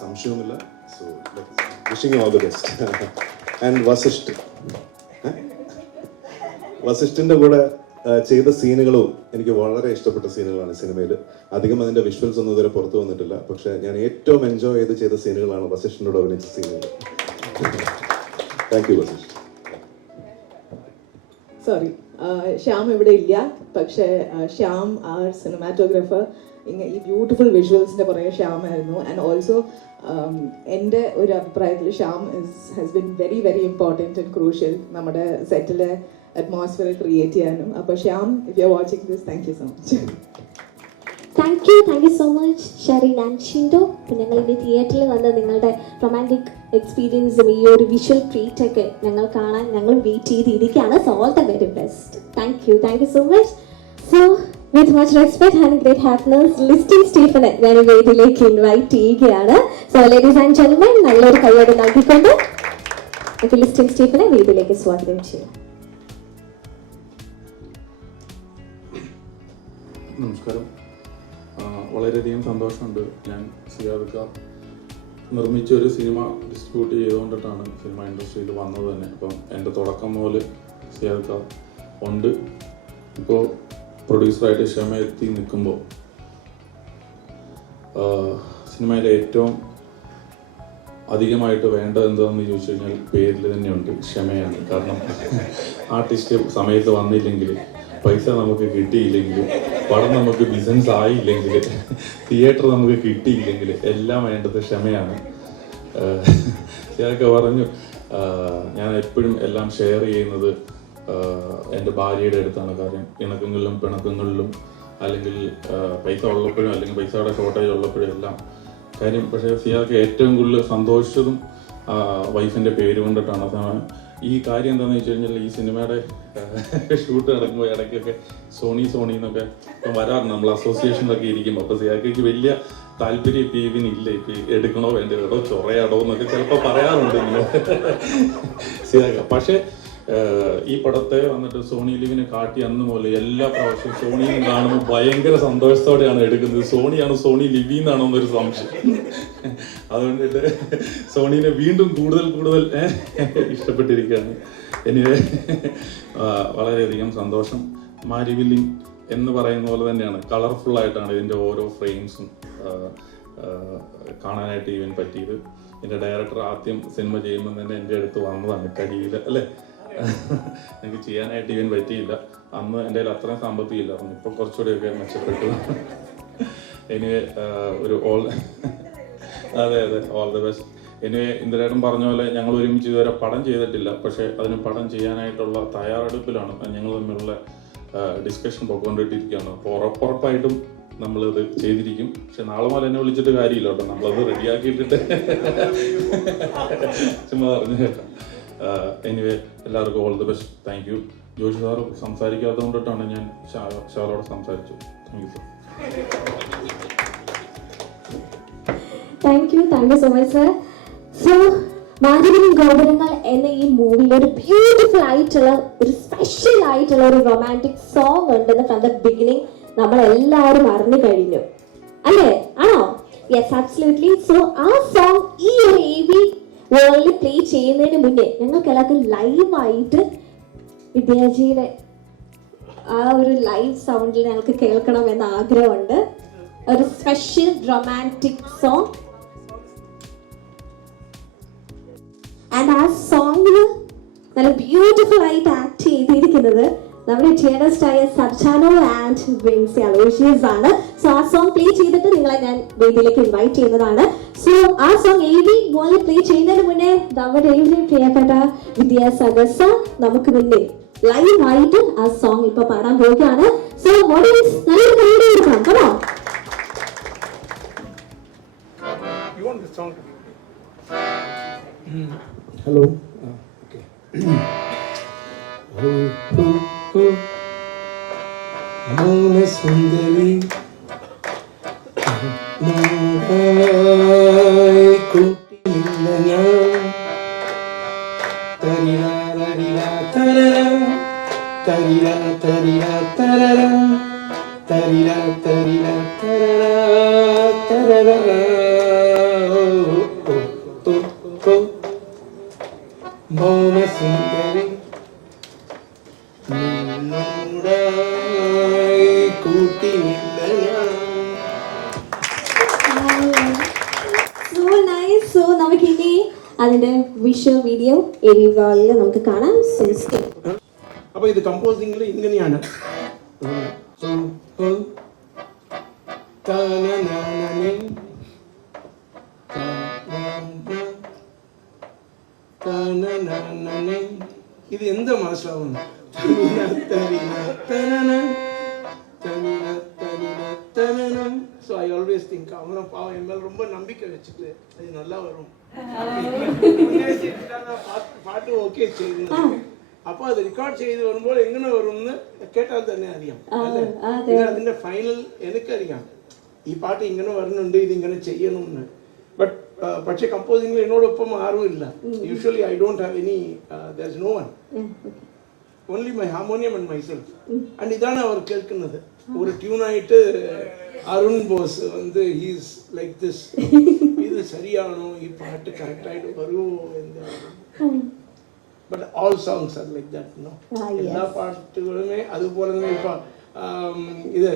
സംശയവുമില്ല. So wishing you all the best. And വസിഷ്ഠിൻ്റെ കൂടെ ചെയ്ത സീനുകളും എനിക്ക് വളരെ ഇഷ്ടപ്പെട്ട സീനുകളാണ് സിനിമയിൽ. അധികം അതിൻ്റെ വിഷ്വൽസ് ഒന്നും ഇതുവരെ പുറത്തു വന്നിട്ടില്ല. പക്ഷേ ഞാൻ ഏറ്റവും എൻജോയ് ചെയ്ത സീനുകളാണ് വസിഷ്ഠിനോട് അഭിനയിച്ച സീനുകൾ. Thank you Vasisht. Sorry, Shyam ഇവിടെ ഇല്ല. പക്ഷേ ശ്യാം ആർ സിനിമാറ്റോഗ്രാഫർ ഈ ബ്യൂട്ടിഫുൾ വിഷ്വൽസിൻ്റെ പുറകെ ശ്യാമായിരുന്നു. ആൻഡ് ഓൾസോ എൻ്റെ ഒരു അഭിപ്രായത്തിൽ Shyam has been very very important and crucial നമ്മുടെ സെറ്റിലെ അറ്റ്മോസ്ഫിയർ ക്രിയേറ്റ് ചെയ്യാനും. അപ്പോൾ Shyam, if you are watching this, thank you so much. Thank you so much Sherin and Shindo. അപ്പം ഞങ്ങൾ ഇനി തിയേറ്ററിൽ വന്ന് നിങ്ങളുടെ റൊമാൻറ്റിക് എക്സ്പീരിയൻസും ഈ ഒരു വിഷ്വൽ ട്രീറ്റ് ഒക്കെ ഞങ്ങൾ കാണാൻ ഞങ്ങൾ വെയിറ്റ് ചെയ്തിരിക്കുകയാണ്. So all the very best. Thank you so much. So with much respect and great happiness, Listin സ്റ്റീഫനെ ഞാൻ വേദിയിലേക്ക് ഇൻവൈറ്റ് ചെയ്യുകയാണ്. സോ ലേഡീസ് ആൻഡ് ജെന്റിൽമെൻ, നല്ലൊരു കയ്യോടെ നൽകിക്കൊണ്ട് ലിസ്റ്റിൻ സ്റ്റീഫനെ വേദിയിലേക്ക് സ്വാഗതം ചെയ്യാം. നമസ്കാരം. വളരെയധികം സന്തോഷമുണ്ട്. ഞാൻ സിയാദക്ക നിർമ്മിച്ചൊരു സിനിമ ഡിസ്ട്രിബ്യൂട്ട് ചെയ്തുകൊണ്ടിട്ടാണ് സിനിമ ഇൻഡസ്ട്രിയിൽ വന്നത് തന്നെ. അപ്പം എൻ്റെ തുടക്കം മുതൽ സിയാദക്ക ഉണ്ട്. ഇപ്പോൾ പ്രൊഡ്യൂസറായിട്ട് ക്ഷമ എത്തി നിൽക്കുമ്പോൾ സിനിമയിലെ ഏറ്റവും അധികമായിട്ട് വേണ്ടത് എന്താണെന്ന് ചോദിച്ചു കഴിഞ്ഞാൽ പേരിൽ തന്നെയുണ്ട്, ക്ഷമയാണ്. കാരണം ആർട്ടിസ്റ്റ് സമയത്ത് വന്നില്ലെങ്കിൽ, പൈസ നമുക്ക് കിട്ടിയില്ലെങ്കിൽ, പടം നമുക്ക് ബിസിനസ് ആയില്ലെങ്കിൽ, തിയേറ്റർ നമുക്ക് കിട്ടിയില്ലെങ്കിൽ എല്ലാം വേണ്ടത് ക്ഷമയാണ്. ഞാനൊക്കെ പറഞ്ഞു, ഞാൻ എപ്പോഴും എല്ലാം ഷെയർ ചെയ്യുന്നത് എൻ്റെ ഭാര്യയുടെ അടുത്താണ്. കാര്യം ഇണക്കങ്ങളിലും പിണക്കങ്ങളിലും അല്ലെങ്കിൽ പൈസ ഉള്ളപ്പോഴും അല്ലെങ്കിൽ പൈസയുടെ ഷോർട്ടേജ് ഉള്ളപ്പോഴും എല്ലാം കാര്യം. പക്ഷേ സിയാദക്ക് ഏറ്റവും കൂടുതൽ സന്തോഷിച്ചതും വൈഫിൻ്റെ പേര് കൊണ്ടിട്ടാണ്. ഈ കാര്യം എന്താണെന്ന് വെച്ച് കഴിഞ്ഞാൽ ഈ സിനിമയുടെ ഷൂട്ട് നടക്കുമ്പോൾ ഇടയ്ക്കൊക്കെ സോണി എന്നൊക്കെ ഇപ്പം വരാറുണ്ട്. നമ്മൾ അസോസിയേഷനിലൊക്കെ ഇരിക്കും. അപ്പോൾ സിയാദയ്ക്ക് വലിയ താല്പര്യം ഇപ്പം ഇതിനില്ല, ഇപ്പം എടുക്കണോ വേണ്ടോ, കേട്ടോ ചൊറയാടോ എന്നൊക്കെ ചിലപ്പോൾ പറയാറുണ്ട് ഇങ്ങനെ സിയാദക്ക. പക്ഷേ ഈ പടത്തെ വന്നിട്ട് സോണി ലിവിനെ കാട്ടി അന്ന് പോലെ എല്ലാ പ്രാവശ്യവും സോണിയും കാണുമ്പോൾ ഭയങ്കര സന്തോഷത്തോടെയാണ് എടുക്കുന്നത്. സോണി ലിവി എന്നാണോ എന്നൊരു സംശയം. അതുകൊണ്ടിട്ട് സോണീനെ വീണ്ടും കൂടുതൽ ഇഷ്ടപ്പെട്ടിരിക്കുകയാണ്. എനിവേ വളരെയധികം സന്തോഷം. മാരിവില്ലിൻ എന്ന് പറയുന്ന പോലെ തന്നെയാണ്, കളർഫുള്ളായിട്ടാണ് ഇതിൻ്റെ ഓരോ ഫ്രെയിംസും കാണാനായിട്ട് ഈവൻ പറ്റിയത്. എൻ്റെ ഡയറക്ടർ ആദ്യം സിനിമ ചെയ്യുമ്പോൾ തന്നെ എൻ്റെ അടുത്ത് വന്നതാണ്, കഴിയില്ല അല്ലേ, എനിക്ക് ചെയ്യാനായിട്ട് ഈവൻ പറ്റിയില്ല. അന്ന് എൻ്റെ കയ്യിൽ അത്രയും സാമ്പത്തികം ഇല്ലായിരുന്നു. ഇപ്പം കുറച്ചുകൂടെയൊക്കെ മെച്ചപ്പെട്ടു. എനിവേ ഒരു അതെ അതെ, ഓൾ ദി ബെസ്റ്റ്. ഇനി ഇന്ദിരേട്ടൻ പറഞ്ഞ പോലെ ഞങ്ങൾ ഒരുമിച്ച് ഇതുവരെ പടം ചെയ്തിട്ടില്ല, പക്ഷെ അതിന് പടം ചെയ്യാനായിട്ടുള്ള തയ്യാറെടുപ്പിലാണ്. ഞങ്ങൾ തമ്മിലുള്ള ഡിസ്കഷൻ പൊയ്ക്കൊണ്ടിരിക്കുകയാണ്. അപ്പോൾ ഉറപ്പായിട്ടും നമ്മളിത് ചെയ്തിരിക്കും. പക്ഷെ നാളെ മുതൽ എന്നെ വിളിച്ചിട്ട് കാര്യമില്ല കേട്ടോ, നമ്മളത് റെഡിയാക്കിയിട്ടിട്ട് ചുമ്മാ പറഞ്ഞു കേട്ടോ. എനിവേ, എല്ലാവർക്കും all the best. Thank you. Joshi sir സംസാരിക്കാത്തത് കൊണ്ടിട്ടാണ് ഞാൻ ഷാലോട് സംസാരിച്ചു. Thank you sir. Thank you so much sir. So മാധവിനും ഗോപുരങ്ങൾ എന്ന ഈ മൂവിയിൽ ഒരു ബ്യൂട്ടിഫുൾ ആയിട്ടുള്ള ഒരു സ്പെഷ്യൽ ആയിട്ടുള്ള ഒരു റൊമാൻറ്റിക് സോങ് ഉണ്ടെന്ന് ഫ്രം ദ ബിഗിനിങ് നമ്മൾ എല്ലാവരും അറിഞ്ഞു കഴിഞ്ഞു അല്ലേ? ആണോ? Yes, absolutely. സോ ആ സോങ് ഈ ഒരു AV വേൾഡിൽ പ്ലേ ചെയ്യുന്നതിന് മുന്നേ ഞങ്ങൾക്ക് എല്ലാവർക്കും ലൈവായിട്ട് വിദ്യാജിയുടെ ആ ഒരു ലൈവ് സൗണ്ടിൽ ഞങ്ങൾക്ക് കേൾക്കണം എന്ന ആഗ്രഹമുണ്ട്. ഒരു സ്പെഷ്യൽ റൊമാൻറ്റിക് സോങ്. ആൻഡ് ആ സോങ്ങിൽ നല്ല ബ്യൂട്ടിഫുൾ ആയിട്ട് ആക്ട് ചെയ്തിരിക്കുന്നത് നമ്മുടെ ടിയറസ്റ്റായ സർജാനോ ആൻഡ് വിൻസി അലോഷ്യസ് ആണ്. സോ ആ സോങ് പ്ലേ ചെയ്തിട്ട് നിങ്ങളെ ഞാൻ വേദിയിലേക്ക് ഇൻവൈറ്റ് ചെയ്യുന്നതാണ്. സോ ആ സോങ് AV പോലെ പ്ലേ ചെയ്യുന്നതിന് മുന്നേ നമ്മുടെ പ്രിയപ്പെട്ട വിദ്യാസാഗർ സർ നമുക്ക് മുന്നിൽ ലൈവ് ആയിട്ട് ആ സോങ് ഇപ്പൊ പാടാൻ പോവുകയാണ്. സോ ഓഡിയൻസ് നല്ലൊരു കൈയ്യടി കൊടുക്കണം. കേട്ടോ? You want the song to be? Hello. Okay. Mona Sundari, Mogai Kuti Millana, Tarira Tarira Tarara, Tarira Tarira Tarara, Tarira Tarira Tarara, Tarara. Mona Sundari, Mogai Kuti Millana. So nice. So നമുക്കിനി അതിന്റെ visual video AV വേൾഡിൽ നമുക്ക് കാണാം. അപ്പോൾ ഇത് കമ്പോസിംഗിൽ ഇങ്ങനെയാണ്. ഇത് എന്താ മനസ്സിലാവുന്നു? So I always think அவன பாவம் என் மேல ரொம்ப நம்பிக்கை வச்சுட்டு அது நல்லா வரும் പാട്ട് ഓക്കെ ചെയ്തു. അപ്പൊ അത് റെക്കോർഡ് ചെയ്ത് വരുമ്പോൾ എങ്ങനെ വരുമെന്ന് കേട്ടാൽ തന്നെ അറിയാം. അതിന്റെ ഫൈനൽ എനിക്കറിയാം ഈ പാട്ട് ഇങ്ങനെ വരുന്നുണ്ട്, ഇത് ഇങ്ങനെ ചെയ്യണമെന്ന്. ബട്ട് പക്ഷെ കമ്പോസിംഗിൽ എന്നോടൊപ്പം ആരുമില്ല. Usually I don't have any, there is no one, only my harmonium and myself. And ഇതാണ് അവർ കേൾക്കുന്നത്. ഒരു ട്യൂണായിട്ട് അരുൺ ബോസ് வந்து ഹീസ് ലൈക്ക് ദിസ്, ഇത് ശരിയാണോ, ഈ പാട്ട് കറക്റ്റായിട്ട് വരുമോ എന്ന്. But all songs are like that, no? എല്ലാ പാട്ടുകളുമേ അതുപോലെ തന്നെ. ഇപ്പൊ ഇത്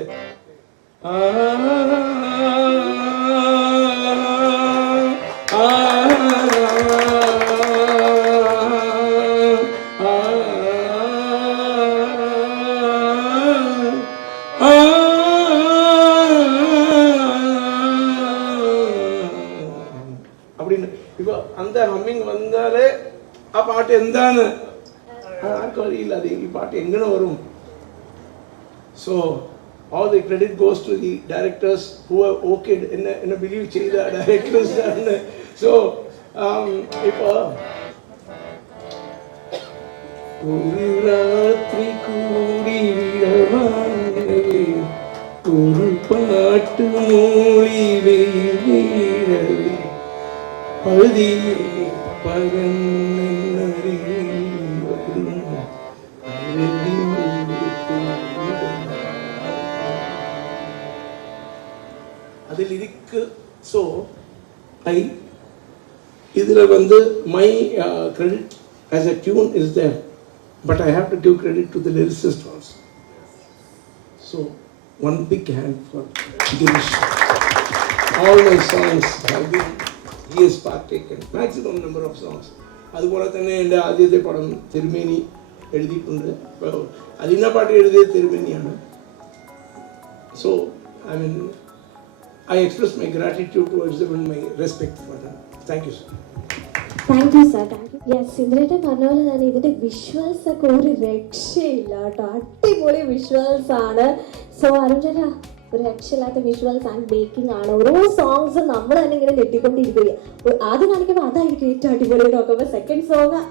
அப்படின்னு இப்போ அந்த ஹம்மிங் வந்தாலே ആ പാട്ട് എന്താണ് ആർക്കും അറിയില്ല. അത് ഈ പാട്ട് എങ്ങനെ വരും. So all the credit goes to the directors who have okayed in a believe ചെയ്ത directors ആണ്. So ഇപ്പോൾ ഒരു രാത്രി കൂടി വിടവാങ്ങവേ ഒരു പാട്ട് മൂളി വീഴവേ പതിയെ അതിൽ ഇരിക്ക്. സോ ഇതിൽ வந்து my credit as a tune is there, but I have to give credit to the lyricist also. So one big hand for Girish. All my songs have been, he has partaken maximum number of songs. അതുപോലെ തന്നെ എൻ്റെ ആദ്യത്തെ പടം തിരുമേനി എഴുതിയിട്ടുണ്ട്. അപ്പോൾ അതിന്ന പാട്ട് എഴുതിയത് തിരുമേനിയാണ്. So I mean I express my gratitude towards them and my respect for them. Thank you, sir. Thank you sir, thank you. Yes, ഇന്ദ്രേട്ടൻ പറഞ്ഞ പോലെ തന്നെ ഇതിന്റെ വിഷ്വൽസ് ഒക്കെ ഒരു രക്ഷയില്ല കേട്ടോ, അടിപൊളി വിഷ്വൽസ് ആണ്. സോ അരുൺ ചേട്ടാ, ഒരു രക്ഷയില്ലാത്ത വിഷ്വൽസ് ആൻഡ് മേക്കിംഗ് ആണ്. ഓരോ സോങ്സ് നമ്മൾ തന്നെ ഇങ്ങനെ ഞെട്ടിക്കൊണ്ടിരിക്കുക. ആദ്യം കാണിക്കുമ്പോൾ അതായിരിക്കും ഏറ്റവും അടിപൊളി നോക്കുമ്പോൾ സെക്കൻഡ് സോങ്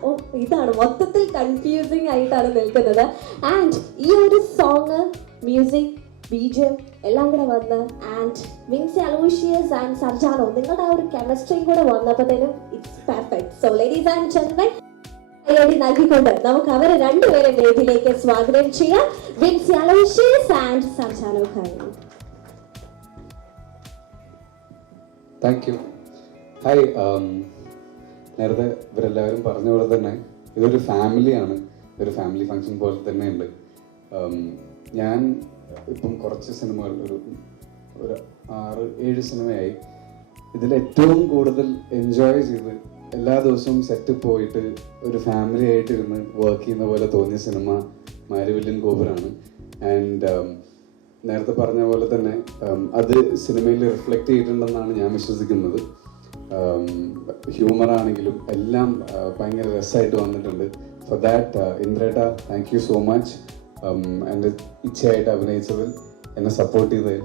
ഇതാണ് മൊത്തത്തിൽ കൺഫ്യൂസിങ് ആയിട്ടാണ് നിൽക്കുന്നത്. ആൻഡ് ഈ ഒരു സോങ് മ്യൂസിക് ബീജം എല്ലാം കൂടെ വന്ന് ആൻഡ് വിൻസി അലോഷ്യസ് ആൻഡ് സർജാനോ നിങ്ങളുടെ ആ ഒരു കെമിസ്ട്രിയും കൂടെ വന്നപ്പോഴത്തേനും it's perfect. So ladies and gentlemen, കൈയടി നൽകിക്കൊണ്ട് നമുക്ക് അവരെ രണ്ടുപേരെ വേദിയിലേക്ക് സ്വാഗതം ചെയ്യാം. Vincy Aloshious and Sarjano Khan. Thank you. Hi. നേരത്തെ ഇവരെല്ലാവരും പറഞ്ഞ പോലെ തന്നെ ഇതൊരു ഫാമിലിയാണ്, ഒരു ഫാമിലി ഫങ്ഷൻ പോലെ തന്നെയുണ്ട്. ഞാൻ ഇപ്പം കുറച്ച് സിനിമകൾ ഒരു 6-7 സിനിമയായി. ഇതിൽ ഏറ്റവും കൂടുതൽ എൻജോയ് ചെയ്ത് എല്ലാ ദിവസവും സെറ്റ് പോയിട്ട് ഒരു ഫാമിലി ആയിട്ടിരുന്ന് വർക്ക് ചെയ്യുന്ന പോലെ തോന്നിയ സിനിമ മാരിവില്ലൻ ഗോപുരമാണ്. ആൻഡ് നേരത്തെ പറഞ്ഞ പോലെ തന്നെ അത് സിനിമയിൽ റിഫ്ലക്റ്റ് ചെയ്തിട്ടുണ്ടെന്നാണ് ഞാൻ വിശ്വസിക്കുന്നത്. ഹ്യൂമർ ആണെങ്കിലും എല്ലാം ഭയങ്കര രസമായിട്ട് വന്നിട്ടുണ്ട്. ഫോർ ദാറ്റ് ഇന്ദ്രേട്ട, താങ്ക് യു സോ മച്ച്. എൻ്റെ ഇച്ഛയായിട്ട് അഭിനയിച്ചതിൽ, എന്നെ സപ്പോർട്ട് ചെയ്തതിൽ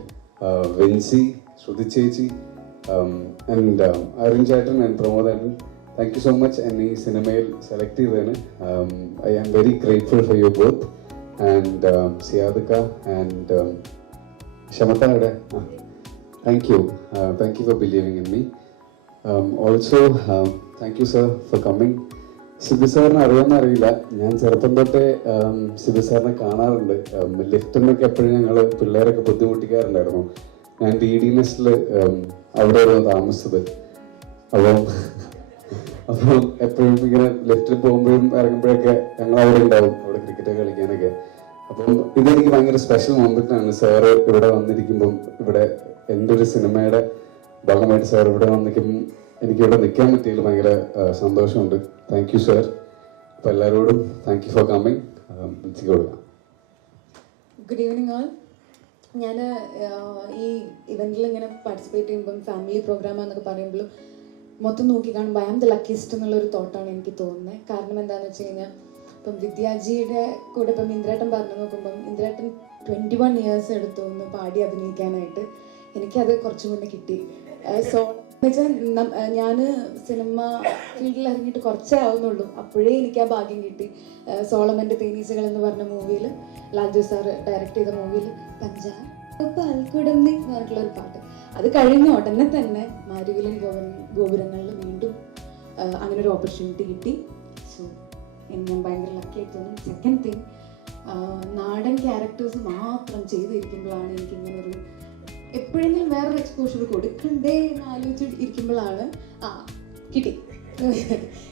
വിൻസി, ശ്രുതി ചേച്ചി, ആൻഡ് അരുൺ ചേട്ടൻ ആൻഡ് പ്രമോദേട്ടൻ, താങ്ക് യു സോ മച്ച് എന്നെ ഈ സിനിമയിൽ സെലക്ട് ചെയ്തതിന്. I am very grateful for you both. And സിയാദിക്ക ആൻഡ് ക്ഷമത്തയുടെ, thank you for believing in me. Also thank you sir for coming. Siby സാറിനെ അറിയാമെന്ന് അറിയില്ല, ഞാൻ ചെറുപ്പം തൊട്ടേ സിബി സാറിനെ കാണാറുണ്ട്. ലിഫ്റ്റിനൊക്കെ എപ്പോഴും ഞങ്ങൾ പിള്ളേരൊക്കെ ബുദ്ധിമുട്ടിക്കാറുണ്ടായിരുന്നു. ഞാൻ DD നെസ്റ്റിൽ അവിടെയായിരുന്നു താമസിച്ചത്. അപ്പം എപ്പോഴും ഇങ്ങനെ ലിഫ്റ്റിൽ പോകുമ്പോഴും ഇറങ്ങുമ്പോഴൊക്കെ ഞങ്ങൾ അവിടെ ഉണ്ടാവും, അവിടെ ക്രിക്കറ്റ് കളിക്കാനൊക്കെ. അപ്പം ഇതെനിക്ക് ഭയങ്കര സ്പെഷ്യൽ മൊമെന്റാണ്. സാറ് ഇവിടെ വന്നിരിക്കുമ്പം, ഇവിടെ എൻ്റെ ഒരു സിനിമയുടെ ഭാഗമായിട്ട് സാർ ഇവിടെ വന്നിരിക്കുമ്പം എനിക്കിവിടെ നിൽക്കാൻ പറ്റിയതിൽ ഭയങ്കര സന്തോഷമുണ്ട്. Thank you sir. അപ്പോൾ എല്ലാവരോടും താങ്ക് യു ഫോർ കമ്മിങ്. കൊടുക്കാം. Good evening all. ഞാൻ ഈ ഇവൻറ്റിൽ ഇങ്ങനെ പാർട്ടിസിപ്പേറ്റ് ചെയ്യുമ്പം ഫാമിലി പ്രോഗ്രാമാന്നൊക്കെ പറയുമ്പോഴും മൊത്തം നോക്കി കാണുമ്പോൾ ഐ ആം ദ ലക്കിയസ്റ്റ് എന്നുള്ളൊരു തോട്ടാണ് എനിക്ക് തോന്നുന്നത്. കാരണം എന്താണെന്ന് വെച്ച് കഴിഞ്ഞാൽ ഇപ്പം വിദ്യാജിയുടെ കൂടെ ഇപ്പം ഇന്ദ്രേട്ടൻ പറഞ്ഞു നോക്കുമ്പം ഇന്ദ്രേട്ടൻ 21 years എടുത്തു ഒന്ന് പാടി അഭിനയിക്കാനായിട്ട്. എനിക്കത് കുറച്ചു മുന്നേ കിട്ടി. സോ എന്നുവെച്ചാൽ ഞാൻ സിനിമ ഫീൽഡിൽ ഇറങ്ങിയിട്ട് കുറച്ചേ ആവുന്നുള്ളൂ, അപ്പോഴേ എനിക്ക് ആ ഭാഗ്യം കിട്ടി. സോളമൻ്റെ തേനീച്ചകൾ എന്ന് പറഞ്ഞ മൂവിയിൽ, ലാൽജു സാർ ഡയറക്റ്റ് ചെയ്ത മൂവിയിൽ പഞ്ചാബ് പാൽക്കുടന്നി എന്ന് പറഞ്ഞിട്ടുള്ളൊരു പാട്ട്, അത് കഴിഞ്ഞ ഉടനെ തന്നെ മാരിവില്ലൻ ഗോപുരങ്ങളിൽ വീണ്ടും അങ്ങനെ ഒരു ഓപ്പർച്യൂണിറ്റി കിട്ടി. സോ ഞാൻ ഭയങ്കര ലക്കിയായിട്ട് തോന്നും. സെക്കൻഡ് തിങ്, നാടൻ ക്യാരക്ടേഴ്സ് മാത്രം ചെയ്തിരിക്കുമ്പോഴാണ് എനിക്കിങ്ങനൊരു എപ്പോഴെങ്കിലും വേറൊരു എക്സ്പോഷർ കൊടുക്കണ്ടേ എന്ന് ആലോചിച്ച് ഇരിക്കുമ്പോഴാണ് കിട്ടി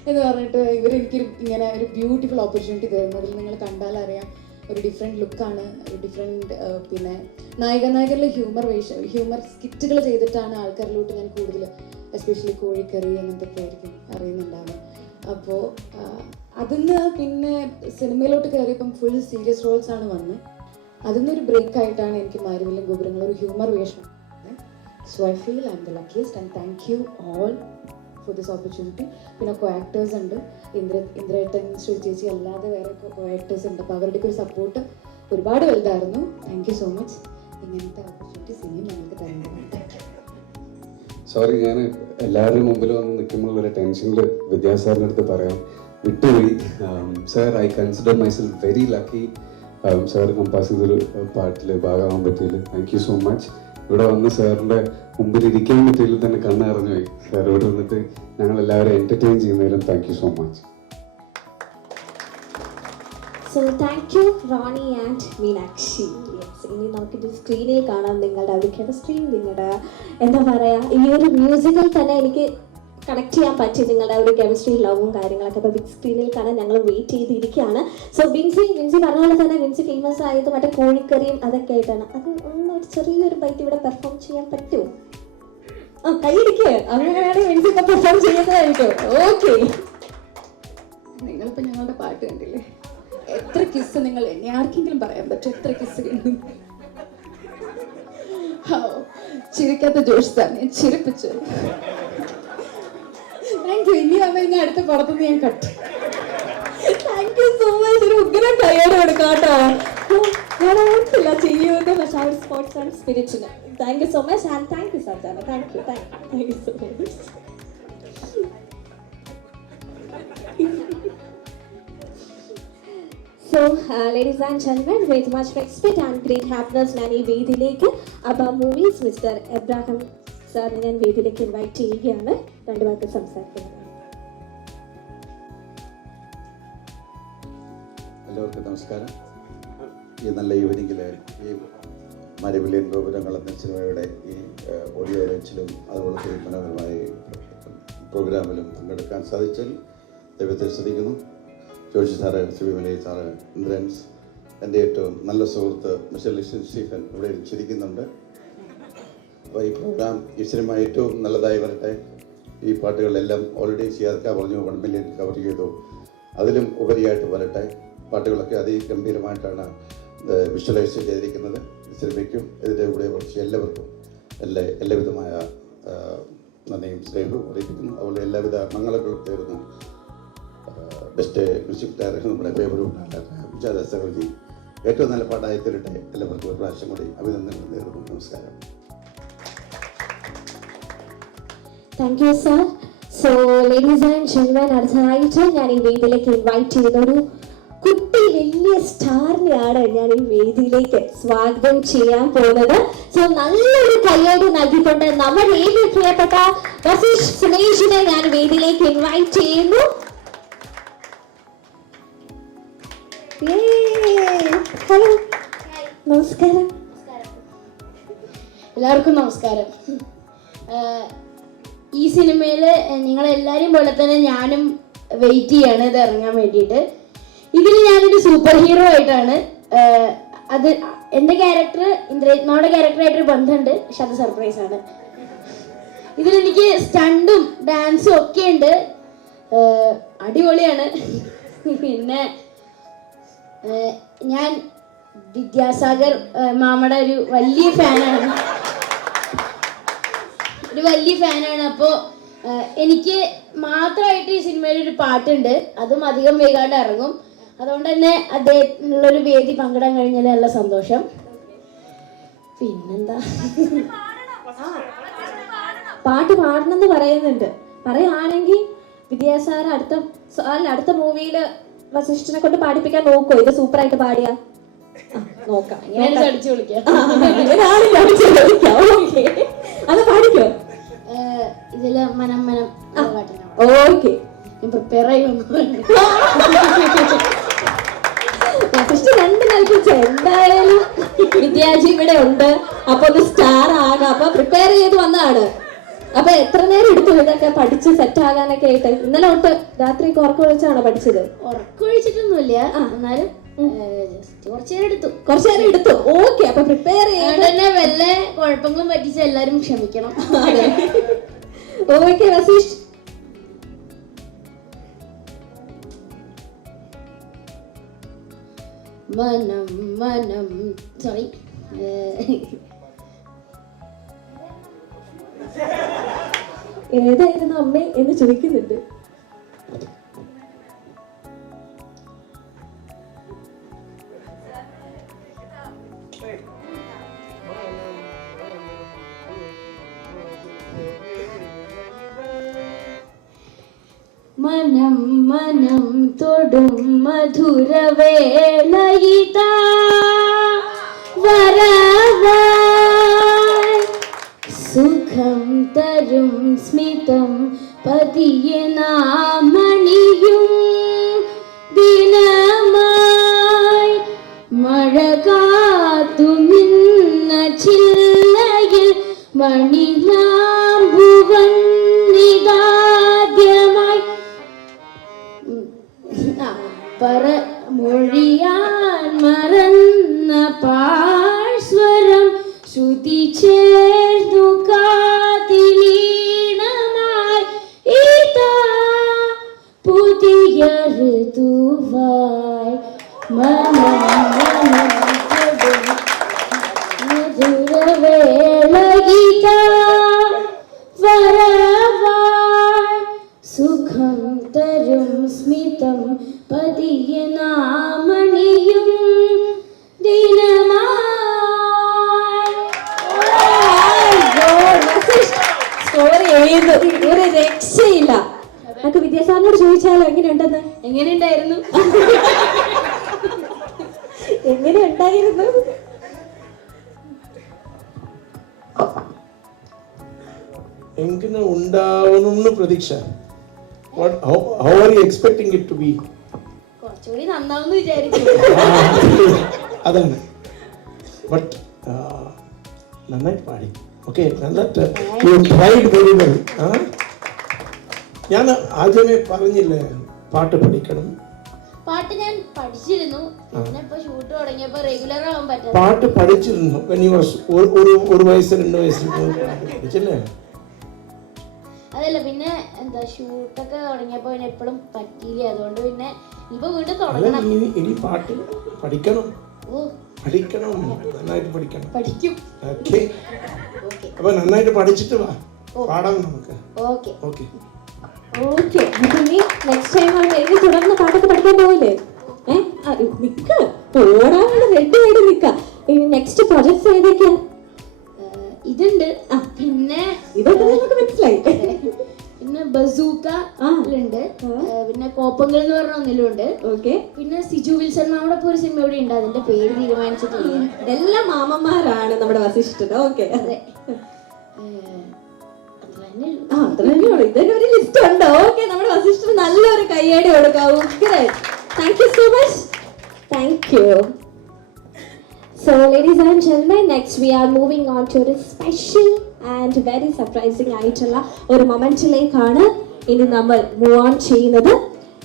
എന്ന് പറഞ്ഞിട്ട് ഇവരെനിക്കൊരു ഇങ്ങനെ ഒരു ബ്യൂട്ടിഫുൾ ഓപ്പർച്യൂണിറ്റി തരുന്നതിൽ നിങ്ങൾ കണ്ടാലറിയാം. ഒരു ഡിഫറെൻറ്റ് ലുക്കാണ്, ഒരു ഡിഫറെൻറ്റ് പിന്നെ നായകരിലെ ഹ്യൂമർ സ്കിറ്റുകൾ ചെയ്തിട്ടാണ് ആൾക്കാരിലോട്ട് ഞാൻ കൂടുതൽ എസ്പെഷ്യലി കോഴിക്കറി അങ്ങനത്തെയൊക്കെ ആയിരിക്കും അറിയുന്നുണ്ടാവുക. അപ്പോൾ അതിന്ന് പിന്നെ സിനിമയിലോട്ട് കയറിയപ്പം ഫുൾ സീരിയസ് റോൾസ് ആണ് വന്നത്. അതിന്നൊരു ബ്രേക്ക് ആയിട്ടാണ് എനിക്ക് മാരിവില്ലൻ ഗോപുരങ്ങൾ ഒരു ഹ്യൂമർ വേഷം. So I feel I M the luckiest and thank you all for this opportunity. പിന്നെ കോ ആക്ടേഴ്സ് ഉണ്ട്, ഇന്ദ്രേട്ടൻ, ശ്രുതി ചേച്ചി അല്ലാതെ വേറെ കോ ആക്ടേഴ്സ് ഉണ്ട്. അപ്പോൾ അവരുടെയൊക്കെ ഒരു സപ്പോർട്ട് ഒരുപാട് വലുതായിരുന്നു. Thank you so much. ഇങ്ങനത്തെ ഓപ്പർച്യൂണിറ്റീസ് ഇനിയും ഞങ്ങൾക്ക് തരുന്നത്. Thank you. സോറി, ഞാൻ എല്ലാവരുടെയും മുമ്പിൽ വന്ന് നിൽക്കുമ്പോൾ ഒരു ടെൻഷനിൽ വിദ്യാസാറിൻ്റെ അടുത്ത് പറയാം വിട്ടുപോയി. Sir, I consider myself very lucky. Sir compass ചെയ്തൊരു പാട്ടിൽ ഭാഗമാകാൻ പറ്റിയില്ല. Thank you so much. ഇവിടെ വന്ന് സാറിൻ്റെ മുമ്പിൽ ഇരിക്കാൻ പറ്റിയതിൽ തന്നെ കണ്ണറിഞ്ഞു പോയി. സാർ ഇവിടെ വന്നിട്ട് ഞങ്ങൾ എല്ലാവരും എൻ്റർടൈൻ ചെയ്യുന്നതിലും thank you so much. So thank you Rony and Meenakshi. ഇനി നമുക്കിത് സ്ക്രീനിൽ കാണാം നിങ്ങളുടെ ഒരു കെമിസ്ട്രി, നിങ്ങളുടെ എന്താ പറയുക, ഈ ഒരു മ്യൂസിക്കിൽ തന്നെ എനിക്ക് കണക്ട് ചെയ്യാൻ പറ്റി നിങ്ങളുടെ ഒരു കെമിസ്ട്രി, ലവും കാര്യങ്ങളൊക്കെ. അപ്പോൾ ബിഗ് സ്ക്രീനിൽ കാണാൻ ഞങ്ങൾ വെയിറ്റ് ചെയ്തിരിക്കുകയാണ്. സോ വിൻസി പറഞ്ഞ പോലെ തന്നെ വിൻസി ഫേമസ് ആയത് മറ്റേ കോഴിക്കറിയും അതൊക്കെ ആയിട്ടാണ്. അത് ഒന്ന് ഒരു ചെറിയൊരു ബൈറ്റ് ഇവിടെ പെർഫോം ചെയ്യാൻ പറ്റുമോ? കൈയിടിക്കുക, അങ്ങനെയാണെങ്കിൽ വിൻസി ഇപ്പം പെർഫോം ചെയ്യുന്നതായിരിക്കും. ഓക്കെ, നിങ്ങളിപ്പോൾ ഞങ്ങളുടെ പാട്ട് കണ്ടില്ലേ? എത്ര കിസ് നിങ്ങൾ എന്നെ ആർക്കെങ്കിലും പറയാൻ പറ്റും? എത്ര കിസ് കണ്ടു? ചിരിക്കാത്ത ജോഷ് തന്നെ ചിരിപ്പിച്ചു. Thank you. ഇനി അമ്മ ഇനി അടുത്ത പുറത്തുനിന്ന് ഞാൻ കട്ടു. Thank you so much. ഒരു ഉഗ്രം കയ്യോടെ കൊടുക്കാം കേട്ടോ. ഞാൻ ഓർത്തില്ല ചെയ്യുമെന്ന്, പക്ഷെ ആ ഒരു സ്പോർട്സ് ആൻഡ് സ്പിരിറ്റിന് thank you so much. And thank you സർജാന. Thank you so much. So, ladies and gentlemen, with much respect and great happiness, ഞാൻ ഈ വേദിയിലേക്ക് അബ മൂവീസ് മിസ്റ്റർ എബ്രാഹിം സാറിനെ ഞാൻ വേദിയിലേക്ക് ഇൻവൈറ്റ് ചെയ്യുകയാണ്. രണ്ടു വാക്ക് സംസാരിക്കുന്നത്. എല്ലാവർക്കും നമസ്കാരം. ഈ നല്ല ഈവനിങ്ങിൽ ഈ മരവില്യൻ ഗോപുരങ്ങൾ എന്ന സിനിമയുടെ ഈ ഓഡിയോ ലോഞ്ചിലും അതുപോലെ ഈ മനോഹരമായ പ്രോഗ്രാമിലും പങ്കെടുക്കാൻ സാധിച്ചതിൽ ദൈവത്തെ സ്തുതിക്കുന്നു. ജോഷി സാറ്, സിബിമലി സാറ്, ഇന്ദ്രൻസ്, എൻ്റെ ഏറ്റവും നല്ല സുഹൃത്ത് മിസ്റ്റർ ലിഷൻ സ്റ്റീഫൻ ഇവിടെ ചിരിക്കുന്നുണ്ട്. അപ്പോൾ ഈ പ്രോഗ്രാം ഈ സിനിമ ഏറ്റവും നല്ലതായി വരട്ടെ. ഈ പാട്ടുകളെല്ലാം ഓൾറെഡി സിയാർക്ക പറഞ്ഞു 1 മില്യൺ കവർ ചെയ്തു, അതിലും ഉപരിയായിട്ട് വരട്ടെ. പാട്ടുകളൊക്കെ അതിഗംഭീരമായിട്ടാണ് വിഷ്വലൈസ് ചെയ്തിരിക്കുന്നത്. സിനിമയ്ക്കും ഇതിൻ്റെ കൂടെ കുറച്ച് എല്ലാവർക്കും എല്ലാവിധമായ നന്ദിയും സ്നേഹവും അറിയിപ്പിക്കുന്നു. അതുപോലെ എല്ലാവിധ മംഗളങ്ങളും ചേർന്നു. ബെസ്റ്റ് മ്യൂസിക് ഡയറക്ടർ നമ്മുടെ ഫേവറേറ്റ് വിജയദാസകർജി ഏറ്റവും നല്ല പാട്ടായി തരട്ടെ. എല്ലാവർക്കും ഒരു പ്രാവശ്യം കൂടി അഭിനന്ദനങ്ങൾ നേരിടുന്നു. നമസ്കാരം. Thank you sir. So ladies and gentlemen, അടുത്തതായിട്ട് ഞാൻ ഈ വേദിയിലേക്ക് ഇൻവൈറ്റ് ചെയ്യുന്ന ഒരു കുട്ടി വലിയ സ്റ്റാറിനെയാണ് ഞാൻ ഈ വേദിയിലേക്ക് സ്വാഗതം ചെയ്യാൻ പോകുന്നത്. സോ നല്ലൊരു കയ്യോട് നൽകിക്കൊണ്ട് നമ്മുടെ ഏത് പ്രിയപ്പെട്ട വസിഷ് സുനേഷിനെ ഞാൻ വേദിയിലേക്ക് ഇൻവൈറ്റ് ചെയ്യുന്നു. ഹലോ, നമസ്കാരം. എല്ലാവർക്കും നമസ്കാരം. ഈ സിനിമയിൽ നിങ്ങളെല്ലാവരും പോലെ തന്നെ ഞാനും വെയിറ്റ് ചെയ്യാണ് ഇത് ഇറങ്ങാൻ വേണ്ടിയിട്ട്. ഇതിൽ ഞാനൊരു സൂപ്പർ ഹീറോ ആയിട്ടാണ്. അത് എൻ്റെ ക്യാരക്ടർ ഇന്ദ്രജിത്മാരുടെ ക്യാരക്ടറായിട്ടൊരു ബന്ധമുണ്ട്, പക്ഷെ അത് സർപ്രൈസാണ്. ഇതിലെനിക്ക് സ്റ്റണ്ടും ഡാൻസും ഒക്കെ ഉണ്ട്, അടിപൊളിയാണ്. പിന്നെ ഞാൻ വിദ്യാസാഗർ മാമയുടെ ഒരു വലിയ ഫാനാണ്. അപ്പോൾ എനിക്ക് മാത്രമായിട്ട് ഈ സിനിമയിൽ ഒരു പാട്ടുണ്ട്, അതും അധികം വൈകാണ്ട് ഇറങ്ങും. അതുകൊണ്ട് തന്നെ അദ്ദേഹത്തിനുള്ളൊരു വേദി പങ്കിടാൻ കഴിഞ്ഞാൽ നല്ല സന്തോഷം. പിന്നെന്താ, പാട്ട് പാടണമെന്ന് പറയുന്നുണ്ട്. പറയുകയാണെങ്കിൽ വിദ്യാസാഗർ അടുത്ത മൂവിയില് വസിഷ്ഠനെ കൊണ്ട് പാടിപ്പിക്കാൻ നോക്കോ? ഇത് സൂപ്പറായിട്ട് പാടിയാ നോക്കാം. അടിച്ചു വിളിക്കാം. അത് പാടിക്കോ? ഇതില് മനം മനം ഓക്കെ, പ്രിപ്പയർ ചെയ്യുന്നു. രണ്ട് കൽപ്പിച്ച എന്തായാലും വിദ്യാജി ഇവിടെ ഉണ്ട്, അപ്പൊ ഒന്ന് സ്റ്റാർ ആകാം. അപ്പൊ പ്രിപ്പയർ ചെയ്ത് വന്നതാണ്. അപ്പൊ എത്ര നേരം എടുത്തു ഇതൊക്കെ പഠിച്ച് സെറ്റ് ആകാനൊക്കെ ആയിട്ട്? ഇന്നലെ തൊട്ട് രാത്രി ഉറക്കം വിളിച്ചാണോ പഠിച്ചത്? ഉറക്കൊഴിച്ചിട്ടൊന്നുമില്ല, എന്നാലും കുറച്ചു നേരം എടുത്തു. ഓക്കെ, അപ്പൊ പ്രിപ്പയർ ചെയ്യാൻ വല്ല കുഴപ്പങ്ങളും പറ്റിച്ച എല്ലാരും ക്ഷമിക്കണം. ഓക്കെ വസീഷ്. മനം മനം സോറി ഏതായിരുന്നു അമ്മേ എന്ന് ചോദിക്കുന്നുണ്ട്. മനം മനം തൊടും മധുരവേളയിതാ വരവായി സുഖം തരും സ്മിതം പതിയെ നാമണിയും ദിനമായി മഴ കാത്തു നിന്ന ചില്ലയിൽ മണിലാമ്പുവൻ നിദാദ്യമായി മൊഴിയാൻ മറന്ന പാഴ്സ്വരം ശ്രുതി ചേർന്നു കാതിലീണമായി ഇതാ പുതിയ മറവാൻ സുഖം തരും സ്മിതം പതിയെ നാമണിയും ദിനമായി. സ്റ്റോറി എഴുതു ഒരു രക്ഷയില്ല. നമുക്ക് വിദ്യാസാറിനോട് ചോദിച്ചാലോ എങ്ങനെയുണ്ടെന്ന്? എങ്ങനെയുണ്ടായിരുന്നു? എങ്ങനെയുണ്ടായിരുന്നു? എങ്ങനെ ഉണ്ടാവണമെന്ന് പ്രതീക്ഷ. How are you expecting it to be? കുറച്ചുകൂടി നന്നാവുമെന്ന് വിചാരിച്ചു. അതാണ്. ബട്ട് നന്നായിട്ട് പാടി. ഓക്കെ, നന്നായിട്ട് you tried very well. ഞാൻ ആദ്യമേ പറഞ്ഞില്ലേ പാട്ട് പഠിക്കണം. പാട്ട് ഞാൻ പഠിച്ചിരുന്നു. പിന്നെ ഇപ്പൊ ഷൂട്ട് തുടങ്ങിയപ്പോ റെഗുലർ ആവാൻ പറ്റാ. പാട്ട് പഠിച്ചിരുന്നു. when you was ഒരു വയസ്സ് 2 വയസ്സിൽ പഠിച്ചില്ലേ? അതല്ല, പിന്നെ എന്താ ഷൂട്ടൊക്കെ തുടങ്ങിയപ്പോ പിന്നെ എപ്പോഴും പറ്റിയില്ല. അതുകൊണ്ട് പിന്നെ ഇപ്പൊ വീണ്ടും തുടങ്ങണം. ഇനി പാട്ട് പഠിക്കണം. ഓ, പഠിക്കണം, നന്നായിട്ട് പഠിക്കണം. പഠിക്കും. ഓക്കെ, അപ്പൊ നന്നായിട്ട് പഠിച്ചിട്ട് വാ, പാടാം നമുക്ക്. Okay okay okay. ഇനി നെക്സ്റ്റ് ടൈം എഴുതി തുടർന്ന് പാട്ടൊക്കെ പഠിക്കാൻ പോവില്ലേ? നിക്ക ഓടാനുള്ള റെഡി ആയിട്ട് നിക്ക. നെക്സ്റ്റ് പ്രൊജക്ട്സ് ഏതൊക്കെയാ? ഇതുണ്ട്. പിന്നെ ഇതൊക്കെ നമുക്ക് മനസ്സിലായി. പിന്നെ ബസൂക്ക ഉണ്ട്. പിന്നെ കോപ്പങ്ങൾ എന്ന് പറഞ്ഞ ഒന്നിലുണ്ട്. ഓക്കെ. പിന്നെ സിജു വിൽസൺ മാമയുടെ ഒരു സിനിമ കൂടി ഉണ്ട്. അതിന്റെ പേര് തീരുമാനിച്ചിട്ടില്ല. എല്ലാം മാമന്മാരാണ് നമ്മുടെ വസിഷ്ഠൻ. ഓക്കെ, അതെ. ഇതൊക്കെ ഒരു ലിസ്റ്റ് ഉണ്ട്. ഓക്കെ, നമ്മുടെ വസിഷ്ഠന് നല്ലൊരു കയ്യടി കൊടുക്കാം. Thank you so much. Thank U. So ladies and gentlemen, next we are moving on to a special and very surprising ആയിട്ടുള്ള ഒരു മൊമെന്റിലേക്കാണ് ഇനി നമ്മൾ മൂവ് ഓൺ ചെയ്യുന്നത്.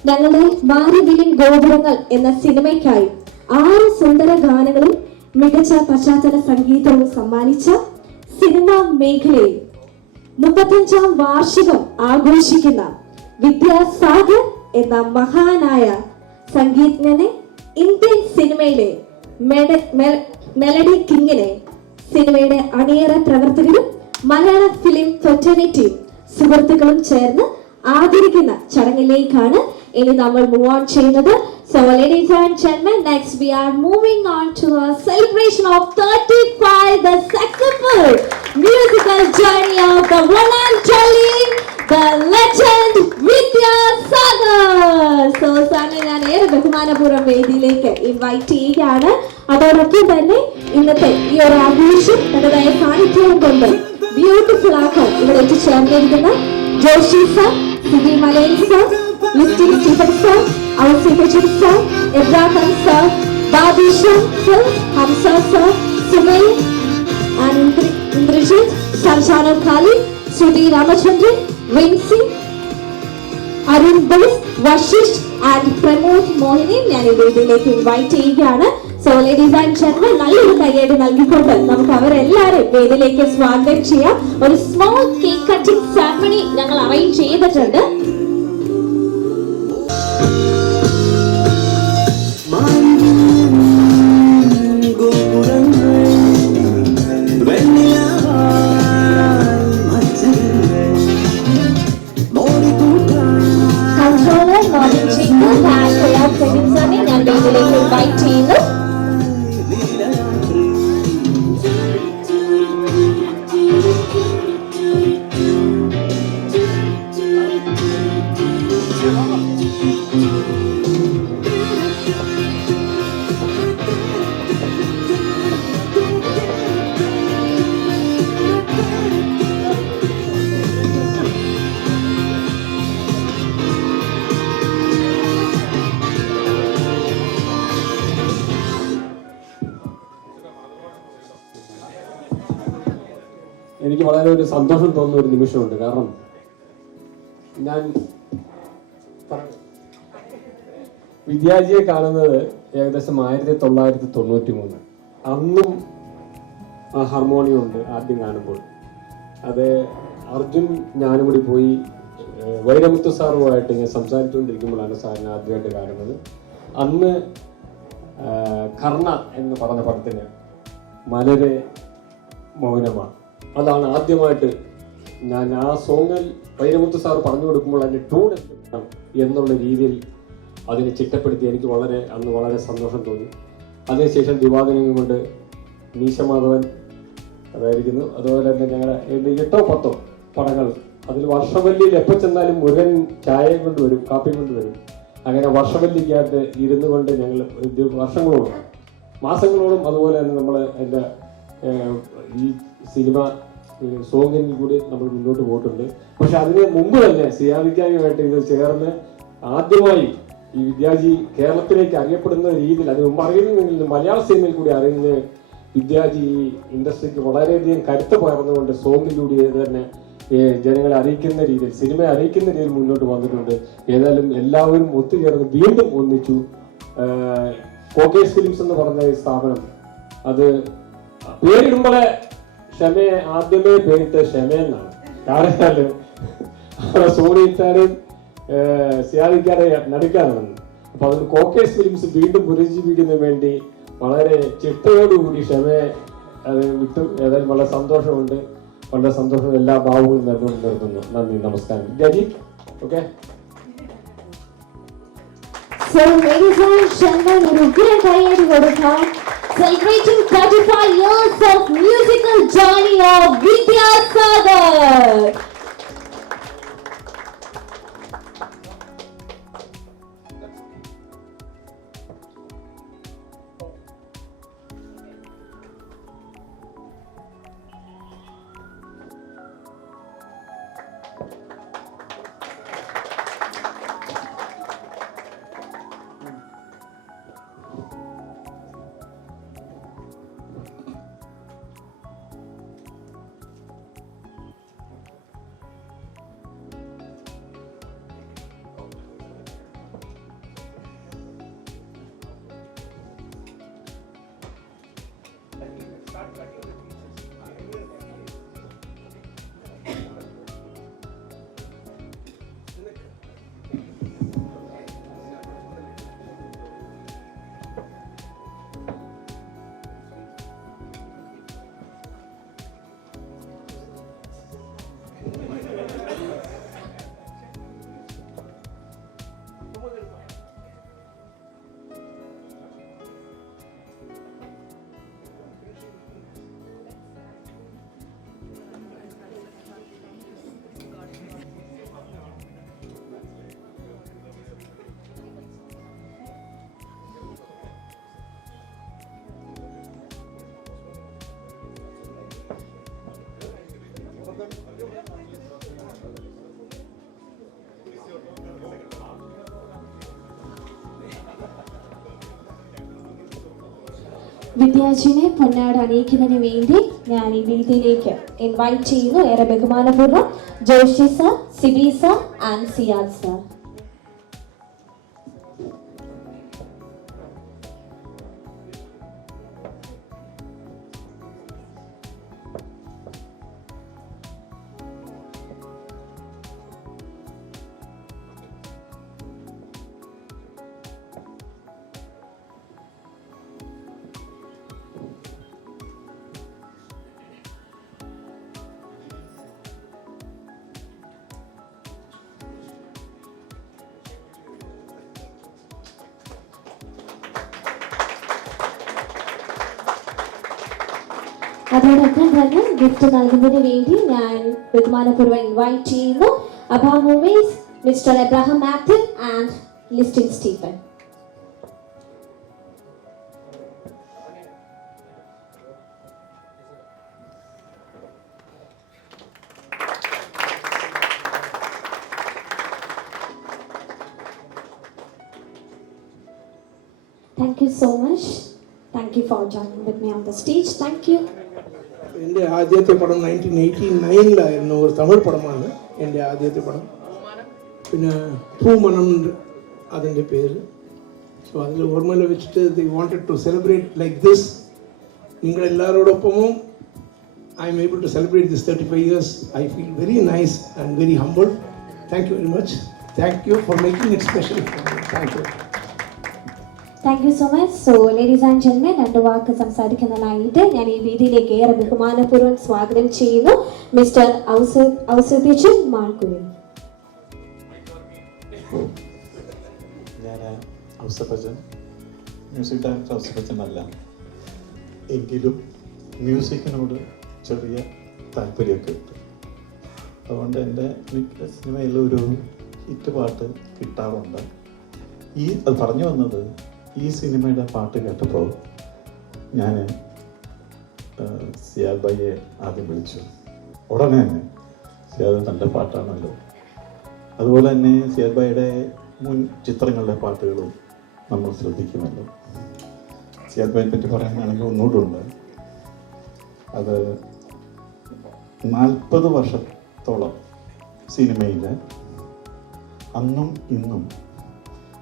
ഞങ്ങളുടെ ഭാരതിയിൻ ഗോപുരങ്ങൾ എന്ന സിനിമയ്ക്കായി 6 സുന്ദര ഗാനങ്ങളും മികച്ച പശ്ചാത്തല സംഗീതവും സമ്മാനിച്ച സിനിമാ മേഖലയിൽ 35ാം വാർഷികം ആഘോഷിക്കുന്ന വിദ്യാസാഗർ എന്ന മഹാനായ സംഗീതജ്ഞനെ, ഇന്ത്യൻ സിനിമയിലെ മെലഡി കിങ്ങിനെ, സിനിമയുടെ അണിയറ പ്രവർത്തകരും മലയാള ഫിലിം ഫ്രറ്റേണിറ്റിയും സുഹൃത്തുക്കളും ചേർന്ന് ആദരിക്കുന്ന ചടങ്ങിലേക്കാണ് ഇനി നമ്മൾ മൂവ് ഓൺ ചെയ്യുന്നത്. So ladies and gentlemen, next we are moving on to a celebration of 35, the successful musical journey of the one and only, the legend Vidyasagar. So സാറിനെ ഞാൻ ഏറെ ബഹുമാനപൂർവ്വം വേദിയിലേക്ക് ഇൻവൈറ്റ് ചെയ്യുകയാണ്. അതോടൊപ്പം തന്നെ ഇന്നത്തെ ഈ ഒരു ആഘോഷം തനതായ സാന്നിധ്യം കൊണ്ട് ബ്യൂട്ടിഫുൾ ആക്കാൻ ഇവിടെ എത്തിച്ചേർന്നിരിക്കുന്ന ജോഷി സർ, സിബി മലയൻ സർ, ലിസ്റ്റി സ്റ്റീഫൻ സർ, ഔസിഫജൻ സർ, ഇബ്രാഹിം സർ, ബാബിഷ സർ, ഹംസ സർ, സുമൈ ആൻഡ് ഇന്ദ്രജിത്ത്, ഷർഷാന ഖാലിദ്, ശ്രുതി രാമചന്ദ്രൻ, വിൻസി, അരുൺ ബോസ്, വശിഷ്ഠ് ആൻഡ് പ്രമോദ് മോഹിനി ഞാൻ ഈ വേദിയിലേക്ക് ഇൻവൈറ്റ് ചെയ്യുകയാണ്. സോ ലേഡീസ് ആൻഡ് ജെന്റിൽമെൻ, നല്ലൊരു കയ്യടി നൽകിക്കൊണ്ട് നമുക്ക് അവരെല്ലാവരും വേദിയിലേക്ക് സ്വാഗതം ചെയ്യാം. ഒരു സ്മോൾ കേക്ക് കട്ടിംഗ് സെറമണി ഞങ്ങൾ അറേഞ്ച് ചെയ്തിട്ടുണ്ട്. ഞാൻ വേദിയിലേക്ക് ഇൻവൈറ്റ് ചെയ്യുന്നു. എനിക്ക് വളരെ ഒരു സന്തോഷം തോന്നുന്ന ഒരു നിമിഷമുണ്ട്. കാരണം ഞാൻ വിദ്യാജിയെ കാണുന്നത് ഏകദേശം 1993. അന്നും ആ ഹാർമോണിയം ഉണ്ട് ആദ്യം കാണുമ്പോൾ. അത് അർജുൻ ഞാനും കൂടി പോയി വൈരമുത്തു സാറുമായിട്ട് ഇങ്ങനെ സംസാരിച്ചുകൊണ്ടിരിക്കുമ്പോഴാണ് സാറിനെ ആദ്യമായിട്ട് കാണുന്നത്. അന്ന് കർണ എന്ന് പറഞ്ഞ പടത്തിന് മലരെ മൗനമാണ്, അതാണ് ആദ്യമായിട്ട് ഞാൻ ആ സോങ്ങിൽ വൈരമുത്ത് സാർ പറഞ്ഞു കൊടുക്കുമ്പോൾ അതിൻ്റെ ട്യൂൺ എന്നുള്ള രീതിയിൽ അതിനെ ചിട്ടപ്പെടുത്തി എനിക്ക് അന്ന് വളരെ സന്തോഷം തോന്നി. അതിനുശേഷം ദിവാദിനം കൊണ്ട് മീശമാധവൻ അതായിരിക്കുന്നു. അതുപോലെ തന്നെ ഞങ്ങളുടെ 8 or 10 പടങ്ങൾ, അതിൽ വർഷവല്ലിയിൽ എപ്പോൾ ചെന്നാലും മുരുകൻ ചായയും കൊണ്ട് വരും, കാപ്പിയും കൊണ്ട് വരും. അങ്ങനെ വർഷവല്ലിക്കകത്ത് ഇരുന്നു കൊണ്ട് ഞങ്ങൾ വർഷങ്ങളോളം, മാസങ്ങളോളം, അതുപോലെ തന്നെ നമ്മൾ എൻ്റെ ഈ സിനിമ സോങ്ങിൽ കൂടി നമ്മൾ മുന്നോട്ട് പോയിട്ടുണ്ട്. പക്ഷെ അതിന് മുമ്പ് തന്നെ സിയാദിക്കായുമായിട്ട് ഇത് ചേർന്ന് ആദ്യമായി ഈ വിദ്യാജി കേരളത്തിലേക്ക് അറിയപ്പെടുന്ന രീതിയിൽ, അതിന് മുമ്പ് അറിയുന്നെങ്കിൽ മലയാള സിനിമയിൽ കൂടി അറിയുന്ന വിദ്യാജി ഈ ഇൻഡസ്ട്രിക്ക് വളരെയധികം കരുത്ത് പകർന്നുകൊണ്ട് സോങ്ങിലൂടെ തന്നെ ജനങ്ങളെ അറിയിക്കുന്ന രീതിയിൽ, സിനിമയെ അറിയിക്കുന്ന രീതിയിൽ മുന്നോട്ട് വന്നിട്ടുണ്ട്. ഏതായാലും എല്ലാവരും ഒത്തുചേർന്ന് വീണ്ടും ഒന്നിച്ചു. കോക്കേഴ്സ് ഫിലിംസ് എന്ന് പറഞ്ഞ ഈ സ്ഥാപനം, അത് പേരിടുമ്പോഴേ ക്ഷമയെ ആദ്യമേ പേരിട്ട് ക്ഷമയെന്നാണ്. കാരണം സോണിത്താനും സിയാദിക്കാരെ നടിക്കാനാണ്. അപ്പൊ അതുകൊണ്ട് കോക്കേഴ്സ് ഫിലിംസ് വീണ്ടും പുനരുജ്ജീവിക്കുന്നതിന് വേണ്ടി വളരെ ചിട്ടയോടുകൂടി ക്ഷമയെ അത് വിട്ടു. ഏതായാലും വളരെ സന്തോഷമുണ്ട്. വളരെ സന്തോഷം. എല്ലാ ഭാവവും നിർത്തുന്നു. നന്ദി, നമസ്കാരം. G okay. So, ladies and gentlemen, ഒരു ഉഗ്രൻ കൈയ്യടി കൊടുക്കാം. Celebrating 35 years of musical journey of Vidyasagar. വിദ്യാജിനെ പൊന്നാട അണിയിക്കുന്നതിന് വേണ്ടി ഞാൻ ഈ വേദിയിലേക്ക് ഇൻവൈറ്റ് ചെയ്യുന്നു. ഏറെ ബഹുമാനപൂർവ്വം Joshi sir, Siby sir and Siyad sir. അതോടൊപ്പം തന്നെ ഗിഫ്റ്റ് നൽകുന്നതിന് വേണ്ടി ഞാൻ ബഹുമാനപൂർവ്വം ഇൻവൈറ്റ് ചെയ്യുന്നു അബ movies mister Abraham Mathew and Listin Stephen. Thank you so much. Thank you for joining with me on the stage. Thank you. എൻ്റെ ആദ്യത്തെ പടം 1989 ഒരു തമിഴ് പടമാണ് എൻ്റെ ആദ്യത്തെ പടം. പിന്നെ പൂമണം അതിൻ്റെ പേര്. സോ അതിൽ ഓർമ്മയിൽ വെച്ചിട്ട് they wanted to celebrate like this. നിങ്ങളെല്ലാവരോടൊപ്പമും I'm able to celebrate this 35 years. I feel very nice and very humble. Thank you very much. Thank you for making it special. Thank you. Thank you so much. So ladies and gentlemen, രണ്ട് വാക്ക് സംസാരിക്കുന്നതിനായിട്ട് ഞാൻ ഈ വേദിയിലേക്ക് ഏറെ ബഹുമാനപൂർവ്വം സ്വാഗതം ചെയ്യുന്നു mister ഔസേപ്പിച്ചൻ മാൾക്കുവിൽ. ഞാൻ Ouseppachan, music director Ouseppachan അല്ല, എങ്കിലും മ്യൂസിക്കിനോട് ചെറിയ താല്പര്യമൊക്കെ ഉണ്ട്. അതുകൊണ്ട് എൻ്റെ മിക്ക സിനിമയിലും ഒരു ഹിറ്റ് പാട്ട് കിട്ടാറുണ്ട്. അത് പറഞ്ഞു വന്നത്, ഈ സിനിമയുടെ പാട്ട് കേട്ടപ്പോൾ ഞാൻ സിയാദ് ഭായിയെ ആദ്യം വിളിച്ചു. ഉടനെ തന്നെ സിയാദ് നല്ല പാട്ടാണല്ലോ. അതുപോലെ തന്നെ സിയാദ് ഭായിയുടെ മുൻ ചിത്രങ്ങളുടെ പാട്ടുകളും നമ്മൾ ശ്രദ്ധിക്കുമല്ലോ. സിയാദ് ഭായിയെ പറ്റി പറയാനാണെങ്കിൽ ഒന്നുകൂടെ ഉണ്ട്. അത് 40 വർഷത്തോളം സിനിമയിൽ അന്നും ഇന്നും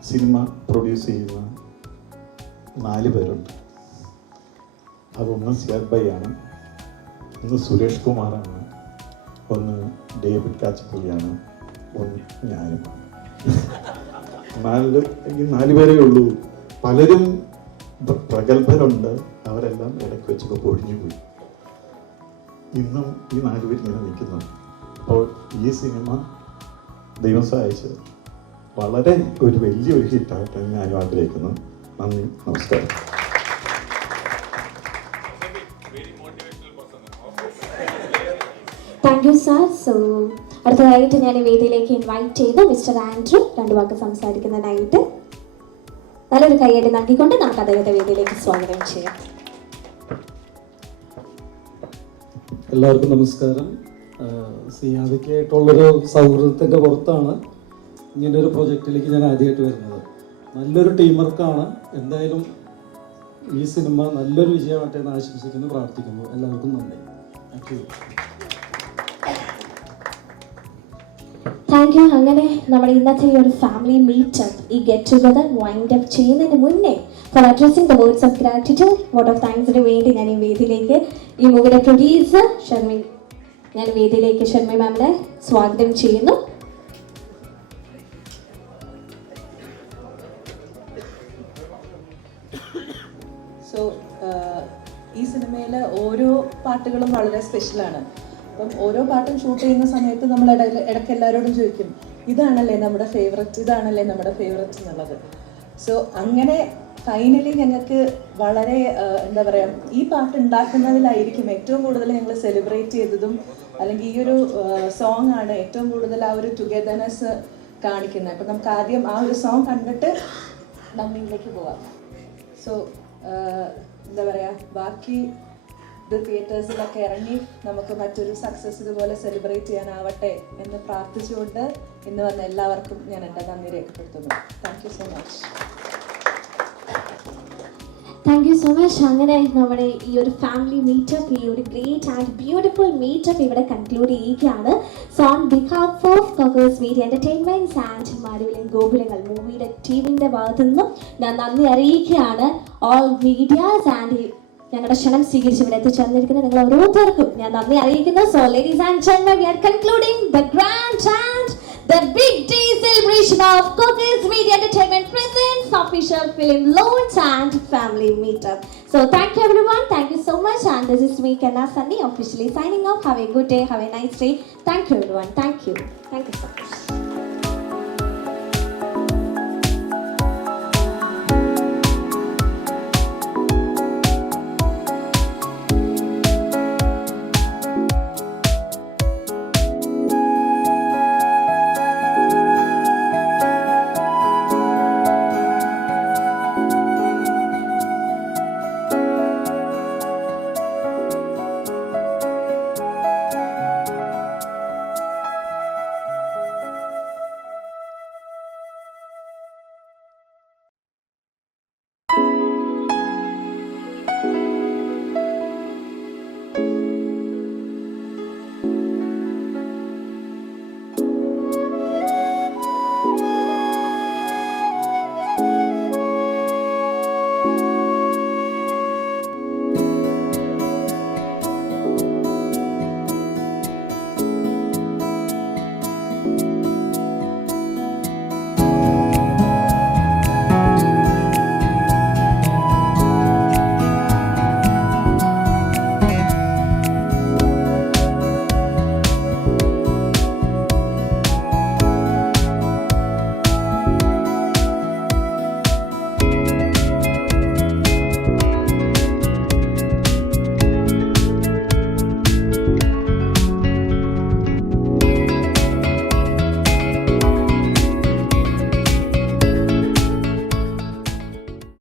സിനിമ പ്രൊഡ്യൂസ് ചെയ്യുന്ന 4 പേരുണ്ട്. അതൊന്ന് സിയാദ് ഭായി ആണ്, ഒന്ന് സുരേഷ് കുമാറാണ്, ഒന്ന് ഡേവിഡ് കാച്ചപ്പള്ളിയാണ്, ഒന്ന് ഞാനുമാണ്. 4 പേരേ ഉള്ളൂ. പലരും പ്രഗത്ഭരുണ്ട്, അവരെല്ലാം ഇടയ്ക്ക് വെച്ചൊക്കെ പൊഴിഞ്ഞു പോയി. ഇന്നും ഈ 4 പേര് ഇങ്ങനെ നിൽക്കുന്നു. അപ്പോൾ ഈ സിനിമ ദൈവം സഹായിച്ച് വളരെ ഒരു വലിയൊരു ഹിറ്റായിട്ട് ഞാനും ആഗ്രഹിക്കുന്നു. നന്ദി, നമസ്കാരം. Thank you sir. സോ അടുത്തതായിട്ട് ഞാൻ ഈ വേദിയിലേക്ക് ഇൻവൈറ്റ് ചെയ്തു മിസ്റ്റർ ആൻഡ്രൂ രണ്ട് വാക്ക് സംസാരിക്കുന്നതിനായിട്ട്. നല്ലൊരു കൈയടി നൽകിക്കൊണ്ട് നമുക്ക് അദ്ദേഹത്തെ വേദിയിലേക്ക് സ്വാഗതം ചെയ്യാം. എല്ലാവർക്കും നമസ്കാരം. സിയാദയ്ക്കായിട്ടുള്ളൊരു സൗഹൃദത്തിൻ്റെ പുറത്താണ് ഇങ്ങനൊരു പ്രൊജക്റ്റിലേക്ക് ഞാൻ ആദ്യമായിട്ട് വരുന്നത്. നല്ലൊരു ടീം വർക്കാണ്. എന്തായാലും ഈ സിനിമ നല്ലൊരു വിജയമാട്ടെ എന്ന് ആശംസിക്കുന്നു, പ്രാർത്ഥിക്കുന്നു. എല്ലാവർക്കും നന്ദി. Thank you. Thank you. അങ്ങനെ നമ്മുടെ ഇന്നത്തെ ഈ ഒരു ഫാമിലി മീറ്റപ്പ്, ഈ ഗെറ്റ് ടുഗദർ വൈൻഡ് അപ്പ് ചെയ്യുന്നതിന് മുന്നേ for addressing the words of gratitude, vote of താങ്ക്സിന് വേണ്ടി ഞാൻ ഈ വേദിയിലേക്ക് ഈ മൂവിയുടെ പ്രൊഡ്യൂസർ ഞാൻ വേദിയിലേക്ക് ഷർമി മാമിനെ സ്വാഗതം ചെയ്യുന്നു. സോ ഈ സിനിമയിലെ ഓരോ പാട്ടുകളും വളരെ സ്പെഷ്യലാണ്. അപ്പം ഓരോ പാട്ടും ഷൂട്ട് ചെയ്യുന്ന സമയത്ത് നമ്മൾ ഇടയ്ക്ക് എല്ലാവരോടും ചോദിക്കും, ഇതാണല്ലേ നമ്മുടെ ഫേവററ്റ്, ഇതാണല്ലേ നമ്മുടെ ഫേവററ്റ് എന്നുള്ളത്. സോ അങ്ങനെ ഫൈനലി ഞങ്ങൾക്ക് വളരെ എന്താ പറയുക, ഈ പാട്ട് ഉണ്ടാക്കുന്നതിലായിരിക്കും ഏറ്റവും കൂടുതൽ ഞങ്ങൾ സെലിബ്രേറ്റ് ചെയ്തതും, അല്ലെങ്കിൽ ഈ ഒരു സോങ് ആണ് ഏറ്റവും കൂടുതൽ ആ ഒരു ടുഗദർനെസ് കാണിക്കുന്നത്. അപ്പം നമുക്ക് ആദ്യം ആ ഒരു സോങ് കണ്ടിട്ട് നമ്മിലേക്ക് പോവാം. സോ എന്താ പറയുക, ബാക്കി ഇത് തിയേറ്റേഴ്സിലൊക്കെ ഇറങ്ങി നമുക്ക് മറ്റൊരു സക്സസ് ഇതുപോലെ സെലിബ്രേറ്റ് ചെയ്യാനാവട്ടെ എന്ന് പ്രാർത്ഥിച്ചുകൊണ്ട് ഇന്ന് വന്ന എല്ലാവർക്കും ഞാൻ എൻ്റെ നന്ദി രേഖപ്പെടുത്തുന്നു. Thank you so much. Thank you so much. അങ്ങനെ നമ്മുടെ ഈ ഒരു ഫാമിലി മീറ്റപ്പ്, ഈ ഒരു ഗ്രേറ്റ് ആൻഡ് ബ്യൂട്ടിഫുൾ മീറ്റപ്പ് ഇവിടെ കൺക്ലൂഡ് ചെയ്യുകയാണ്. So on behalf of Kokers media entertainments and മാരുവിലൻ ഗോകുലങ്ങൾ മൂവിയുടെ ടീമിന്റെ ഭാഗത്തു നിന്നും ഞാൻ നന്ദി അറിയിക്കുകയാണ്. ഓൾ മീഡിയാസ് ആൻഡ് ഞങ്ങളുടെ ക്ഷണം സ്വീകരിച്ച് ഇവിടെ എത്തിച്ചേർന്നിരിക്കുന്ന നിങ്ങൾ ഓരോരുത്തർക്കും ഞാൻ നന്ദി അറിയിക്കുന്നു. So ladies and gentlemen, we are concluding the grand and the big day celebration of Cockers Media Entertainment presents official film launch and family meetup. So thank you everyone, thank you so much, and this is me Kanna Sunny officially signing off. Have a good day, have a nice day. Thank you everyone, thank you so much.